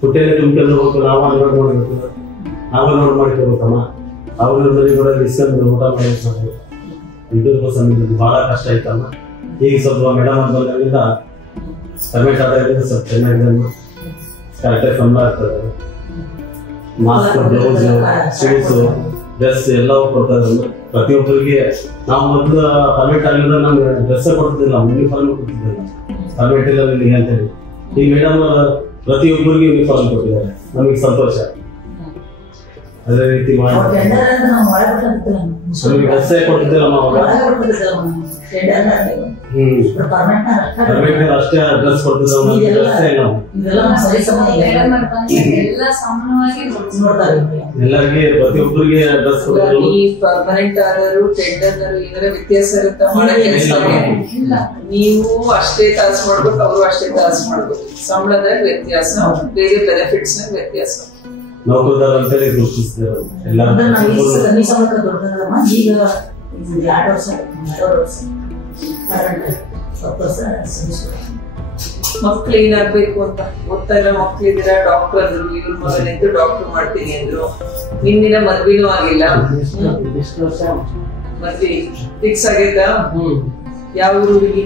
ಪುಟ್ಟೆಲ್ಲ ತುಂಬಿಕೊಂಡು ಹೋಗ್ತು, ನಾವು ನೋಡ್ ಮಾಡ್ಬೇಕು, ನಾವು ನೋಡ್ ಮಾಡ್ಕೋಬೇಕಮ್ಮ. ಅವ್ರಲ್ಲಿ ಕೂಡ ಇಸ್ಕೊಂಡು ಊಟ ಮಾಡ್ಬೇಕು. ಇದ್ರ ಪ್ರಸಂಗದಲ್ಲಿ ಬಹಳ ಕಷ್ಟ ಆಯ್ತಮ್ಮ. ಈಗ ಸ್ವಲ್ಪ ಮೇಡಮ್ ಅಂತ ಬಂದಾಗಿಂದ ಕಮೆಂಟ್ ಆದಾಗಿಂದ ಸ್ವಲ್ಪ ಚೆನ್ನಾಗಿದೆ, ಕರೆಕ್ಟಾಗಿ ಸಂಬಳ ಆಗ್ತದೆ. ಮಾಸ್ಕ್, ಬ್ಲೌಸ್, ಶೂಸ್, ಡ್ರೆಸ್ ಎಲ್ಲವೂ ಕೊಡ್ತಾರೆ. ಪ್ರತಿಯೊಬ್ಬರಿಗೆ ನಾವು ಮೊದಲು ಪರ್ಮಿಟ್ ಆಗಿದ್ರೆ ನಮ್ಗೆ ಡ್ರೆಸ್ ಕೊಡ್ತಿದ್ದಿಲ್ಲ, ಯೂನಿಫಾರ್ಮ್ ಕೊಡ್ತಿದ್ದಿಲ್ಲ. ಪರ್ಮಿಟ್ ಇಲ್ಲ ನಿಮಗೆ ಅಂತೇಳಿ ಈ ಮೇಡಮ್ ಪ್ರತಿಯೊಬ್ಬರಿಗೆ ಯೂನಿಫಾರ್ಮ್ ಕೊಟ್ಟಿದ್ದಾರೆ. ನಮಗೆ ಸಂತೋಷ. ಅದೇ ರೀತಿ ಮಾಡಿ ನಮಗೆ ಡ್ರೆಸ್ಸೇ ಕೊಡ್ತಿದ್ದಿಲ್ಲ ಪರ್ಮಿಟ್ ಅಷ್ಟೇ ಡ್ರೆಸ್ ಕೊಡ್ತಿದ್ದ ಡ್ರೆಸ್ಸೇ ಇಲ್ಲ. ಎಲ್ಲರಿಗೆ ಪ್ರತಿಯೊಬ್ಬರಿಗೆ ಡ್ರೆಸ್ ಕೊಡ್ತಾರೆ. ಪರ್ಮನೆಂಟ್ ಆದರೂ ಟೆಂಡರ್ ಏನಾರ ವ್ಯತ್ಯಾಸ ಇರುತ್ತಾ? ನೀವು ಅಷ್ಟೇ ತಾಸು ಮಾಡ್ಬೇಕು, ಅವರು ಅಷ್ಟೇ ತಾಸು ಮಾಡ್ಬೇಕು. ಸಂಬಳದಾಗ ವ್ಯತ್ಯಾಸ, ಬೇರೆ ಬೆನಿಫಿಟ್ಸ್ ವ್ಯತ್ಯಾಸ. ನೌಕರದಾರ ಅಂತೇಳಿ ಗುರುತಿಸ್ತಾರೆ ಎಲ್ಲ. ಮಕ್ಳು ಏನಾಗ್ಬೇಕು ಅಂತ ಓದ್ತಾ ಇಲ್ಲ, ಮಕ್ಳಿದ್ದೀರಾ, ಡಾಕ್ಟರ್ ಅಂದ್ರು, ಇವ್ರ ಮಗನಿಂದ ಡಾಕ್ಟರ್ ಮಾಡ್ತೀನಿ ಅಂದ್ರು. ನಿನ್ನಿನ ಮದ್ವಿನೂ ಆಗಿಲ್ಲ, ಮದ್ವಿ ಫಿಕ್ಸ್ ಆಗೈತಾ? ಯಾವ ಊರಿಗೆ?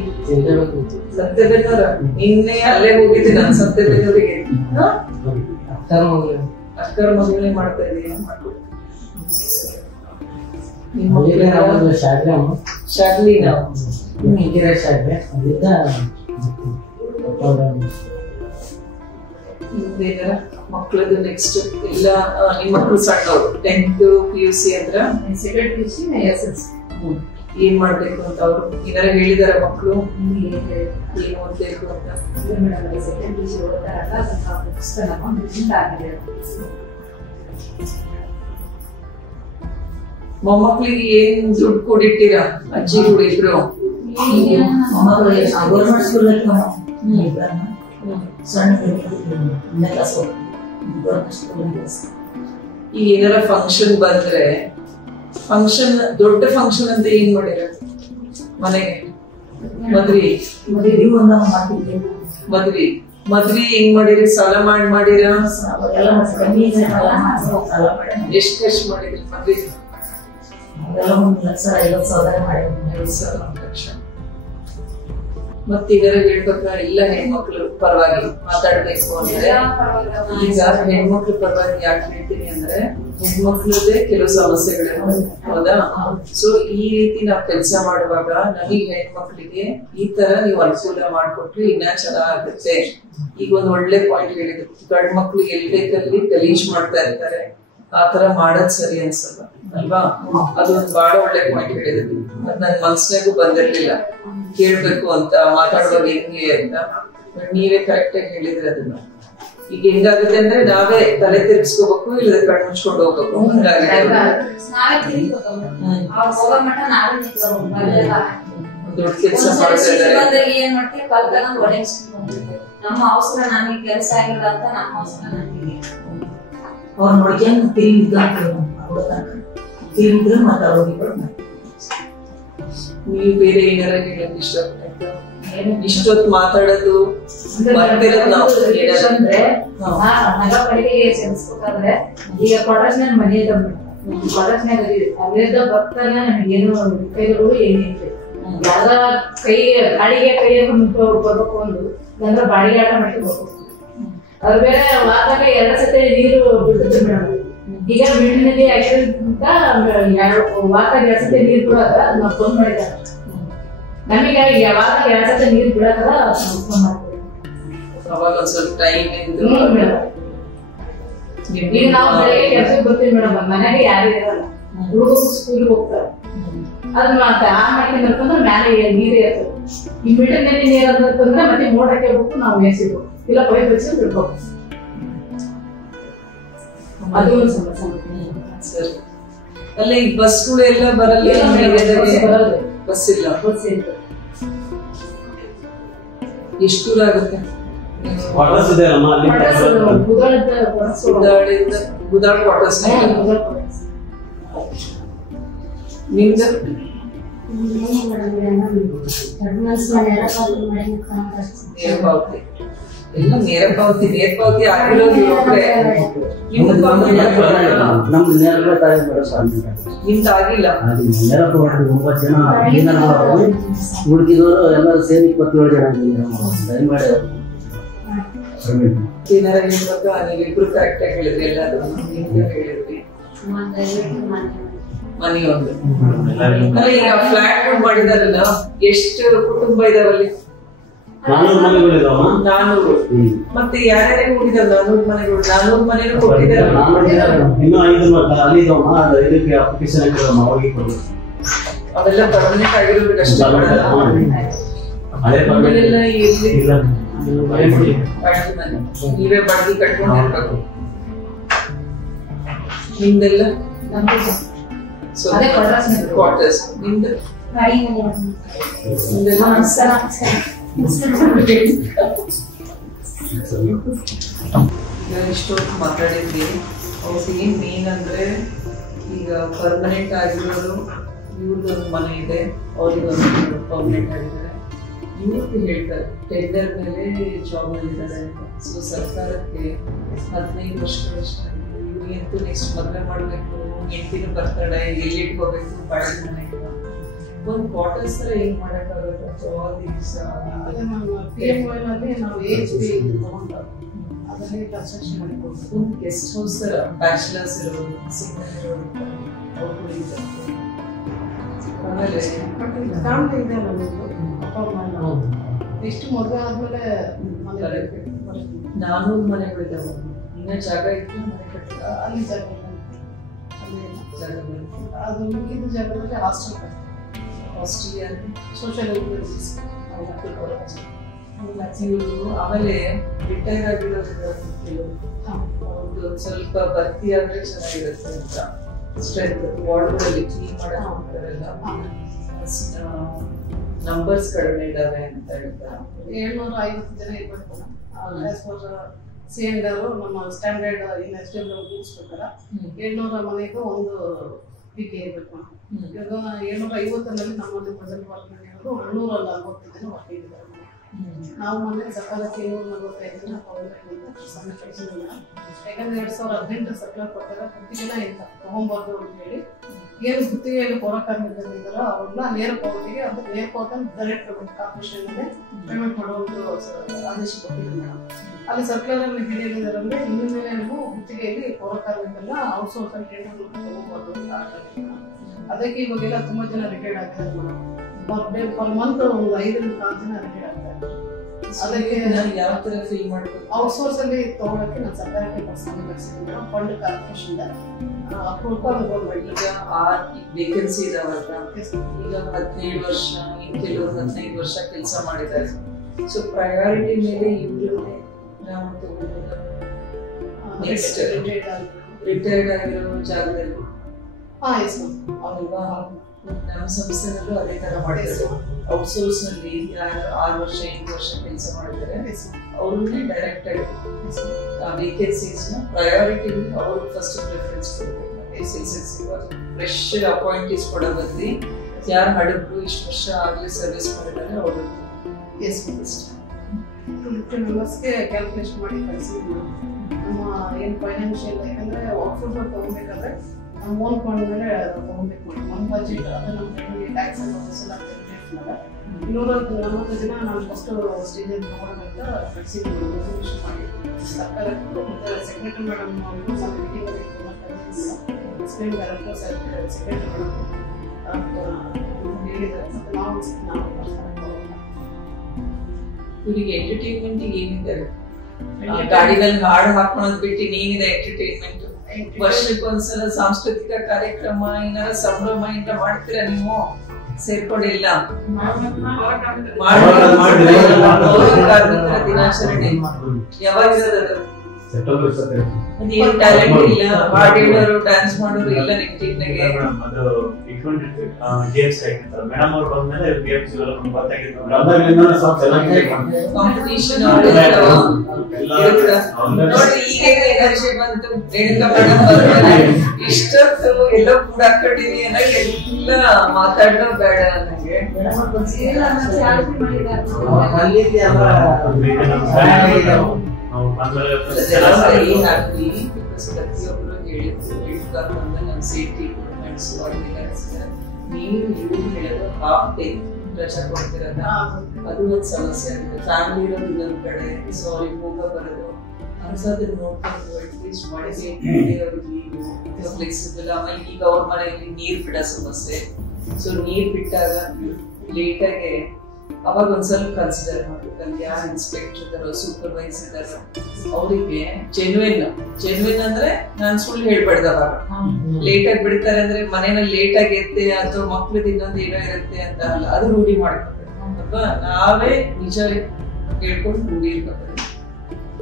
ಸಂತೆಬೆನ್ನೂರ. ನಿನ್ನೆ ಅಲ್ಲೇ ಹೋಗಿದ್ದೆ ನಾನು, ಸಂತೆಬೆನ್ನೂರಿಗೆ. ಅಕ್ಕರ ಮದುವೆ ಮಾಡ್ತಾ ಇದೀನಿ. ಶಾಗ್ಲಿನ ಮಕ್ಕಳದು ನೆಕ್ಸ್ಟ್ ಇಲ್ಲ. ನಿಮ್ಮ ಮಕ್ಕಳು ಸಣ್ಣವ್ರು 10th PUC ಅಂದ್ರ ಏನ್ ಮಾಡ್ಬೇಕು ಅಂತ ಅವ್ರು ಏನಾರ ಹೇಳಿದಾರ? ಮಕ್ಕಳು ಏನ್ ಓದ್ಬೇಕು ಅಂತ? ಮೊಮ್ಮಕ್ಳಿಗೆ ಏನ್ ದುಡ್ಡು ಕೊಡಿಟ್ಟಿರ? ಅಜ್ಜಿ ಕೂಡ ಇಬ್ರು ಗೌರ್ಮೆಂಟ್ ಸ್ಕೂಲ್ ಈಗ ಏನಾರ ಫಂಕ್ಷನ್ ಬಂದ್ರೆ, ಫಂಕ್ಷನ್ ದೊಡ್ಡ ಫಂಕ್ಷನ್ ಅಂತ ಏನ್ ಮಾಡಿರ ಮನೆಗೆ? ಮದ್ವಿ ಹೆಂಗ್ ಮಾಡಿರಿ? ಸಾಲ ಮಾಡಿರ? ಎಷ್ಟು ಖರ್ಚು ಮಾಡಿದ್ರಿ ಮದ್ವಿ? 1,50,000 ಲಕ್ಷ. ಮತ್ತೀಗ ಹೇಳ್ಬೇಕ ಎಲ್ಲ ಹೆಣ್ಮಕ್ಳು ಪರವಾಗಿ ಮಾತಾಡ್ಬೇಕು ಅಂದ್ರೆ, ಈಗ ಹೆಣ್ಮಕ್ಳು ಪರವಾಗಿ ಯಾಕೆ ಹೇಳ್ತೀನಿ ಅಂದ್ರೆ, ಹೆಣ್ಮಕ್ಳದೇ ಕೆಲವು ಸಮಸ್ಯೆಗಳಿವೆ, ಹೌದಾ? ಸೊ ಈ ರೀತಿ ನಾವ್ ಕೆಲಸ ಮಾಡುವಾಗ ನಮಗೆ ಹೆಣ್ಮಕ್ಳಿಗೆ ಈ ತರ ನೀವು ಅನುಕೂಲ ಮಾಡ್ಕೊಟ್ರೆ ಇನ್ನ ಚೆನ್ನಾಗುತ್ತೆ. ಈಗ ಒಂದ್ ಒಳ್ಳೆ ಪಾಯಿಂಟ್ ಹೇಳಿದ್ರು, ಗಂಡ್ ಮಕ್ಳು ಎಲ್ ಬೇಕಲ್ಲಿ ಗಲೀಜ್ ಮಾಡ್ತಾ ಇರ್ತಾರೆ, ಆತರ ಮಾಡೋದ್ ಸರಿ ಅನ್ಸಲ್ಲ ಅಲ್ವಾ? ಅದೊಂದು ಬಹಳ ಒಳ್ಳೆ ಪಾಯಿಂಟ್ ಹೇಳಿದ್ರು. ಅದ್ ನನ್ ಮನ್ಸಿನಾಗೂ ಬಂದಿರ್ಲಿಲ್ಲ, ಕೇಳ್ಬೇಕು ಅಂತ, ಮಾತಾಡುವಾಗ ಹೆಂಗೆ ಅಂತ. ನೀವೇ ಕರೆಕ್ಟ್ ಆಗಿ ಹೇಳಿದ್ರಿ ಅದನ್ನ. ಈಗ ಹೆಂಗಾಗುತ್ತೆ ಅಂದ್ರೆ ನಾವೇ ತಲೆ ತಿರ್ಗಿಸ್ಕೋಬೇಕು, ಇಲ್ಲ ಕಣ್ ಮುಚ್ಕೊಂಡು ಹೋಗ್ಬೇಕು. ದೊಡ್ಡ ಕೆಲಸ ಮಾಡ್ತಾ ಇದ್ದಾರೆ. ನಮ್ಮ ಅವಸರ ನಮಗೆ ಕೆಲಸ ಆಗಿಲ್ಲ ಅಂತ ನಮ್ಮ ಅವಸರ ನಮಗೆ ಅವ್ರ ನೋಡ್ಕೊಂಡು ತಿರುಗಿದ್ರು ಮತ್ತೆ ಅವ್ರಿಗೆ ನೀವು ಬೇರೆ ಏನಾರ ಹೇಳಕ್ ಇಷ್ಟಪಡ್ತಾ? ಇಷ್ಟೊತ್ತು ಮಾತಾಡೋದು ಅಂದ್ರೆ ನಗ ಪಡಿಗೆ ಸೇರಿಸ್ಬೇಕಾದ್ರೆ ಈಗ ಕೊಡಸ್ನಾಗ ಮನೆ ಕೊಡಸ್ನಾಗ ಅಲ್ಲಿಂದ ಬರ್ತಾಗ ನಮಗೇನು ಕೈಗಳು ಏನಿದೆ ಯಾರ ಕೈ ಗಾಡಿಗೆ ಕೈಯನ್ನು ಬರ್ಬೇಕು ಒಂದು ಅಂದ್ರೆ ಬಾಡಿಗೆ ಆಟ ಮಾಡ್ಕೋಬೇಕು. ಅದು ಬೇರೆ ವಾತಾಗ 2 ಸತಿ ನೀರು ಬಿಡ್ತಿದ್ರು ಮೇಡಮ್. ಈಗ ಬಿಲ್ಡಿಂಗ್ ಆಗಿರೋದ್ಕಿಂತ ವಾರ 2 ಸತಿ ನೀರು ಬಿಡೋದ ನಾವು ಫೋನ್ ಮಾಡಿದ್ದಾರೆ. ನಮಗೆ ವಾರ 2 ಸತಿ ನೀರು ಬಿಡೋದ ಫೋನ್ ಮಾಡ್ತೀವಿ. ಅವಾಗ ಒಂದ್ ಸ್ವಲ್ಪ ಟೈಮ್ ಈಗ ನಾವು ಬೆಳಗ್ಗೆ ಕೆಲಸಕ್ಕೆ ಬರ್ತೀವಿ ಮೇಡಮ್, ಮನೆಗೆ ಯಾರು ಇರಲ್ಲ, ಹುಡುಗರು ಸ್ಕೂಲ್ಗೆ ಹೋಗ್ತಾರೆ. ಅದನ್ನ ಆ ಮಟ್ಟಿ ಅಂತಂದ್ರೆ ಮ್ಯಾಲೆ ನೀರೇ ಇರ್ತದೆ. ಈ ಮಿಡಲ್ ನಲ್ಲಿ ನೀರು ಅಂತಂದ್ರೆ ಮತ್ತೆ ಮೋಡಕ್ಕೆ ಹೋಗ್ಬಿಟ್ಟು ನಾವು ಎಸಿಬೇಕು, ಇಲ್ಲ ಪೈಪ್ ಹಚ್ಚಿ ಬಿಡ್ಬೇಕು. ಅದು ಒಂದು ಸಮಸ್ಯೆ. ಸರಿ, ಅಲ್ಲ ಈಗ ಬಸ್ಗಳು ಎಲ್ಲ ಬರಲ್ಲ, ಬಸ್ ಇಲ್ಲ. ಎಷ್ಟು ದೂರ ಆಗುತ್ತೆ? ಗುದಾಳ್ ಕ್ವಾರ್ಟರ್ಸ್. ನಿಮ್ದು ನೇರಪಾವತಿ ಎಲ್ಲ ನೇರಪಾವತಿ ಆಗಿರೋದು ನಿಮ್ದು ಆಗಿಲ್ಲ. ಹುಡುಗಿದವರು ಎಲ್ಲ ಸೇರಿ 27 ಜನ ದಯಮಾಡಿ ಏನಾರ ಹೇಳ್ಬೇಕು. ನೀವಿಬ್ರು ಕರೆಕ್ಟ್ ಆಗಿ ಹೇಳಿದ್ರಿ, ಎಲ್ಲಾದ್ರು ನಿಮ್ಗೆ ಹೇಳಿದ್ರಿ. ಮನೆ ಒಂದು ಈಗ ಫ್ಲಾಟ್ ಮಾಡಿದಾರಲ್ಲ, ಎಷ್ಟು ಕುಟುಂಬ ಇದಾವಲ್ಲಿ? 400 ಮನೆಗಳಿದಾವ. 400. ಮತ್ತೆ ಯಾರ್ಯಾರಿಗೆ ಹೋಗಿದಾರೆ? 400 ಮನೆಗಳು. 400 ಮನೆಗಳು ಕೊಟ್ಟಿದ್ದಾರೆ. ಇನ್ನೂ 5 ಅಲ್ಲಿ ಇದಾವಮ್ಮ, ಅದು ಇದಕ್ಕೆ ಅಪ್ಲಿಕೇಶನ್ ಹಾಕಿದಾವಮ್ಮ, ಅವ್ರಿಗೆ ಕೊಡಬೇಕು. ಅವೆಲ್ಲ ಪರ್ಮನೆಂಟ್ ಆಗಿರೋದು ಕಷ್ಟ. ಹಳೆ ಮನೆಯೆಲ್ಲ ಇರ್ಲಿ, ಇಲ್ಲ ನೀವೇ ಬಾಡಿಗೆ ಕಟ್ಕೊಂಡಿರ್ಬೇಕು. ನಿಮ್ದೆಲ್ಲ ಕ್ವಾರ್ಟರ್ಸ್. ನಿಮ್ದು ಈಗ ಇಷ್ಟೊತ್ತು ಮಾತಾಡಿದ್ವಿ. ಅವ್ರಿಗೆ ಮೇನ್ ಅಂದ್ರೆ ಈಗ ಪರ್ಮನೆಂಟ್ ಆಗಿರೋರು, ಇವ್ರದೊಂದು ಮನೆ ಇದೆ, ಅವ್ರಿಗೊಂದು ಪರ್ಮನೆಂಟ್ ಆಗಿದ್ದಾರೆ. ಇವ್ರಿಗೆ ಹೇಳ್ತಾರೆ ಟೆಂಡರ್ ಮೇಲೆ ಜಾಬ್ ಮಾಡಿದ್ದಾರೆ. ಸೊ ಸರ್ಕಾರಕ್ಕೆ 15 ವರ್ಷಗಳಷ್ಟು ಇವ್ರಿಗಂತೂ ನೆಕ್ಸ್ಟ್ ಮದುವೆ ಮಾಡಬೇಕು, ಹೆಂಡತಿನ ಬರ್ತಾಳೆ, ಎಲ್ಲಿ ಇಟ್ಕೋಬೇಕು, ಬಾಡಿಗೆ ಮನೆ ಒಂದು ಕ್ವಾರ್ಟರ್ಸ್ ತರ ಏನ್ ಮಾಡಕ್ಕಾಗುತ್ತೆ? ಒಂದು ಗೆಸ್ಟ್ ಹೌಸ್ ತರ ಬ್ಯಾಚುಲರ್ಸ್ ಇರೋದು, ಸಿಂಗಲ್ ಇರೋದು, ಆಮೇಲೆ ಎಷ್ಟು ಮದುವೆ ಆದ್ಮೇಲೆ 400 ಮನೆಗಳಿದಾವೆ. ಇನ್ನ ಜಾಗ ಇತ್ತು, ಮನೆ ಕಟ್ಟಿಲ್ಲ. ಅಲ್ಲಿ ಜಾಗ ಅದು ಮಿಕ್ಕಿದ ಜಾಗದಲ್ಲಿ ಹಾಸ್ಟೆಲ್ ಸೋಷಿಯಲ್ ಆಮೇಲೆ ರಿಟೈರ್ ಆಗಿರೋದು ಸ್ವಲ್ಪ ಭರ್ತಿ ಆದ್ರೆ ಚೆನ್ನಾಗಿರುತ್ತೆ ಅಂತ. ಸ್ಟ್ರೆಂತ್ ವಾರ್ಡ್ಗಳಲ್ಲಿ ಕ್ಲೀನ್ ಮಾಡಕ್ ಹೋಗ್ತಾರಲ್ಲ, ನಂಬರ್ಸ್ ಕಡಿಮೆ ಇದಾವೆ ಅಂತ ಹೇಳ್ತಾರೆ. 750 ಜನ ಇರ್ಬೇಕು. ಸಿಎಂಡರು ನಮ್ಮ ಸ್ಟ್ಯಾಂಡರ್ಡ್ ಎಸ್ಟಿಎಂ ರೂಲ್ಸ್ ಪ್ರಕಾರ 700 ಮನೆಗೂ ಒಂದು ಬಿಗೆ ಇರಬೇಕು. ಇವಾಗ 750ರಲ್ಲಿ ನಮ್ಮಲ್ಲಿ ಪ್ರೆಸೆಂಟ್ ವರ್ಕ್ ಇರೋದು 740 ಜನ ವರ್ಕ್ ಇದ್ದಾರೆ. ನಾವು ಮೊನ್ನೆ ಸರ್ಕಾರಕ್ಕೆ 745 ಜನ ಸಣ್ಣ ಕೆಲಸದಿಂದ, ಯಾಕಂದ್ರೆ 2018 ಸರ್ಕಾರ ಪ್ರಕಾರ ಗುತ್ತಿಗೆನ ಇಲ್ಲ ತಗೊಂಬಾರ್ದು ಅಂತ ಹೇಳಿ ಏನು ಗುತ್ತಿಗೆಯಲ್ಲಿ ಪೌರ ಕಾರ್ಮಿಕರಿದ್ದಾರೋ ಅವ್ರನ್ನ ನೇರ ಪಾವತಿಗೆ, ಅದಕ್ಕೆ ನೇರ ಪಾವತಿ ಡೈರೆಕ್ಟ್ ಪೇಮೆಂಟ್ ಕಾರ್ಪೊರೇಷನ್ ಪೇಮೆಂಟ್ ಮಾಡುವಂತ ಆದೇಶ ಕೊಟ್ಟಿದ್ದೀವಿ ಮೇಡಮ್. ಅಲ್ಲಿ ಸರ್ಕಾರದಲ್ಲಿ ಹೇಳಿದ್ದಾರೆ ಅಂದ್ರೆ ಇನ್ನು ಮೇಲೆ ನೀವು ಗುತ್ತಿಗೆಯಲ್ಲಿ ಪೌರ ಕಾರ್ಮಿಕರನ್ನ ಔಟ್ಸೋರ್ಸ್ ಅಲ್ಲಿ ಟೆಂಡರ್ ತಗೊಂಬಾರ್ದು ಅಂತ. ಅದಕ್ಕೆ ಇವಾಗೆಲ್ಲ ತುಂಬಾ ಜನ ರಿಟೈರ್ಡ್ ಆಗಿದ್ದಾರೆ ಮೇಡಮ್. ಪರ್ ಮಂತ್ ಒಂದು 5 ರಿಂದ 6 ಜನ ರಿಟೈರ್ಡ್ ಆಗ್ತಾರೆ. ಅದಕ್ಕೆ ಯಾವ ತರ ಫೀಲ್ ಮಾಡಬೇಕು? ಔಟ್ಸೋರ್ಸ್ ಅಲ್ಲಿ ತಗೊಳಕ್ಕೆ ನಾನು ಸರ್ಕಾರಕ್ಕೆ ಪರ್ಸನಲ್ ಕಳಿಸಿದ್ದೀನಿ ಫಂಡ್ ಕಾರ್ಪೊರೇಷನ್ ಅಪ್ರೂವಲ್ ಗೌರ್ಮೆಂಟ್. ಈಗ ವೇಕೆನ್ಸಿ ಇದಾವಲ್ಲ, ಈಗ 17 ವರ್ಷ, ಇನ್ನು ಕೆಲವರು 15 ವರ್ಷ ಕೆಲಸ ಮಾಡಿದ್ದಾರೆ. ಸೊ ಪ್ರಯಾರಿಟಿ ಮೇಲೆ ಇವ್ರಿಗೆ ನಾವು ತಗೊಳ್ಳೋದು. ನೆಕ್ಸ್ಟ್ ರಿಟೈರ್ಡ್ ಆಗಿರೋ ಜಾಗದಲ್ಲಿ ಅಲ್ವಾ, ನಮ್ಮ ಸಂಸ್ಥೆನಲ್ಲೂ ಅದೇ ತರ ಮಾಡಿದ್ದಾರೆ. ಔಟ್ಸೋರ್ಸ್ ನಲ್ಲಿ ಯಾರು 6 ವರ್ಷ 8 ವರ್ಷ ಕೆಲಸ ಮಾಡಿದ್ದಾರೆ ಅವ್ರನ್ನೇ ಡೈರೆಕ್ಟ್ ಆಗಿ ವೇಕೆನ್ಸೀಸ್ ನ ಪ್ರಯಾರಿಟಿ ಅವ್ರಿಗೆ ಫಸ್ಟ್ ಪ್ರಿಫರೆನ್ಸ್ ಕೊಡಬೇಕು. ಫ್ರೆಶ್ ಅಪಾಯಿಂಟೀಸ್ ಕೊಡೋ ಬದಲಿ ಯಾರು ಹಡಗರು ಇಷ್ಟು ವರ್ಷ ಆಗಲೇ ಸರ್ವಿಸ್ ಮಾಡಿದ್ದಾರೆ ಅವರು 50 ಮೆಂಬರ್ಸ್ಗೆ ಕ್ಯಾಲ್ಕುಲೇಷನ್ ಮಾಡಿ ಕಳಿಸಿದ್ವಿ. ನಮ್ಮ ಏನು ಫೈನಾನ್ಷಿಯಲ್, ಯಾಕಂದ್ರೆ ಔಟ್ಸೋರ್ಸ್ ತಗೋಬೇಕಾದ್ರೆ ನಮ್ಮ ಓನ್ ಫಂಡ್ ಮೇಲೆ ತಗೋಬೇಕು. ನಮ್ಮ ಬಜೆಟ್ ಅದು ನಮ್ಮ ಫ್ಯಾಮಿಲಿ ಟ್ಯಾಕ್ಸ್ ಎಲ್ಲ 240 ಜನ ನಾನು ಫಸ್ಟ್ ಸ್ಟೇಜಲ್ಲಿ ತಗೊಳ್ಬೇಕ ಕಳಿಸಿದ್ವಿ ರೆಸಲ್ಯೂಷನ್ ಮಾಡಿ ಸರ್ಕಾರಕ್ಕೆ. ಮತ್ತು ಸೆಕ್ರೆಟರಿ ಮೇಡಮ್ ಅವರು ನಮ್ಮ ಮೀಟಿಂಗಲ್ಲಿ ಅಸಿಸ್ಟೆಂಟ್ ಡೈರೆಕ್ಟರ್ ಸೆಕ್ರೆಟರಿ ಹೇಳಿದ್ದಾರೆ. ಮತ್ತೆ ನಾವು ಇವರಿಗೆ ಎಂಟರ್ಟೈನ್ಮೆಂಟ್ ಏನಿದೆ? ಗಾಡಿನಲ್ಲಿ ಹಾಡು ಹಾಕೊಳ್ಳೋದ್ ಬಿಟ್ಟು ಏನಿದೆ ಎಂಟರ್ಟೈನ್ಮೆಂಟ್? ವರ್ಷಕ್ಕೊಂದ್ಸಲ ಸಾಂಸ್ಕೃತಿಕ ಕಾರ್ಯಕ್ರಮ ಏನಾರ ಸಂಭ್ರಮ ಇಂದ ಮಾಡ್ತೀರಾ ನೀವು? ಸೇರ್ಕೊಂಡಿಲ್ಲ ಕಾರ್ಮಿಕರ ದಿನಾಚರಣೆ ಯಾವಾಗ ಇರೋದು? ಟ್ಯಾಲೆಂಟ್ ಇಲ್ಲ, ಹಾಡು ಹೇಳೋರು ಡ್ಯಾನ್ಸ್ ಮಾಡೋರು ಇಲ್ಲ ನಿಮ್ ಟೀಮ್ನಾಗೆ? ಕಾಂಪಿಟೇಷನ್ ನೋಡಿ. ಈಗ ಎನರ್ಜಿ ಬಂತು, ರೇಣುಕಾ ಮೇಡಮ್ ಬರ್ತಾರೆ, ಇಷ್ಟೊತ್ತು ಎಲ್ಲ ಕೂಡ ಹಾಕೊಂಡಿದೀನಿ ಅನ್ನೋಕೆ ಎಲ್ಲ ಮಾತಾಡೋ ಬೇಡ ನನಗೆ. ಪ್ರತಿಯೊಬ್ಬರು ಹೇಳಿದ್ರು ನಮ್ಮ ಸೇಫ್ಟಿ ನೀವು ಇವ್ರು ಹೇಳೋದು ಹಾಫ್ ಡೇ ರಜಾ ಕೊಡ್ತಿರಲ್ಲ, ಅದು ಒಂದು ಸಮಸ್ಯೆ ಆಗುತ್ತೆ. ಫ್ಯಾಮಿಲಿ ಇರೋದು ಇನ್ನೊಂದ್ ಕಡೆ, ಸೊ ಅವ್ರಿಗೆ ಹೋಗ ಬರೋದು ಅನ್ಸೋದನ್ನ ನೋಡ್ಕೊಂಡು ಅಟ್ಲೀಸ್ಟ್ ಮಾಡಿಸಿ ಫ್ಲೆಕ್ಸಿಬಲ್. ಆಮೇಲೆ ಈಗ ಅವ್ರ ಮನೆಯಲ್ಲಿ ನೀರ್ ಬಿಡೋ ಸಮಸ್ಯೆ, ಸೊ ನೀರ್ ಬಿಟ್ಟಾಗ ಲೇಟಾಗೆ ಅವಾಗ ಒಂದ್ಸಲ ಕನ್ಸಿಡರ್ ಮಾಡ್ಬೇಕು. ಅಲ್ಲಿ ಯಾರು ಇನ್ಸ್ಪೆಕ್ಟರ್ ಇದಾರೋ ಸೂಪರ್ವೈಸರ್ ಇದಾರೋ ಅವರಿಗೆ ಜೆನ್ವಿನ್ ಅಂದ್ರೆ ನಾನ್ ಸುಳ್ಳು ಹೇಳ್ಬಾರ್ದು. ಅವಾಗ ಲೇಟ್ ಆಗಿ ಬಿಡ್ತಾರೆ ಅಂದ್ರೆ ಮನೇನಲ್ಲಿ ಲೇಟ್ ಆಗಿ ಎತ್ತೆ ಅಥವಾ ಮಕ್ಳದ್ ಇನ್ನೊಂದು ಏನೋ ಇರುತ್ತೆ ಅಂತ ಅಲ್ಲ, ಅದು ರೂಢಿ ಮಾಡ್ಕೊಬೇಕು ಅಲ್ವಾ? ನಾವೇ ನಿಜ ಹೇಳ್ಕೊಂಡು ರೂಢಿ ಇರ್ಬೇಕು.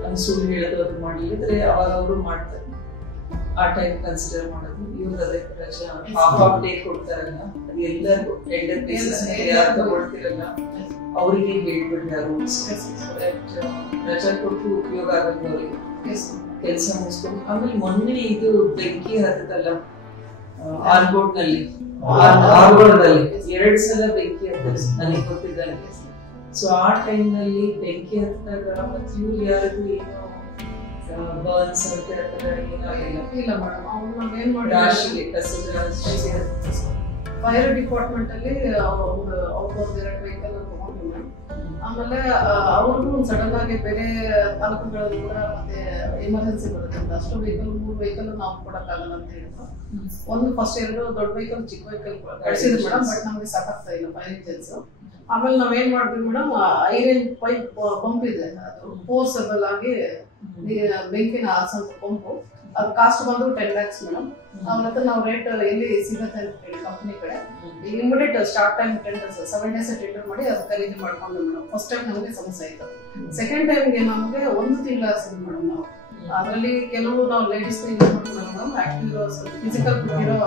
ನಾನು ಸುಳ್ಳು ಹೇಳೋದು ಅದು ಮಾಡಿದ್ರೆ ಅವಾಗ ಅವರು ಮಾಡ್ತಾರೆ. ಆ ಟೈಮ್ ಕನ್ಸಿಡರ್ ಮಾಡೋದು. ಇವ್ರು ಅದೇ ರಜಾ ಹಾಫ್ ಡೇ ಕೊಡ್ತಾರಲ್ಲ, ಅದು ಎಲ್ಲರಿಗೂ ಟೆಂಡರ್ ಬೇಸಿಸ್ ಯಾರು ತಗೊಳ್ತಿರಲ್ಲ ಅವರಿಗೆ ಹೇಳ್ಬಿಡ್ತಾರೆ ರೂಲ್ಸ್. ರಜಾ ಕೊಟ್ಟು ಉಪಯೋಗ ಆಗುತ್ತೆ ಅವರಿಗೆ, ಕೆಲಸ ಮುಗಿಸ್ಕೊಂಡು. ಆಮೇಲೆ ಮೊನ್ನೆ ಇದು ಬೆಂಕಿ ಹತ್ತದಲ್ಲ ಆರ್ಬೋರ್ಡ್ ನಲ್ಲಿ, 2 ಸಲ ಬೆಂಕಿ ಹತ್ತದ ನನಗೆ ಗೊತ್ತಿದ್ದಾನೆ. ಸೊ ಆ ಟೈಮ್ ನಲ್ಲಿ ಬೆಂಕಿ ಹತ್ತಿದಾಗ ಮತ್ತೆ ಇವ್ರು ಯಾರಿಗೂ ಏನು ಬರ್ನ್ಸ್ ಅಂತ ಇಲ್ಲ ಮೇಡಮ್. ಅವ್ರು ನಾವೇನ್ ಮಾಡಿ ಫೈರ್ ಡಿಪಾರ್ಟ್ಮೆಂಟ್ ಅಲ್ಲಿ ಅವ್ರದ್ದು 2 ವೆಹಿಕಲ್ ತಗೊಂಡ್ವಿ ಮೇಡಮ್. ಆಮೇಲೆ ಅವ್ರಿಗೂ ಸಡನ್ ಆಗಿ ಬೇರೆ ತಾಲೂಕುಗಳಲ್ಲಿ ಕೂಡ ಮತ್ತೆ ಎಮರ್ಜೆನ್ಸಿ ಬರುತ್ತೆ ಅಂತ ಅಷ್ಟು ವೆಹಿಕಲ್ 3 ವೆಹಿಕಲ್ ನಾವು ಕೊಡಕ್ಕಾಗಲ್ಲ ಅಂತ ಹೇಳಿದ್ರು. ಒಂದು ಫಸ್ಟ್ 2 ದೊಡ್ಡ ವೆಹಿಕಲ್ ಚಿಕ್ಕ ವೆಹಿಕಲ್ ಕಳಿಸಿದ್ರು ಮೇಡಮ್, ಬಟ್ ನಮ್ಗೆ ಸಾಕಾಗ್ತಾ ಇಲ್ಲ ಫೈರ್ ಇಂಜಿನ್ಸ್. ಆಮೇಲೆ ನಾವೇನ್ ಮಾಡಿದ್ವಿ ಮೇಡಮ್, ಐರನ್ ಪೈಪ್ ಪಂಪ್ ಇದೆ, ಅದು ಫೋರ್ಸಬಲ್ ಆಗಿ ಬೆಂಕಿನ ಆರಿಸಂತ ಪಂಪು, ಅದು ಕಾಸ್ಟ್ ಬಂದು 10 lakhs ಮೇಡಮ್. ಅವ್ರ ಹತ್ರ ನಾವು ರೇಟ್ ಎಲ್ಲಿ ಸಿಗುತ್ತೆ ಅಂತ ಹೇಳಿ ಕಂಪನಿ ಕಡೆ limited start time tenders 7 days tender ಮಾಡಿ ಅದು ಖರೀದಿ ಮಾಡ್ಕೊಂಡು ಮೇಡಮ್. ಫಸ್ಟ್ ಟೈಮ್ ನಮಗೆ ಸಮಸ್ಯೆ ಆಯ್ತು. ಸೆಕೆಂಡ್ ಟೈಮ್ಗೆ ನಮಗೆ 1 ತಿಂಗಳು ಆರಿಸಿದ್ವಿ ಮೇಡಮ್ ನಾವು. ಅದರಲ್ಲಿ ಕೆಲವು ನಾವು ಲೇಡೀಸ್ ಯೂಸ್ ಮಾಡ್ಕೊಂಡ್ವಿ ಮೇಡಮ್. ಆಕ್ಟಿವ್ ಫಿಸಿಕಲ್ ಇರೋ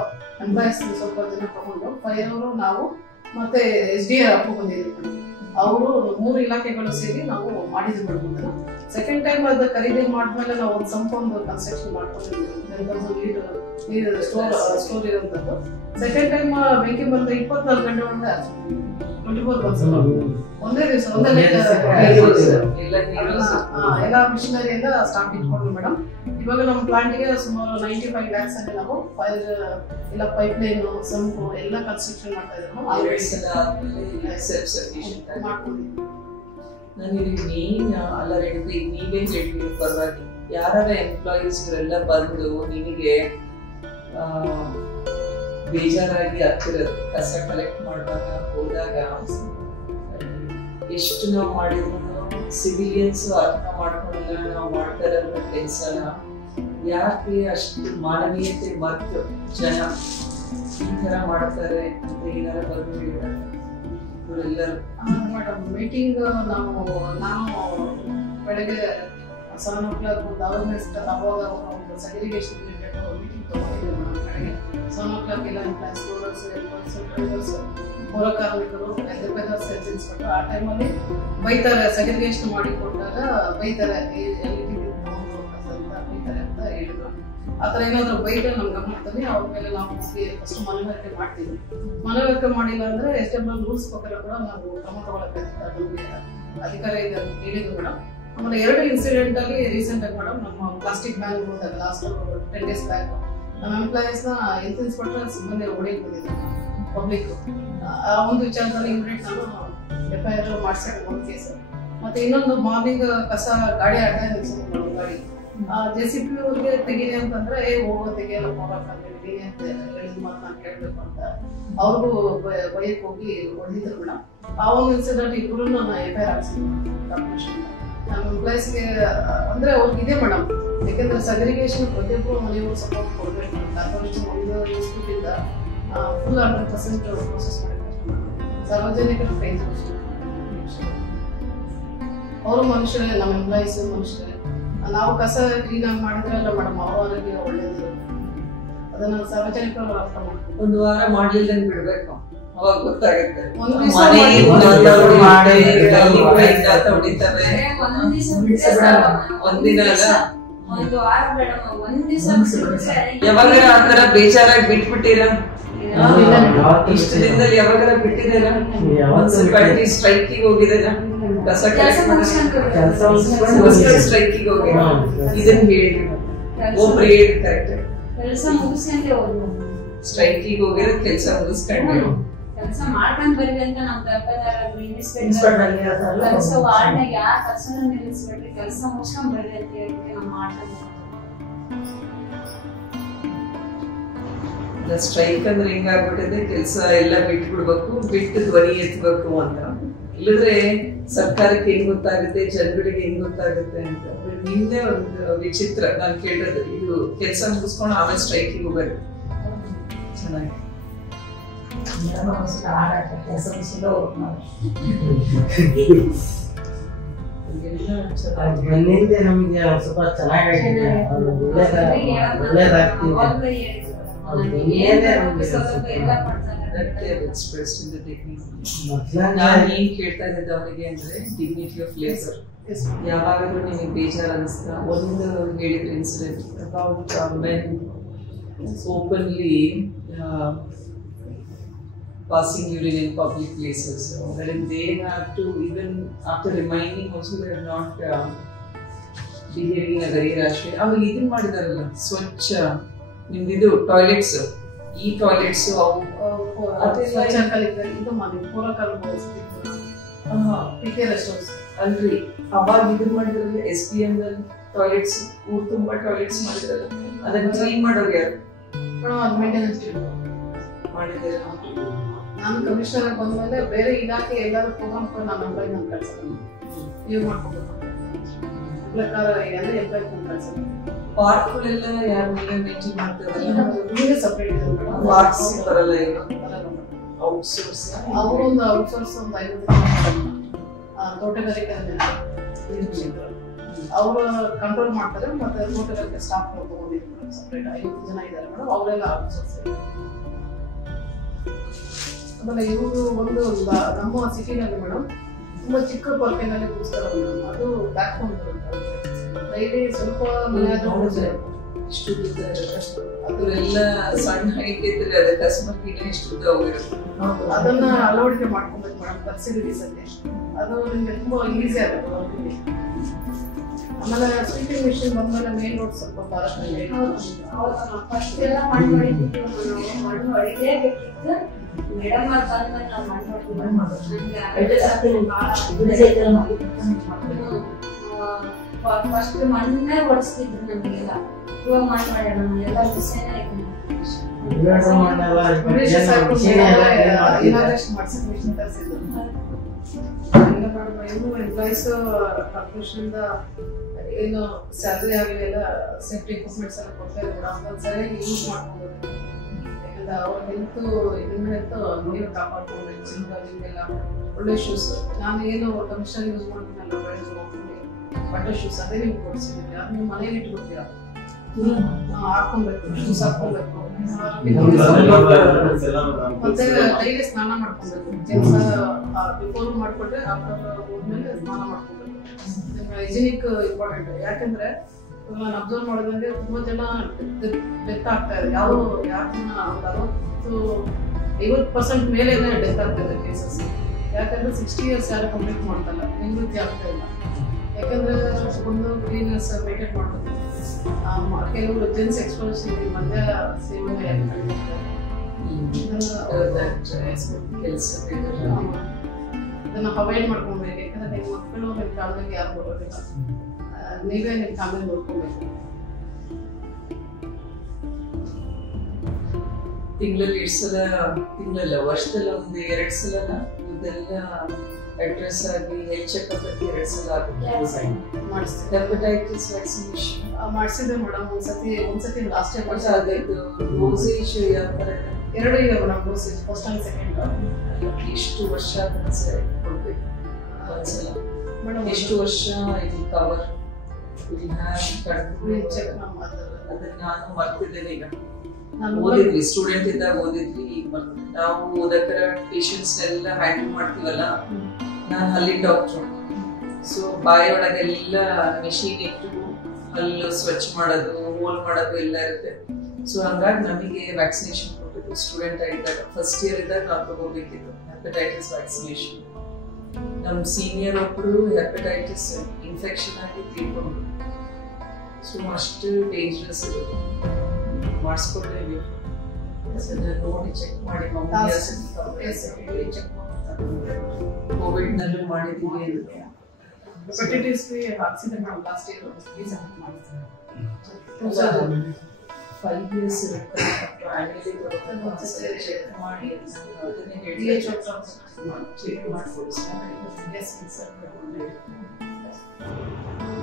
ಎಂಪ್ಲಾಯೀಸ್ ಸ್ವಲ್ಪ ಜನ ತಗೊಂಡು ಫೈರ್ ಅವರು ನಾವು ಮತ್ತೆ SDR ಬಂದಿದ್ವಿ ಮೇಡಮ್. ಅವರು 3 ಇಲಾಖೆಗಳು ಸೇರಿ ನಾವು ಮಾಡಿದ್ವಿ ಮೇಡಮ್. ಸೆಕೆಂಡ್ ಟೈಮ್ ಅದು ಖರೀದಿ ಮಾಡಿದ್ಮೇಲೆ ನಾವು ಒಂದು ಸಂಪೂರ್ಣ ಕನ್ಸ್ಟ್ರಕ್ಷನ್ ಮಾಡ್ಕೊಂಡಿದ್ವಿ 10,000 ಲೀಟರ್ ಸ್ಟೋರ್ ಇರುವಂತದ್ದು. ಸೆಕೆಂಡ್ ಟೈಮ್ ಬೆಂಕಿ ಬಂದ 24 ಗಂಟೆ ಒಳಗೆ 24 ಒಂದೇ ದಿವಸ ಎಲ್ಲ ಮಿಷನರಿ ಎಲ್ಲ ಸ್ಟಾಕ್ ಇಟ್ಕೊಂಡ್ವಿ ಮೇಡಮ್. ಇವಾಗ ನಮ್ಮ ಪ್ಲಾಂಟ್ಗೆ ಸುಮಾರು 95 lakhs ಅಲ್ಲಿ ನಾವು ಫೈರ್ ಎಲ್ಲ ಪೈಪ್ ಲೈನ್ ಸಂಪು ಎಲ್ಲ ಕನ್ಸ್ಟ್ರಕ್ಷನ್ ಮಾಡ್ತಾ ಇದ್ದೀವಿ ಮಾಡ್ಕೊಂಡಿದ್ವಿ. ನನಗೆ ಮೇನ್ ಅಲ್ಲ ಹೇಳಿದ್ರೆ ಈಗ ನೀವೇ ಹೇಳ್ತೀವಿ ಪರವಾಗಿ ಯಾರ ಎಂಪ್ಲಾಯೀಸ್ಗಳೆಲ್ಲ ಬಂದು ನಿನಗೆ ಬೇಜಾರಾಗಿ ಹತ್ತಿರೋದು ಕಸ ಕಲೆಕ್ಟ್ ಮಾಡುವಾಗ ಹೋದಾಗ ಎಷ್ಟು ನಾವು ಮಾಡಿದ್ರು ಸಿವಿಲಿಯನ್ಸ್ ಅರ್ಥ ಮಾಡ್ಕೊಳ್ಳಲ್ಲ ನಾವು ಮಾಡ್ತಾ ಇರೋ ಕೆಲಸನ. ಯಾಕೆ ಅಷ್ಟು ಮಾನವೀಯತೆ ಮತ್ತು ಜನ ಈ ತರ ಮಾಡ್ತಾರೆ ಅಂತ ಏನಾರ ಬಂದು ಹೇಳಿದಾಗ ಮೇಡಮ್ ಮೀಟಿಂಗ್ ನಾನು ಬೆಳಗ್ಗೆ 7 o'clock ಒಂದು ಅವೇರ್ನೆಸ್ ಅವಾಗ ಒಂದು ಸೆಗ್ರಿಗೇಷನ್ ರಿಲೇಟೆಡ್ ಮೀಟಿಂಗ್ ತಗೊಂಡಿದ್ದೆ ಮೇಡಮ್. ಬೆಳಗ್ಗೆ 7 o'clock ಎಲ್ಲ ಎಂಪ್ಲಾಯೀಸ್ ಸ್ಟೂಡೆಂಟ್ಸ್ ಎಂಪ್ಲಾಯೀಸ್ ಡ್ರೈವರ್ಸ್ ಪೌರ ಕಾರ್ಮಿಕರು ವೆದರ್ಸ್ ಇನ್ಸ್ಪೆಕ್ಟರ್ ಆ ಟೈಮಲ್ಲಿ ಬೈತಾರೆ. ಸೆಗ್ರಿಗೇಷನ್ ಮಾಡಿ ಕೊಟ್ಟಾಗ ಬೈತಾರೆ, ಬೈತಾರೆ ಅಂತ ಹೇಳಿದ್ರು. ಆ ಥರ ಏನಾದರೂ ಬೈದ್ರೆ ನಮ್ಮ ಗಮನದಲ್ಲಿ ಅವ್ರ ಮೇಲೆ ನಾವು ಫಸ್ಟ್ ಮನವರಿಕೆ ಮಾಡ್ತೀವಿ. ಮನವರಿಕೆ ಮಾಡಿಲ್ಲ ಅಂದ್ರೆ ಎಸ್ಟೇಬಲ್ ರೂಲ್ಸ್ ಪ್ರಕಾರ ಕೂಡ ನಾವು ಕ್ರಮ ತಗೊಳ್ಳಬೇಕಾಗುತ್ತೆ. ನಮಗೆ ಅಧಿಕಾರ ಇದೆ ಹೇಳಿದ್ರು ಮೇಡಮ್. ಆಮೇಲೆ 2 ಇನ್ಸಿಡೆಂಟ್ ಅಲ್ಲಿ ರೀಸೆಂಟ್ ಆಗಿ ಮೇಡಮ್ ನಮ್ಮ ಪ್ಲಾಸ್ಟಿಕ್ ಬ್ಯಾನ್ ಹೋದಾಗ ಲಾಸ್ಟ್ 10 days ಬ್ಯಾಕ್ ನಮ್ಮ ಎಂಪ್ಲಾಯೀಸ್ನ ಹೆಲ್ತ್ ಇನ್ಸ್ಪೆಕ್ಟರ್ ಸಿಬ್ಬಂದಿ ಹೊಡೆಯಕ್ಕೆ ಬಂದಿದ್ರು ಪಬ್ಲಿಕ್. ಆ ಒಂದು ವಿಚಾರದಲ್ಲಿ ಇಮಿಡಿಯೇಟ್ ನಾನು FIR ಮಾಡಿಸಿದ ಒಂದು ಕೇಸ್. ಮತ್ತೆ ಇನ್ನೊಂದು ಮಾರ್ನಿಂಗ್ ಕಸ ಗಾಡಿ ಅಡ್ಡ ನಿಲ್ಸಿದ್ರು ಗಾಡಿ JCB ಅವ್ರಿಗೆ ತೆಗೀನಿ ಅಂತಂದ್ರೆ ಹೋಗೋ ತೆಗಿಯಲ್ಲ ಹೋಗಕ್ಕಾಗಲಿ ಅಂತ ಹೇಳಿದ ಮಾತು ನಾನು ಕೇಳ್ಬೇಕು ಅಂತ ಅವ್ರಿಗೂ ಬೈಕ್ ಹೋಗಿ ಹೊಡೆದಿದ್ರು ಮೇಡಮ್. ಆ ಒಂದು ಇನ್ಸಿಡೆಂಟ್ ಇಬ್ರು ನಾನು FIR ಹಾಕ್ಸಿದ್ವಿ ಕಾರ್ಪೊರೇಷನ್. ನಮ್ಮ ಎಂಪ್ಲಾಯೀಸ್ಗೆ ಅಂದ್ರೆ ಅವ್ರಿಗೆ ಇದೆ ಮೇಡಮ್, ಯಾಕಂದ್ರೆ ಸಗ್ರಿಗೇಷನ್ ಪ್ರತಿಯೊಬ್ಬರು ಮನೆಯವರು ಸಪೋರ್ಟ್ ಕೊಡ್ಬೇಕು. ಕಾರ್ಪೊರೇಷನ್ ಒಂದು ಇನ್ಸ್ಟಿಟ್ಯೂಟ್ ಇಂದ ಫುಲ್ 100% ಪ್ರೊಸೆಸ್ ಮಾಡಿದ್ದಾರೆ. ಸಾರ್ವಜನಿಕರ ಕೈ ಅವರು ಮನುಷ್ಯರೇ, ನಮ್ಮ ಎಂಪ್ಲಾಯೀಸ್ ಮನುಷ್ಯರೇ. ನಾವು ಕಸ ಕ್ಲೀನ್ ಆಗಿ ಮಾಡಿದ್ರಲ್ಲ ಮೇಡಮ್ ಅವ್ರ ಆರೋಗ್ಯ ಒಳ್ಳೇದು. ಅದನ್ನ ಸಾರ್ವಜನಿಕರು ಅರ್ಥ ಮಾಡ್ಕೊಂಡು ಒಂದು ವಾರ ಮಾಡ್ಲಿಲ್ಲಂಗ್ ಬಿಡ್ಬೇಕು, ಅವಾಗ ಗೊತ್ತಾಗುತ್ತೆ. ಒಂದು ವಾರ ಮೇಡಮ್, ಒಂದ್ ದಿವಸ ಯಾವಾಗ ಆತರ ಬೇಜಾರಾಗಿ ಬಿಟ್ಬಿಟ್ಟಿರ? ಇಷ್ಟು ದಿನದಲ್ಲಿ ಯಾವಾಗ ಬಿಟ್ಟಿದ್ದೀರಾ? ಒಂದ್ಸಲ ಸ್ಟ್ರೈಕಿಗೆ ಹೋಗಿದ್ದೀರಾ? ಕಸ ಸ್ಟ್ರೈಕಿಗೆ ಹೋಗಿರ? ಇದನ್ನ ಹೇಳಿ ಒಬ್ರು ಹೇಳಿ ಕರೆಕ್ಟ್. ಕೆಲಸ ಮುಗಿಸ್ಕೊಂಡೆ ಹೋದ್ರು, ಸ್ಟ್ರೈಕಿಗೆ ಹೋಗಿರೋ ಕೆಲಸ ಮುಗಿಸ್ಕೊಂಡು ಕೆಲಸ ಮಾಡ್ಕೊಂಡ್ ಬರ್ರಿ ಅಂತ ನಮ್ ಕೆಲಸ ವಾರ್ಡ್ನಾಗ ಯಾರ ಕೆಲಸನೂ ನಿಲ್ಲಿಸ್ಬೇಡ್ರಿ, ಕೆಲಸ ಮುಗಿಸ್ಕೊಂಡ್ ಬರ್ರಿ ಅಂತ ಹೇಳಿ ನಾವ್ ಮಾಡ್ಕೊಂಡ್ ಸ್ಟ್ರೈಕ್ ಅಂದ್ರೆ ಹಿಂಗಾಗ್ಬಿಟ್ಟಿದೆ, ಕೆಲಸ ಎಲ್ಲ ಬಿಟ್ಬಿಡ್ಬೇಕು, ಬಿಟ್ಟು ಧ್ವನಿ ಎತ್ತಬೇಕು ಅಂತ. ಇಲ್ಲದ್ರೆ ಸರ್ಕಾರಕ್ಕೆ ಹೆಂಗ್ ಗೊತ್ತಾಗುತ್ತೆ, ಜನಗಳಿಗೆ ಹೆಂಗ್ ಗೊತ್ತಾಗುತ್ತೆ ಅಂತ. ನಿನ್ನೆ ಒಂದು ವಿಚಿತ್ರ ನಾನು ಕೇಳಿದ್ರೆ, ಇದು ಕೆಲಸ ಮುಗಿಸ್ಕೊಂಡು ಆಮೇಲೆ ಸ್ಟ್ರೈಕಿಗೆ ಹೋಗೋದು ಚೆನ್ನಾಗಿ. ಬಂದಿದ್ದೆ ನಮ್ಗೆ ಸ್ವಲ್ಪ ಚೆನ್ನಾಗಾಗಿದೆ, ಒಳ್ಳೇದಾಗ್ತಿದೆ. ನಾನು ಏನ್ ಕೇಳ್ತಾ ಇದ್ದೆ ಅವರಿಗೆ ಅಂದ್ರೆ ಡಿಗ್ನಿಟಿ ಆಫ್ ಲೇಬರ್. ಯಾವಾಗಲೂ ನಿಮಗೆ ಬೇಜಾರು ಅನಿಸ್ತಾ ಒಂದು ಹೇಳಿದ್ರೆ incident about men openly passing urine in public places, wherein they have to, even after reminding also, they are not behaving in a very rash way. ಅವರು ಇದನ್ನ ಮಾಡಿದಾರಲ್ಲ, ಸ್ವಚ್ಛ ನಿಮ್ದಿದು ಟಾಯ್ಲೆಟ್ಸ್, ಈ ಟಾಯ್ಲೆಟ್ಸ್ ಅಲ್ರಿ ಅವಾಗ ಇದನ್ನ ಮಾಡಿದ್ರಲ್ಲ SPM ಟಾಯ್ಲೆಟ್ಸ್, ಊರ್ ತುಂಬಾ ಟಾಯ್ಲೆಟ್ಸ್ ಮಾಡಿದ್ರಲ್ಲ, ಅದನ್ನ ಕ್ಲೀನ್ ಮಾಡೋರು ಯಾರು ಮಾಡಿದ್ದಾರೆ? ನಾನು ಕಮಿಷನರ್ ಬಂದ್ಮೇಲೆ ಬೇರೆ ಇಲಾಖೆ ಎಲ್ಲಾದ್ರೂ ಪ್ರೋಗ್ರಾಮ್ ನಾನು ಎಂಪ್ಲಾಯ್ ನಾನು ಕಳ್ಸೋದು ನೀವು ಮಾಡ್ಕೋಬೇಕು ಪ್ರಕಾರ ಎಲ್ಲ ಎಂಪ್ಲಾಯ್ ಕಳ್ಸೋದು. ಪಾರ್ಕ್ಗಳೆಲ್ಲ ಯಾರು ಮೇಂಟೈನ್ ಮಾಡ್ತಾರಲ್ಲ, ಸಪ್ರೇಟ್ ಪಾರ್ಕ್ಸ್ ಬರಲ್ಲ, ಔಟ್ಸೋರ್ಸ್. ಅವರು ಒಂದು ಔಟ್ಸೋರ್ಸ್ ಒಂದು 50 ಜನ ತೋಟಗಾರಿಕೆ ಅವರು ಕಂಟ್ರೋಲ್ ಮಾಡ್ತಾರೆ. ಮತ್ತೆ ತೋಟಗಾರಿಕೆ ಸ್ಟಾಫ್ ತಗೊಂಡಿದ್ರು ಸಪ್ರೇಟ್ 50 ಜನ ಇದ್ದಾರೆ ಮೇಡಮ್, ಅವರೆಲ್ಲ ಔಟ್ಸೋರ್ಸ್. ಆಮೇಲೆ ಇವರು ಒಂದು ನಮ್ಮ ಸಿಟಿನಲ್ಲಿ ಮೇಡಮ್ ತುಂಬಾ ಚಿಕ್ಕ ಪಾರ್ಕಿನಲ್ಲಿ ಕೂರಿಸ್ತಾರೆ ಮೇಡಮ್, ಅದು ಬ್ಯಾಕ್ ಬೋನ್ ಡೈಲಿ ಸ್ವಲ್ಪ ಇಷ್ಟು ಅದರೆಲ್ಲ ಸಣ್ಣ ಹೈಟ್ ಇದ್ರೆ ಅದ ಕಸ್ಟಮರ್ಗೆ ಎಷ್ಟು ಉದ್ದ ಹೋಗಿರುತ್ತೆ. ಅದನ್ನ ಅಳವಡಿಕೆ ಮಾಡ್ಕೊಬೇಕು ಮೇಡಮ್ ಫೆಸಿಲಿಟೀಸ್ ಅಲ್ಲಿ, ಅದು ನಿಮ್ಗೆ ತುಂಬಾ ಈಸಿ ಆಗುತ್ತೆ ವರ್ಕಿಂಗ್. ಆಮೇಲೆ ಸ್ವೀಪಿಂಗ್ ಮಿಷಿನ್ ಬಂದ್ಮೇಲೆ ಮೇನ್ ರೋಡ್ ಸ್ವಲ್ಪ ಫಸ್ಟ್ ಎಲ್ಲ ಮಣ್ಣು ಹೊಡಿಲೇಬೇಕಿತ್ತು ಮೇಡಮ್. ಅವ್ರು ಬಂದ್ಮೇಲೆ ಫಸ್ಟ್ ಮಣ್ಣೇ ಹೊಡಿಸ್ತಿದ್ರು ನಮಗೆಲ್ಲ. ಇವಾಗ ಮಣ್ಣು ಮಾಡ್ಯಾರ ಎಲ್ಲ ಮಿಷನ್ ಎಂಪ್ಲಾಯೀಸ್ ಕಾರ್ಪೊರೇಷನ್ ಏನು ಸ್ಯಾಲರಿ ಆಗಲಿ ಎಲ್ಲ ಸೇಫ್ಟಿ ಎಕ್ವಿಪ್ಮೆಂಟ್ಸ್ ಎಲ್ಲ ಕೊಡ್ತಾರೆ ಕೂಡ ಅದನ್ನ ಸರಿಯಾಗಿ ಯೂಸ್ ಮಾಡ್ಕೋಬೇಕು. ಯಾಕಂದ್ರೆ ಅವ್ರ ಹೆಲ್ತ್ ನೀರು ಕಾಪಾಡ್ಕೊಂಡು ನಿಮಗೆಲ್ಲ ಒಳ್ಳೆ ಶೂಸ್. ನಾನು ಏನು ಕಮಿಷನ್ ಯೂಸ್ ಮಾಡ್ತೀನಲ್ಲ ಬಟ್ಟೆ ಶೂಸ್ ಅದೇ ನಿಮ್ಗೆ ಕೊಡಿಸಿದ್ದೀನಿ, ಅದು ನೀವು ಮನೇಲಿ ಇಟ್ಕೊಡ್ತೀರಾ ಹಾಕೊಬೇಕು, ಶೂಸ್ ಹಾಕೊಬೇಕು. ಮತ್ತೆ ಡೈಲಿ ಸ್ನಾನ ಮಾಡ್ಕೊಬೇಕು, ಕೆಲಸ ಬಿಫೋರ್ ಮಾಡ್ಕೊಂಡ್ರೆ ಆಫ್ಟರ್ ಹೋದ್ಮೇಲೆ ಸ್ನಾನ ಮಾಡ್ಕೊಬೇಕು. Hygienic important. ಯಾಕಂದ್ರೆ ನಾನು ಅಬ್ಸರ್ವ್ ಮಾಡೋದಂದ್ರೆ ತುಂಬಾ ಜನ ಡೆತ್ ಆಗ್ತಾ ಇದೆ. ಯಾರು ಒಂದು 60-50% ಮೇಲೆ ಡೆತ್ ಆಗ್ತಾ ಇದೆ ಕೇಸಸ್. ಯಾಕಂದ್ರೆ 60 years ಯಾರು ಕಂಪ್ಲೀಟ್ ಮಾಡ್ತಲ್ಲ, ನಿವೃತ್ತಿ ಆಗ್ತಾ ಇಲ್ಲ. ಯಾಕಂದ್ರೆ ಒಂದು ಕ್ಲೀನ್ನೆಸ್ ಮೇಂಟೈನ್ ಮಾಡೋದು, ಕೆಲವರು ಜೆನ್ಸ್ ಎಕ್ಸ್ಪೋಸ್ ಮಧ್ಯ ಸೇವೆ ಇದನ್ನ ಅವಾಯ್ಡ್ ಮಾಡ್ಕೊಬೇಕು. ಯಾಕಂದ್ರೆ ನಿಮ್ಮ ಮಕ್ಕಳು ನಿಮ್ಮ ಕಾಲದಲ್ಲಿ ಯಾರು ಬರೋದಿಲ್ಲ. ನೀವೇ ನಿಮ್ಮ ಫ್ಯಾಮಿಲಿ ನೋಡ್ಕೊಬೇಕು. ತಿಂಗಳಲ್ಲಿ 2 ಸಲ, ತಿಂಗಳಲ್ಲ ವರ್ಷದಲ್ಲಿ ಒಂದು 2 ಸಲ ಇದೆಲ್ಲ ಅಡ್ರೆಸ್ ಆಗಿ ಹೆಲ್ತ್ ಚೆಕಪ್ ಅಂತ 2 ಸಲ ಆಗುತ್ತೆ. ಹೆಪಟೈಟಿಸ್ ವ್ಯಾಕ್ಸಿನೇಷನ್ ಮಾಡಿಸಿದೆ ಮೇಡಮ್. ಒಂದ್ಸತಿ ಲಾಸ್ಟ್ ಟೈಮ್ ಅದು ಡೋಸೇಜ್ ಯಾವ ಥರ? 2 ಇದೆ madam dosage, first and second. ಎಷ್ಟು ವರ್ಷ ಕೊಡ್ಬೇಕು ಒಂದ್ಸಲ ಮೇಡಮ್? ಎಷ್ಟು ವರ್ಷ ಇದು ಕವರ್ ಚೆಕ್ ಅದನ್ನ ನಾನು ಮರ್ತಿದ್ದೇನೆ. ಈಗ ಓದಿದ್ವಿ, ಸ್ಟೂಡೆಂಟ್ ಇದ್ದಾಗ ಓದಿದ್ವಿ. ಈಗ ನಾವು ಓದಕರ ಪೇಷಂಟ್ಸ್ ಎಲ್ಲ ಹ್ಯಾಂಡಲ್ ಮಾಡ್ತೀವಲ್ಲ, ನಾನು ಹಲ್ಲಿನ ಡಾಕ್ಟ್ರು. ಸೊ ಬಾಯಿಯೊಳಗೆಲ್ಲ ಮೆಷಿನ್ ಇಟ್ಟು ಹಲ್ಲು ಸ್ವಚ್ಛ ಮಾಡೋದು, ಹೋಲ್ ಮಾಡೋದು ಎಲ್ಲ ಇರುತ್ತೆ. ಸೊ ಹಂಗಾಗಿ ನಮಗೆ ವ್ಯಾಕ್ಸಿನೇಷನ್ ಕೊಟ್ಟಿದ್ದು ಸ್ಟೂಡೆಂಟ್ ಆಗಿದ್ದಾಗ, ಫಸ್ಟ್ ಇಯರ್ ಇದ್ದಾಗ ನಾವು ತಗೋಬೇಕಿತ್ತು ಹೆಪಟೈಟಿಸ್ ವ್ಯಾಕ್ಸಿನೇಷನ್. ನಮ್ಮ ಸೀನಿಯರ್ ಒಬ್ರು ಹೆಪಟೈಟಿಸ್ ಇನ್ಫೆಕ್ಷನ್ ಆಗಿ ತೀರ್ಕೊಂಡ್ರು. ಸೊ ಅಷ್ಟು ಡೇಂಜರಸ್ ಇರುತ್ತೆ, ಮಾಡಿಸ್ಕೊಡ್ಲೇಬೇಕು. ನೋಡಿ ಚೆಕ್ ಮಾಡಿ ಚೆಕ್ ಕೋವಿಡ್ ನಲ್ಲೂ ಮಾಡಿದ್ದೀವಿ ಅಂತ. ಹೆಪಟೈಟಿಸ್ ಹಾಕ್ಸಿದೆ ಮೇಡಮ್ ಲಾಸ್ಟ್ ಇಯರ್. 5 years ಇರುತ್ತೆ. ಚೆಕ್ ಮಾಡಿ ಅದನ್ನೇ ಹೇಳಿ ಚೆಕ್ ಮಾಡ್ಕೊಡಿ.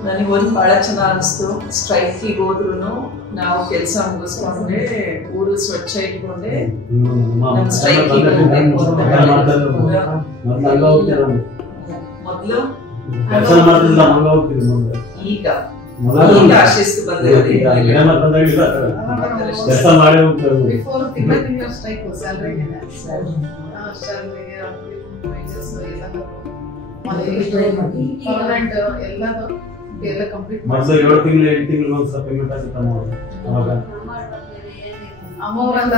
ನನಗೆ ಒಂದು ಬಹಳ ಚೆನ್ನಾಗಿ ಅನಿಸ್ತು. ಸ್ಟ್ರೈಕಿಗೆ ಹೋದ್ರು ನಾವು ಕೆಲಸ ಮುಗಿಸ್ಕೊಂಡ್ರೆ ಊರು ಸ್ವಚ್ಛ ಇಟ್ಕೊಂಡೆ ನಮ್ಮ ಸ್ಟ್ರೈಕಿಗೆ ಮೊದಲು ಈಗ ಆಶಿಸ್ತು ಬಂದಿರೋದು. ಬಿಫೋರ್ ತಿಂಗಳ ಸ್ಟ್ರೈಕ್ ಸ್ಯಾಲರಿಗೆ ಎಲ್ಲ ಕಂಪ್ಲೀಟ್ ಮೊದಲು 7 ತಿಂಗಳು 8 ತಿಂಗಳು ಒಂದ್ಸಲ ಪೇಮೆಂಟ್ ಆಗುತ್ತೆ. ಅಮ್ಮವರಿಂದ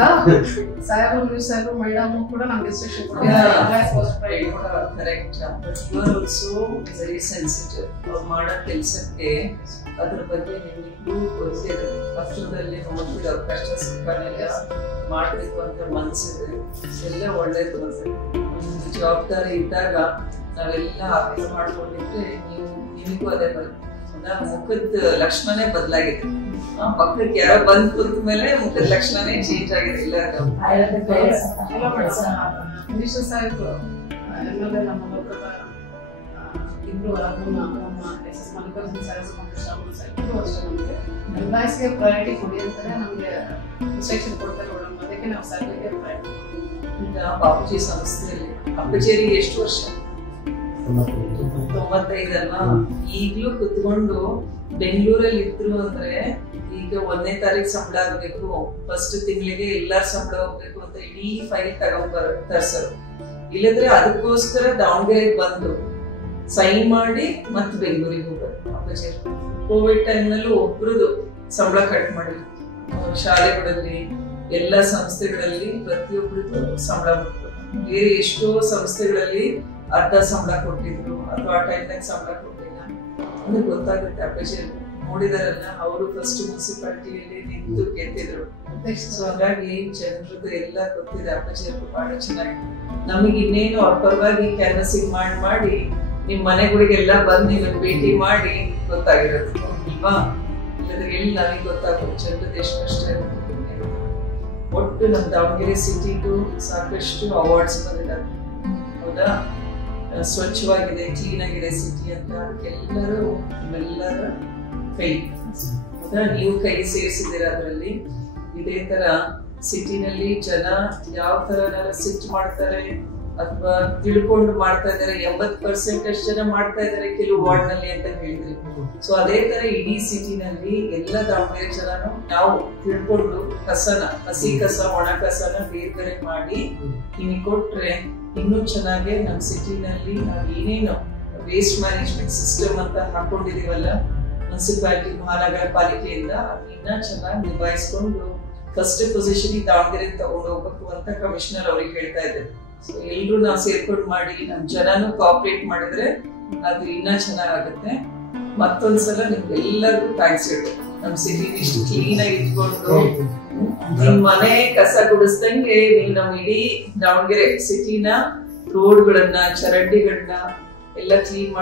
ಸಾಹೇಬರು ಮೇಡಮ್ ಕೂಡ ನಮ್ಗೆ ಇನ್ಸ್ಟ್ರಕ್ಷನ್ ವೆರಿ ಸೆನ್ಸಿಟಿವ್. ಅವ್ರು ಮಾಡೋ ಕೆಲಸಕ್ಕೆ ಅದ್ರ ಬಗ್ಗೆ ನಿಮಗೂ ಗೊತ್ತಿದೆ. ಪತ್ರದಲ್ಲಿ ನೋಡ್ತೀವಿ ಅವ್ರ ಕಷ್ಟ ಸುಖನೆಲ್ಲ ಮಾಡಬೇಕು ಅಂತ ಮನಸ್ಸಿದೆ. ಎಲ್ಲ ಒಳ್ಳೇದು ಅಂತ ಒಂದು ಜವಾಬ್ದಾರಿ ಇದ್ದಾಗ ನಾವೆಲ್ಲ ಅರ್ಥ ಮಾಡ್ಕೊಂಡಿದ್ರೆ ನಿಮಗೂ ಅದೇ ಬರುತ್ತೆ. ಮುಖದ ಲಕ್ಷಣನೇ ಬದಲಾಗಿದೆ. ಪಕ್ಕಕ್ಕೆ ಯಾರೋ ಬಂದ್ ಕುಂತ ಮೇಲೆ ಮುಖದ ಲಕ್ಷಣನೇ ಚೇಂಜ್ ಆಗಿದೆ. ಇಲ್ಲ ಮಿನಿಸ್ಟರ್ ಸಾಹೇಬ್ರು ಎಲ್ಲದೇ ನಮ್ಮ ಇಬ್ರು ನಮ್ಮ ಎಸ್ ಎಸ್ ಮಲ್ಲಿಕಾರ್ಜುನ ಸಾಹೇಬ್ ಮತ್ತು ಶ್ರಾವಣ ಸಾಹೇಬ್ ಅಷ್ಟೇ ನಮಗೆ ಎಂಪ್ಲಾಯ್ಸ್ಗೆ ಪ್ರಯಾರಿಟಿ ಕೊಡಿ ಅಂತಾರೆ. ನಮಗೆ ಇನ್ಸ್ಟ್ರಕ್ಷನ್ ಕೊಡ್ತಾರೆ ಮೇಡಮ್. ಅದಕ್ಕೆ ನಾವು ಸ್ಯಾಲರಿಗೆ ಪ್ರಯಾರಿಟಿ. ಈಗ ಬಾಪೂಜಿ ಸಂಸ್ಥೆಯಲ್ಲಿ ಅಪ್ಪಚೇರಿಗೆ ಎಷ್ಟು ವರ್ಷ? 95 ಅಲ್ಲ. ಈಗ್ಲೂ ಕುತ್ಕೊಂಡು ಬೆಂಗಳೂರಲ್ಲಿ ಇದ್ರು ಅಂದ್ರೆ ಈಗ 1ನೇ ತಾರೀಕು ಸಂಬಳ ಆಗ್ಬೇಕು, ಫಸ್ಟ್ ತಿಂಗಳಿಗೆ ಎಲ್ಲಾರ ಸಂಬಳ ಹೋಗ್ಬೇಕು ಅಂತ ಇಡೀ ಫೈಲ್ ತರ್ಸರು. ಇಲ್ಲದ್ರೆ ಅದಕ್ಕೋಸ್ಕರ ದಾವಣಗೆರೆಗೆ ಬಂದು ಸೈನ್ ಮಾಡಿ ಮತ್ತೆ ಬೆಂಗಳೂರಿಗೆ ಹೋಗ್ಬೇಕು ಅಪ್ಪಚೇರಿ. ಕೋವಿಡ್ ಟೈಮ್ ನಲ್ಲೂ ಒಬ್ರದ್ದು ಸಂಬಳ ಕಟ್ ಮಾಡಿ ಶಾಲೆಗಳಲ್ಲಿ ಎಲ್ಲ ಸಂಸ್ಥೆಗಳಲ್ಲಿ ಪ್ರತಿಯೊಬ್ಬರದ್ದು ಸಂಬಳ ಕೊಟ್ಟರು. ಬೇರೆ ಎಷ್ಟೋ ಸಂಸ್ಥೆಗಳಲ್ಲಿ ಅರ್ಧ ಸಂಬಳ ಕೊಟ್ಟಿದ್ರು ಅಥವಾ ಆ ಟೈಮ್ನಾಗ ಸಂಬಳ ಕೊಟ್ಟಿಲ್ಲ ಅಂದ್ರೆ ಗೊತ್ತಾಗುತ್ತೆ. ಅಪ್ಪಚೇರಿ ನೋಡಿದಾರಲ್ಲ, ಅವರು ಫಸ್ಟ್ ಮುನ್ಸಿಪಾಲಿಟಿಯಲ್ಲಿ ನಿಂತು ಗೆದ್ದಿದ್ರು. ಸೊ ಹಾಗಾಗಿ ಜನರದ್ದು ಎಲ್ಲ ಗೊತ್ತಿದೆ. ಅಪ್ಪಚೇರಿ ಬಹಳ ಚೆನ್ನಾಗಿ ನಮಗೆ ಇನ್ನೇನು ಅವ್ರ ಪರವಾಗಿ ಕ್ಯಾನ್ವಸಿಂಗ್ ಮಾಡಿ ನಿಮ್ ಮನೆಗಳಿಗೆಲ್ಲ ಬಂದು ನಿಮ್ಮನ್ನು ಭೇಟಿ ಮಾಡಿ ಗೊತ್ತಾಗಿರೋದು ಇಲ್ವಾ? ಇಲ್ಲದ್ರೆ ಎಲ್ಲಿ ನನಗೆ ಗೊತ್ತಾಗುತ್ತೆ ಜನರದ್ದು ಎಷ್ಟು ಕಷ್ಟ ಇರುತ್ತೆ. ಒಟ್ಟು ನಮ್ಮ ದಾವಣಗೆರೆ ಸಿಟಿಗೂ ಸಾಕಷ್ಟು ಅವಾರ್ಡ್ಸ್ ಬಂದಿದ್ದಾರೆ. ಹೌದಾ? ಸ್ವಚ್ಛವಾಗಿದೆ, ಕ್ಲೀನ್ ಆಗಿದೆ ಸಿಟಿ ಅಂತ ಎಲ್ಲರೂ ನಿಮ್ಮೆಲ್ಲರ ಕೈ. ಹೌದಾ? ನೀವು ಕೈ ಸೇರಿಸಿದ್ದೀರ ಅದರಲ್ಲಿ. ಇದೇ ತರ ಸಿಟಿನಲ್ಲಿ ಜನ ಯಾವ ತರ ಸಿಟ್ಟು ಮಾಡ್ತಾರೆ ಅಥವಾ ತಿಳ್ಕೊಂಡು ಮಾಡ್ತಾ ಇದಾರೆ. 80% ಅಷ್ಟು ಜನ ಮಾಡ್ತಾ ಇದಾರೆ ಕೆಲವು ವಾರ್ಡ್ ನಲ್ಲಿ ಅಂತ ಹೇಳಿದ್ರಿ. ಸೊ ಅದೇ ತರ ಇಡೀ ಸಿಟಿನಲ್ಲಿ ಎಲ್ಲ ದಾವಣಗೆರೆ ಜನನು ನಾವು ತಿಳ್ಕೊಂಡು ಕಸನ, ಹಸಿ ಕಸ ಒಣ ಕಸನ ಬೇರೆ ಬೇರೆ ಮಾಡಿ ನಿಮಗೆ ಕೊಟ್ರೆ ಇನ್ನೂ ಚೆನ್ನಾಗಿ ನಮ್ಮ ಸಿಟಿನಲ್ಲಿ ನಾವು ಏನೇನು ವೇಸ್ಟ್ ಮ್ಯಾನೇಜ್ಮೆಂಟ್ ಸಿಸ್ಟಮ್ ಅಂತ ಹಾಕೊಂಡಿದೀವಲ್ಲ ಮುನ್ಸಿಪಾಲಿಟಿ ಮಹಾನಗರ ಪಾಲಿಕೆಯಿಂದ ಅದು ಇನ್ನ ಚೆನ್ನಾಗಿ ನಿಭಾಯಿಸ್ಕೊಂಡು ಫಸ್ಟ್ ಪೊಸಿಷನ್ ದಾವಣಗೆರೆ ತಗೊಂಡು ಹೋಗ್ಬೇಕು ಅಂತ ಕಮಿಷನರ್ ಅವ್ರಿಗೆ ಹೇಳ್ತಾ ಇದ್ದಾರೆ. ಸೊ ಎಲ್ರು ನಾವು ಸೇರ್ಕೊಂಡು ಮಾಡಿ ನಮ್ ಜನನು ಕೋಆಪರೇಟ್ ಮಾಡಿದ್ರೆ ಅದು ಇನ್ನ ಚೆನ್ನಾಗುತ್ತೆ. ಮತ್ತೊಂದ್ಸಲ ನಿಮ್ಗೆಲ್ಲರಿಗೂ ಥ್ಯಾಂಕ್ಸ್ ಹೇಳು. ನಮ್ ಸಿಟಿ ಇಷ್ಟು ಕ್ಲೀನ್ ಆಗಿ ಇಟ್ಕೊಂಡು ನಿಮ್ ಮನೆ ಕಸ ಗುಡಿಸ್ದಂಗೆ ನೀವು ನಮ್ ಇಡೀ ದಾವಣಗೆರೆ ಸಿಟಿನ ರೋಡ್ಗಳನ್ನ ಚರಂಡಿಗಳನ್ನ ಎಲ್ಲ ಕ್ಲೀನ್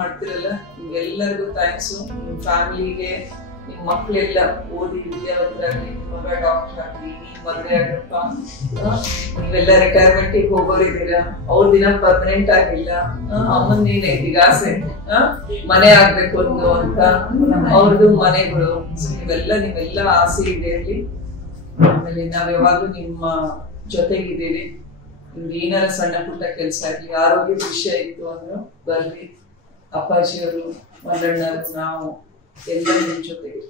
ಮಾಡ್ತಿರಲ್ಲ, ನಿಮ್ಗೆಲ್ಲರಿಗೂ ಥ್ಯಾಂಕ್ಸು. ನಿಮ್ ಫ್ಯಾಮಿಲಿಗೆ, ನಿಮ್ ಮಕ್ಳೆಲ್ಲ ಓದಿ ವಿದ್ಯಾವಂತರಾಗ್ಲಿ, ನಿಮ್ ಮಗ ಡಾಕ್ಟರ್ ಆಗ್ಲಿ, ನೀವ್ ಮದ್ವೆ ಆಗಪ್ಪ, ನೀವೆಲ್ಲ ರಿಟೈರ್ಮೆಂಟ್ ಹೋಗೋರಿದ್ದೀರಾ, ಅವ್ರ ದಿನ ಪರ್ಮನೆಂಟ್ ಆಗಿಲ್ಲ, ಅಮ್ಮನ್ ಏನೈತಿ ಈಗ ಆಸೆ ಮನೆ ಆಗ್ಬೇಕು ಅಂತ, ಅವ್ರದ್ದು ಮನೆಗಳು, ನೀವೆಲ್ಲ ಆಸೆ ಇದೆ ಅಲ್ಲಿ. ಆಮೇಲೆ ನಾವ್ ಯಾವಾಗ್ಲೂ ನಿಮ್ಮ ಜೊತೆಗಿದ್ದೀವಿ. ನಿಮ್ದು ಏನಾರ ಸಣ್ಣ ಪುಟ್ಟ ಕೆಲಸ ಆಗ್ಲಿ, ಆರೋಗ್ಯದ ವಿಷಯ ಇತ್ತು ಅಂದ್ರೆ ಬರ್ರಿ. ಅಪ್ಪಾಜಿಯವರು, ಮಲ್ಲಣ್ಣರು, ನಾವು ಎಲ್ಲ ನಿಮ್ ಜೊತೆಗೆ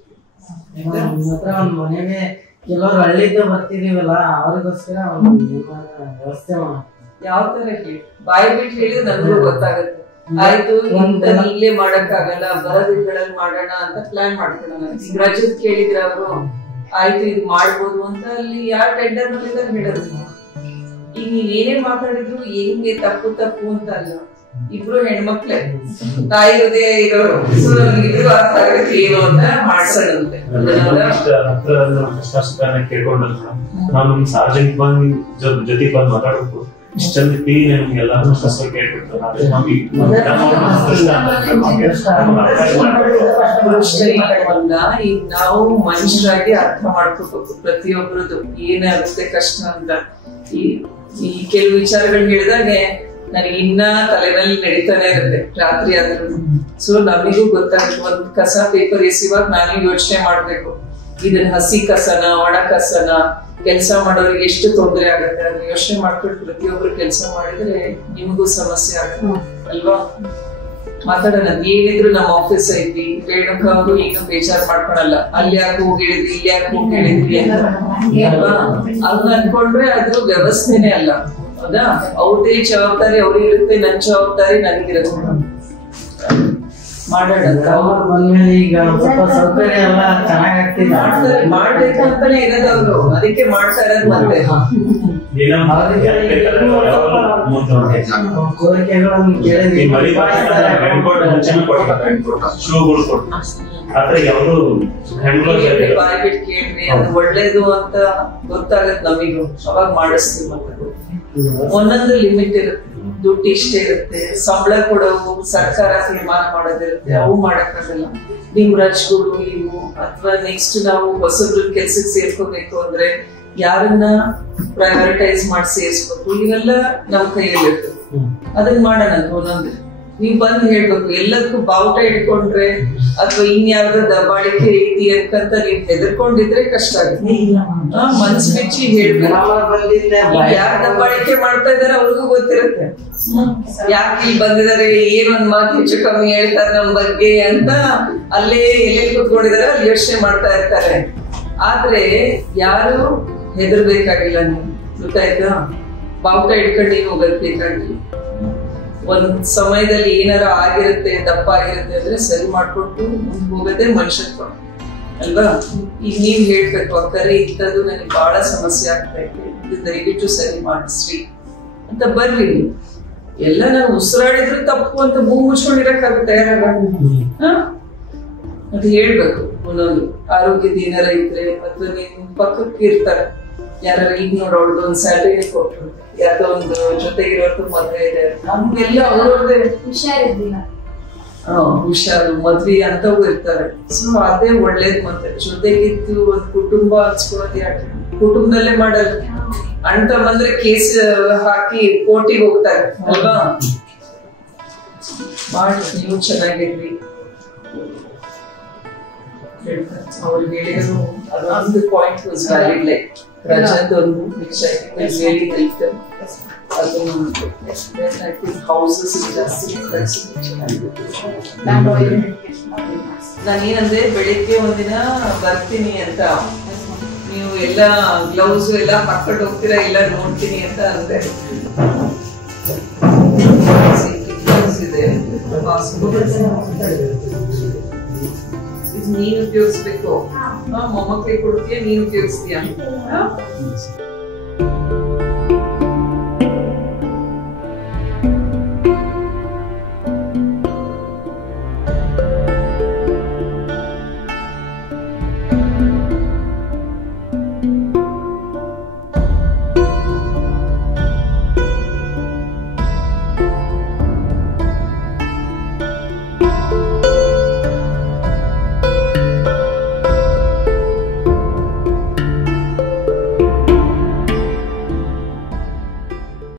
ಮನೆಗೆ ಕೆಲವರು ಹಳ್ಳಿದ್ದು ಬರ್ತಿದೀವಲ್ಲ, ಅವ್ರಿಗೋಸ್ಕರ ವ್ಯವಸ್ಥೆ ಯಾವ ತರ ಹೇಳಿ, ಬಾಯಿ ಬಿಟ್ಟು ಹೇಳಿ ನನ್ಗೂ ಗೊತ್ತಾಗುತ್ತೆ. ಆಯ್ತು ಇಂತ ಇಲ್ಲೇ ಮಾಡಕ್ಕಾಗಲ್ಲ, ಬರದಿದ್ಗಳಲ್ಲಿ ಮಾಡೋಣ ಅಂತ ಪ್ಲಾನ್ ಮಾಡ್ಕೊಳ್ಳೋಣ. ಈಗ ರಜತ್ ಕೇಳಿದ್ರೆ ಅವರು ಆಯ್ತು ಇದು ಮಾಡ್ಬೋದು ಅಂತ ಅಲ್ಲಿ ಯಾರು ಟೆಂಡರ್ ಮಾಡಿದಾಗ ಹೇಳೋದು. ಈಗ ನೀವ್ ಏನೇ ಮಾತಾಡಿದ್ರು ಹೆಂಗೆ ತಪ್ಪು ಅಂತ ಅಲ್ಲ, ಇಬ್ರು ಹೆಣ್ಮಕ್ಳೆ, ತಾಯಿ ಹೃದಯ ಇರೋರು, ಇಬ್ರು ಅರ್ಥ ಆಗುತ್ತೆ ಏನು ಅಂತ ಮಾಡ್ಸೋಣಂತೆ. ಕೇಳ್ಕೊಂಡ್ರೆ ನಾವು ನಮ್ ಸಾರ್ವಜನಿಕ ಜೊತೆಗೆ ಬಂದು ಮಾತಾಡ್ಬೇಕು. ಇಷ್ಟೊಂದು ಎಲ್ಲಾರು ಕಷ್ಟ ಕೇಳ್ಬಿಟ್ಟು ಈಗ ನಾವು ಮನುಷ್ಯರಾಗಿ ಅರ್ಥ ಮಾಡ್ಕೋಬೇಕು ಪ್ರತಿಯೊಬ್ಬರದು ಏನಾಗುತ್ತೆ ಕಷ್ಟ ಅಂತ. ಈ ಕೆಲವು ವಿಚಾರಗಳು ಹೇಳಿದಾಗೆ ನನಗೆ ಇನ್ನ ತಲೆನಲ್ಲಿ ನಡೀತಾನೆ ಇರುತ್ತೆ ರಾತ್ರಿ ಆದ್ರೂ. ಸೊ ನಮಿಗೂ ಗೊತ್ತಾಗುತ್ತೆ, ಒಂದ್ ಕಸ ಪೇಪರ್ ಎಸಿವಾಗ ನಾನು ಯೋಚನೆ ಮಾಡ್ಬೇಕು, ಇದನ್ನ ಹಸಿ ಕಸನ ಒಣ ಕಸನ, ಕೆಲಸ ಮಾಡೋರಿಗೆ ಎಷ್ಟು ತೊಂದರೆ ಆಗತ್ತೆ ಅದನ್ನ ಯೋಚನೆ ಮಾಡ್ಕೊಂಡು ಪ್ರತಿಯೊಬ್ರು ಕೆಲಸ ಮಾಡಿದ್ರೆ ನಿಮಗೂ ಸಮಸ್ಯೆ ಆಗತ್ತೆ ಅಲ್ವಾ. ಮಾತಾಡೋಣ, ಏನಿದ್ರು ನಮ್ಮ ಆಫೀಸ್ ಐತಿ, ರೇಣುಕಾ ಅವರು ಈಗ ಬೇಜಾರ್ ಮಾಡ್ಕೊಳಲ್ಲ, ಅಲ್ಲಿ ಯಾಕೆ ಹೋಗಿಳಿದ್ರಿ ಇಲ್ಲಿ ಯಾಕೆ ಹೋಗಿಳಿದ್ರಿ ಅಂತ ಅಲ್ವಾ. ಅದನ್ನ ಅನ್ಕೊಂಡ್ರೆ ಅದು ವ್ಯವಸ್ಥೆನೇ ಅಲ್ಲ, ಹೌದಾ. ಅವ್ರದೇ ಜವಾಬ್ದಾರಿ ಅವ್ರಿಗೆ ಇರುತ್ತೆ, ನನ್ ಜವಾಬ್ದಾರಿ ನನಗಿರುತ್ತೆ. ಮಾಡೋಣ, ಬಂದ್ಮೇಲೆ ಈಗ ಸ್ವಲ್ಪ ಸೌಕರ್ಯ ಎಲ್ಲ ಚೆನ್ನಾಗಾಗ್ತಿದೆ, ಮಾಡ್ಬೇಕು ಅಂತಾನೆ ಇರೋದು ಅವರು, ಅದಕ್ಕೆ ಮಾಡ್ತಾ ಇರೋದು. ಮತ್ತೆ ಕೋರಿಕೆಗಳನ್ನು ಕೇಳಿದ್ವಿ, ಬಾಯ್ ಬಿಟ್ಟು ಕೇಳ್ರಿ, ಅದು ಒಳ್ಳೇದು ಅಂತ ಗೊತ್ತಾಗತ್ ನಮಿಗೂ, ಅವಾಗ ಮಾಡಿಸ್ತೀವಿ. ಮತ್ತೆ ಒಂದೊಂದು ಲಿಮಿಟ್ ಇರುತ್ತೆ, ದುಡ್ಡು ಇಷ್ಟೇ ಇರುತ್ತೆ, ಸಂಬಳ ಕೊಡೋವು ಸರ್ಕಾರ ತೀರ್ಮಾನ ಮಾಡೋದಿರುತ್ತೆ, ಅವು ಮಾಡಕ್ಕಾಗಲ್ಲ. ನಿಮ್ ರಜ್ಗಳು ಇವು, ಅಥವಾ ನೆಕ್ಸ್ಟ್ ನಾವು ಹೊಸಬ್ರ ಕೆಲ್ಸಕ್ಕೆ ಸೇರ್ಕೋಬೇಕು ಅಂದ್ರೆ ಯಾರನ್ನ ಪ್ರಯಾರಿಟೈಸ್ ಮಾಡಿ ಸೇರಿಸ್ಬೇಕು, ಇವೆಲ್ಲ ನಮ್ ಕೈಯಲ್ಲಿರ್ತದೆ. ಅದನ್ನ ಮಾಡೋಣ ಒಂದೊಂದು. ನೀವ್ ಬಂದ್ ಹೇಳ್ಬೇಕು, ಎಲ್ಲದಕ್ಕೂ ಬಾವುಟ ಇಟ್ಕೊಂಡ್ರೆ ಅಥವಾ ಇನ್ಯಾವ್ದು ದಬ್ಬಾಳಿಕೆ ಐತಿ ಅನ್ಕಂತ ನೀವ್ ಹೆದರ್ಕೊಂಡಿದ್ರೆ ಕಷ್ಟ ಆಗುತ್ತೆ. ಮನ್ಸ್ ಬಿಚ್ಚಿ ಹೇಳ್ಬೇಕು, ಯಾರು ದಬ್ಬಾಳಿಕೆ ಮಾಡ್ತಾ ಇದಾರೆ ಅವ್ರಿಗೂ ಗೊತ್ತಿರುತ್ತೆ, ಯಾಕೆ ಇಲ್ಲಿ ಬಂದಿದ್ದಾರೆ, ಏನೊಂದ್ ಮಾತು ಹೆಚ್ಚು ಕಮ್ಮಿ ಹೇಳ್ತಾರೆ ನಮ್ ಬಗ್ಗೆ ಅಂತ ಅಲ್ಲೇ ಎಲ್ಲೇ ಕೂತ್ಕೊಂಡಿದಾರೆ ಅಲ್ಲಿ ಯೋಚನೆ ಮಾಡ್ತಾ ಇರ್ತಾರೆ. ಆದ್ರೆ ಯಾರು ಹೆದರ್ಬೇಕಾಗಿಲ್ಲ, ನೀವು ಗೊತ್ತಾಯ್ತಾ. ಬಾವುಟ ಇಟ್ಕೊಂಡು ನೀವು ಹೋಗಬೇಕಾಗಿಲ್ಲ. ಒಂದ್ ಸಮಯದಲ್ಲಿ ಏನಾರ ಆಗಿರುತ್ತೆ, ತಪ್ಪ ಆಗಿರುತ್ತೆ ಅಂದ್ರೆ ಸರಿ ಮಾಡ್ಕೊಟ್ಟು ಮುಂದೆ ಹೋಗೋದೇ ಮನುಷ್ಯತ್ವ ಅಲ್ವಾ. ಈಗ ನೀವ್ ಹೇಳ್ಬೇಕು, ಅಕ್ಕರೆ ಇಂಥದ್ದು ನನಗೆ ಬಹಳ ಸಮಸ್ಯೆ ಆಗ್ತಾ ಇದೆ, ಇದು ದಯವಿಟ್ಟು ಸರಿ ಮಾಡಿಸ್ರಿ ಅಂತ ಬರ್ರಿ. ಎಲ್ಲ ನಾನು ಉಸಿರಾಡಿದ್ರು ತಪ್ಪು ಅಂತ ಭೂಮಿ ಮುಚ್ಕೊಂಡಿರಕ್ಕಾಗುತ್ತೆ ಅದು ಹೇಳ್ಬೇಕು. ಒಂದೊಂದು ಆರೋಗ್ಯದ ಏನಾರ ಇದ್ರೆ ಅಥವಾ ನಿಮ್ ಪಕ್ಕಕ್ಕೆ ಇರ್ತಾರೆ ಯಾರ, ಈಗ ನೋಡ್ ಅವ್ರದ್ದು ಒಂದ್ ಸ್ಯಾಲರಿ ಕೊಟ್ರು, ಯಾವ್ದೋ ಒಂದು ಜೊತೆಗಿರೋರ್ದು ಮದ್ವೆ ಇದೆ, ನಮ್ಗೆಲ್ಲ ಅವ್ರವ್ರದೇ ಹುಷಾರು ಮದ್ವೆ ಅಂತವೂ ಇರ್ತಾರೆ. ಸೊ ಅದೇ ಒಳ್ಳೇದ್. ಮತ್ತೆ ಜೊತೆಗಿದ್ದು ಒಂದ್ ಕುಟುಂಬ ಹಚ್ಕೊಳ್ಳೋದು ಯಾಕೆ, ಕುಟುಂಬದಲ್ಲೇ ಮಾಡಲ್ಲ. ಅಣ್ಣ ಬಂದ್ರೆ ಕೇಸ್ ಹಾಕಿ ಕೋರ್ಟಿಗೆ ಹೋಗ್ತಾರೆ ಅಲ್ವಾ. ಮಾಡಿ, ನೀವು ಚೆನ್ನಾಗಿರ್ರಿ. ಅವ್ರಿಗೆ ಹೇಳಿದ್ರು ಅದೊಂದು ಪಾಯಿಂಟ್ ವಾಸ್ ವ್ಯಾಲಿಡ್, ಲೈಕ್ ರಜಾದ್ ಒಂದು ವಿಷಯ ರಿಯಲಿ ಹೆಲ್ಪ್ ದೆಮ್. ಅದನ್ನು ಐ ಥಿಂಕ್ ಹೌಸಸ್ ಜಾಸ್ತಿ ನಾನೇನಂದ್ರೆ ಬೆಳಿಗ್ಗೆ ಒಂದಿನ ಬರ್ತೀನಿ ಅಂತ, ನೀವು ಎಲ್ಲ ಗ್ಲೌಸ್ ಎಲ್ಲ ಹಾಕೊಂಡು ಹೋಗ್ತೀರಾ, ಎಲ್ಲ ನೋಡ್ತೀನಿ ಅಂತ ಅಂದೆ. ಇದೆ ನೀನು ಉಪಯೋಗಿಸ್ಬೇಕು, ಮೊಮ್ಮಕ್ಕಳಿಗೆ ಕೊಡ್ತೀಯ, ನೀನು ಉಪಯೋಗಿಸ್ತೀಯ.